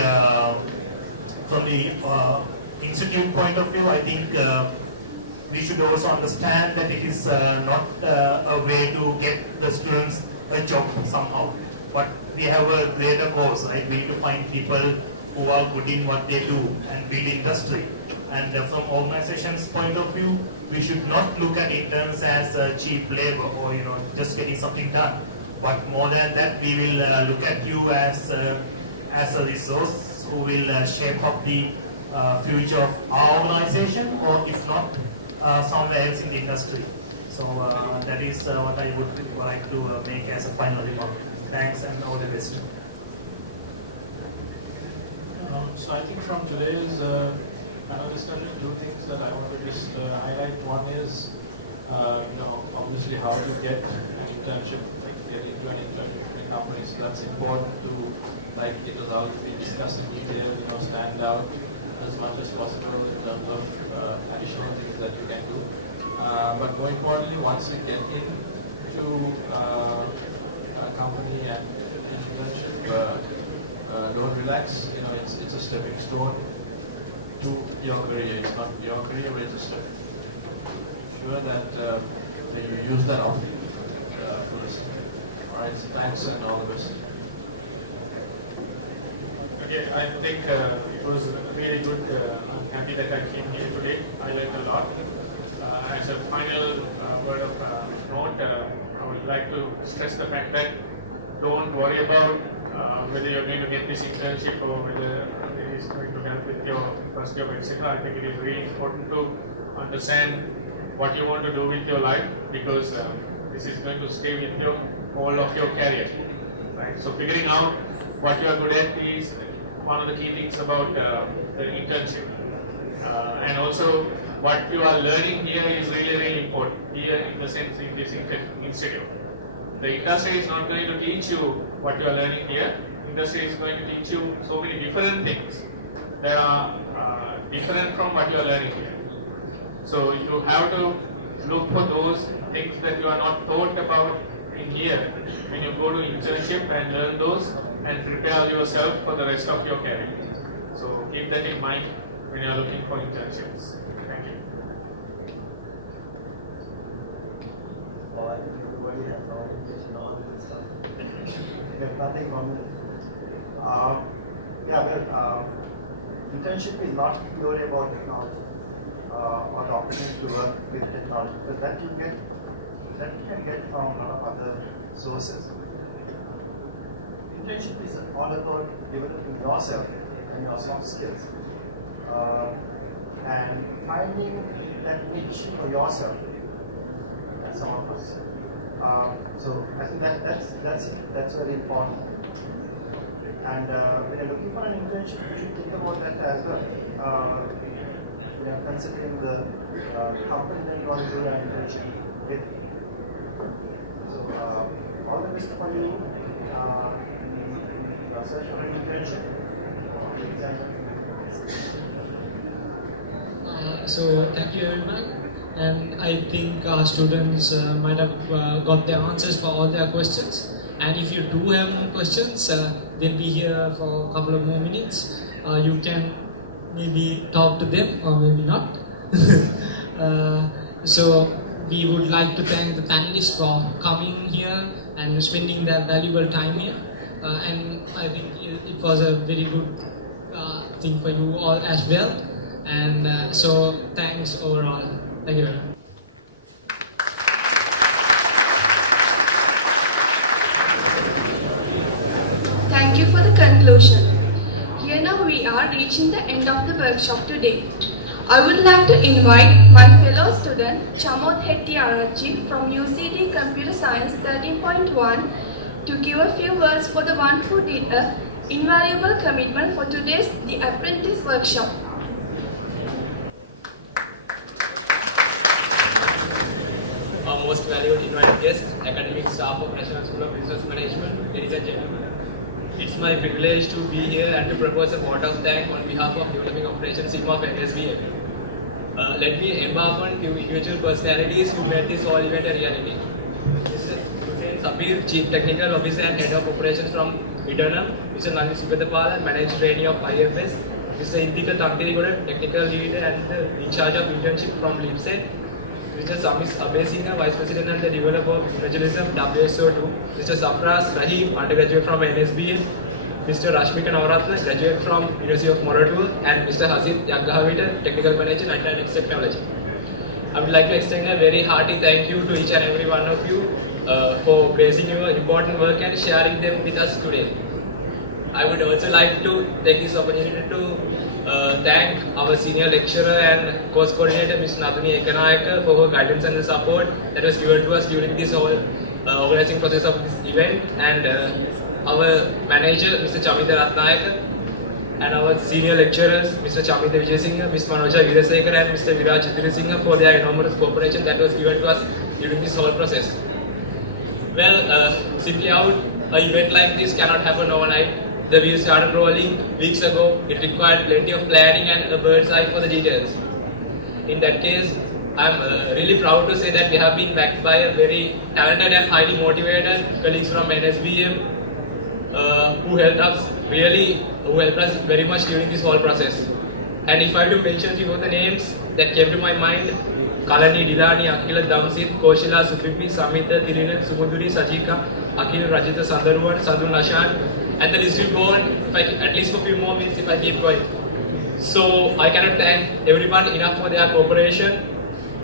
institute point of view, I think we should also understand that it is not a way to get the students a job somehow, but we have a greater cause, right? We need to find people who are good in what they do and build industry. And from organization's point of view, we should not look at interns as cheap labor or just getting something done. But more than that, we will look at you as a resource who will shape up the future of our organization, or if not, somewhere else in the industry. So that is what I would like to make as a final remark. Thanks and all the best. So I think from today's panel discussion, two things that I want to just highlight. One is, obviously how to get an internship, like get into an internship in companies. That's important to, like it was already discussed in detail, stand out as much as possible in terms of additional things that you can do. But more importantly, once you get into a company and internship, don't relax. It's a stepping stone to your career. It's not your career, but it's a step. Sure that you use that opportunity first. All right. So thanks and all the best. Yeah, I think it was really good. I'm happy that I came here today. I learned a lot. As a final word of note, I would like to stress the fact that don't worry about whether you're going to get this internship or whether it is going to help with your first job, etc. I think it is really important to understand what you want to do with your life, because this is going to stay with you all of your career. Right? So figuring out what you are good at is one of the key things about the internship. And also what you are learning here is really, really important here in the sense in this institute. The industry is not going to teach you what you are learning here. Industry is going to teach you so many different things that are different from what you are learning here. So you have to look for those things that you are not taught about in here when you go to internship and learn those and prepare yourself for the rest of your career. So keep that in mind when you are looking for internships. Thank you. Well, I think everybody has no obligation on this stuff. There's nothing wrong with it. Internship is not purely about technology or the opportunity to work with technology, because that you can get from a lot of other sources. Internship is all about developing yourself and your soft skills and finding that niche for yourself. That's some of us. So I think that's very important. And when you're looking for an internship, you should think about that as well. Considering the company that you want to do an internship with. So all the best for you. Search for an internship. So thank you everyone. And I think our students might have got their answers for all their questions. And if you do have more questions, they'll be here for a couple of more minutes. You can maybe talk to them or maybe not. So we would like to thank the panelists for coming here and spending their valuable time here. And I think it was a very good thing for you all as well. And so thanks overall. Thank you very much. Thank you for the conclusion. Here now we are reaching the end of the workshop today. I would like to invite my fellow student Chamod Hettiarachchi from UCD Computer Science 13.1 to give a few words for the one who did an invaluable commitment for today's The Apprentice workshop. Our most valued invited guests, academic staff of National School of Business Management, ladies and gentlemen. It's my privilege to be here and to propose a vote of thanks on behalf of Developing Operations Team of NSBM. Let me embark on few individual personalities who made this whole event a reality. Mr. Hussain Sabir, Chief Technical Officer and Head of Operations from Intern, Mr. Nani Sugatapala, Managing Trainee of IFS, Mr. Indika Tangirigoda, Technical Leader and in charge of internship from LeapSet, Mr. Samis Abesina, Vice President and the Developer of Evangelism, WSO2, Mr. Safras Rahim, undergraduate from NSBM, Mr. Rashmika Navaratna, graduate from University of Moratua, and Mr. Hazid Yaggahavita, Technical Manager, Dynamics Technology. I would like to extend a very hearty thank you to each and every one of you for praising your important work and sharing them with us today. I would also like to take this opportunity to thank our senior lecturer and course coordinator, Ms. Naduni Ekanayaka, for her guidance and the support that was given to us during this whole organizing process of this event, and our manager, Mr. Chamita Ratnayaka, and our senior lecturers, Mr. Chamita Vijayasinghe, Ms. Manoja Veerasekar, and Mr. Viraj Chitrisinghe for their enormous cooperation that was given to us during this whole process. Well, simply out, an event like this cannot happen overnight. The wheels started rolling weeks ago. It required plenty of planning and a bird's eye for the details. In that case, I'm really proud to say that we have been backed by a very talented and highly motivated colleagues from NSBM who helped us very much during this whole process. And if I have to mention few of the names that came to my mind, Kalani, Dilani, Akila, Damsit, Koshila, Supipi, Samita, Tirina, Sumuduri, Sajika, Akil, Rajita, Sandaruvan, Sadhu Nashan, and the list will go on at least for a few more minutes if I keep going. So I cannot thank everyone enough for their cooperation,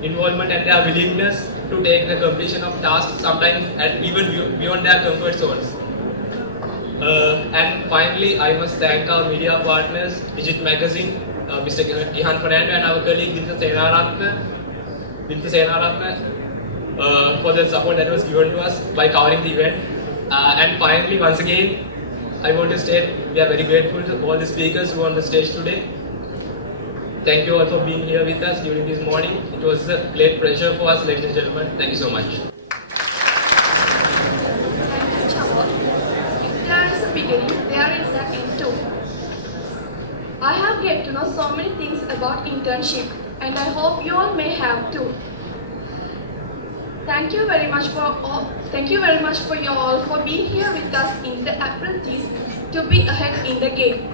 involvement and their willingness to take the completion of tasks sometimes and even beyond their comfort zones. And finally, I must thank our media partners, Digit Magazine, Mr. Ihan Fernando and our colleague Dintha Senaratna for the support that was given to us by covering the event. And finally, once again, I want to state we are very grateful to all the speakers who are on the stage today. Thank you all for being here with us during this morning. It was a great pleasure for us, ladies and gentlemen. Thank you so much. Thank you, Chawal. If there is a beginning, there is an end too. I have get to know so many things about internship, and I hope you all may have too. Thank you very much for you all for being here with us in the Apprentice to be ahead in the game.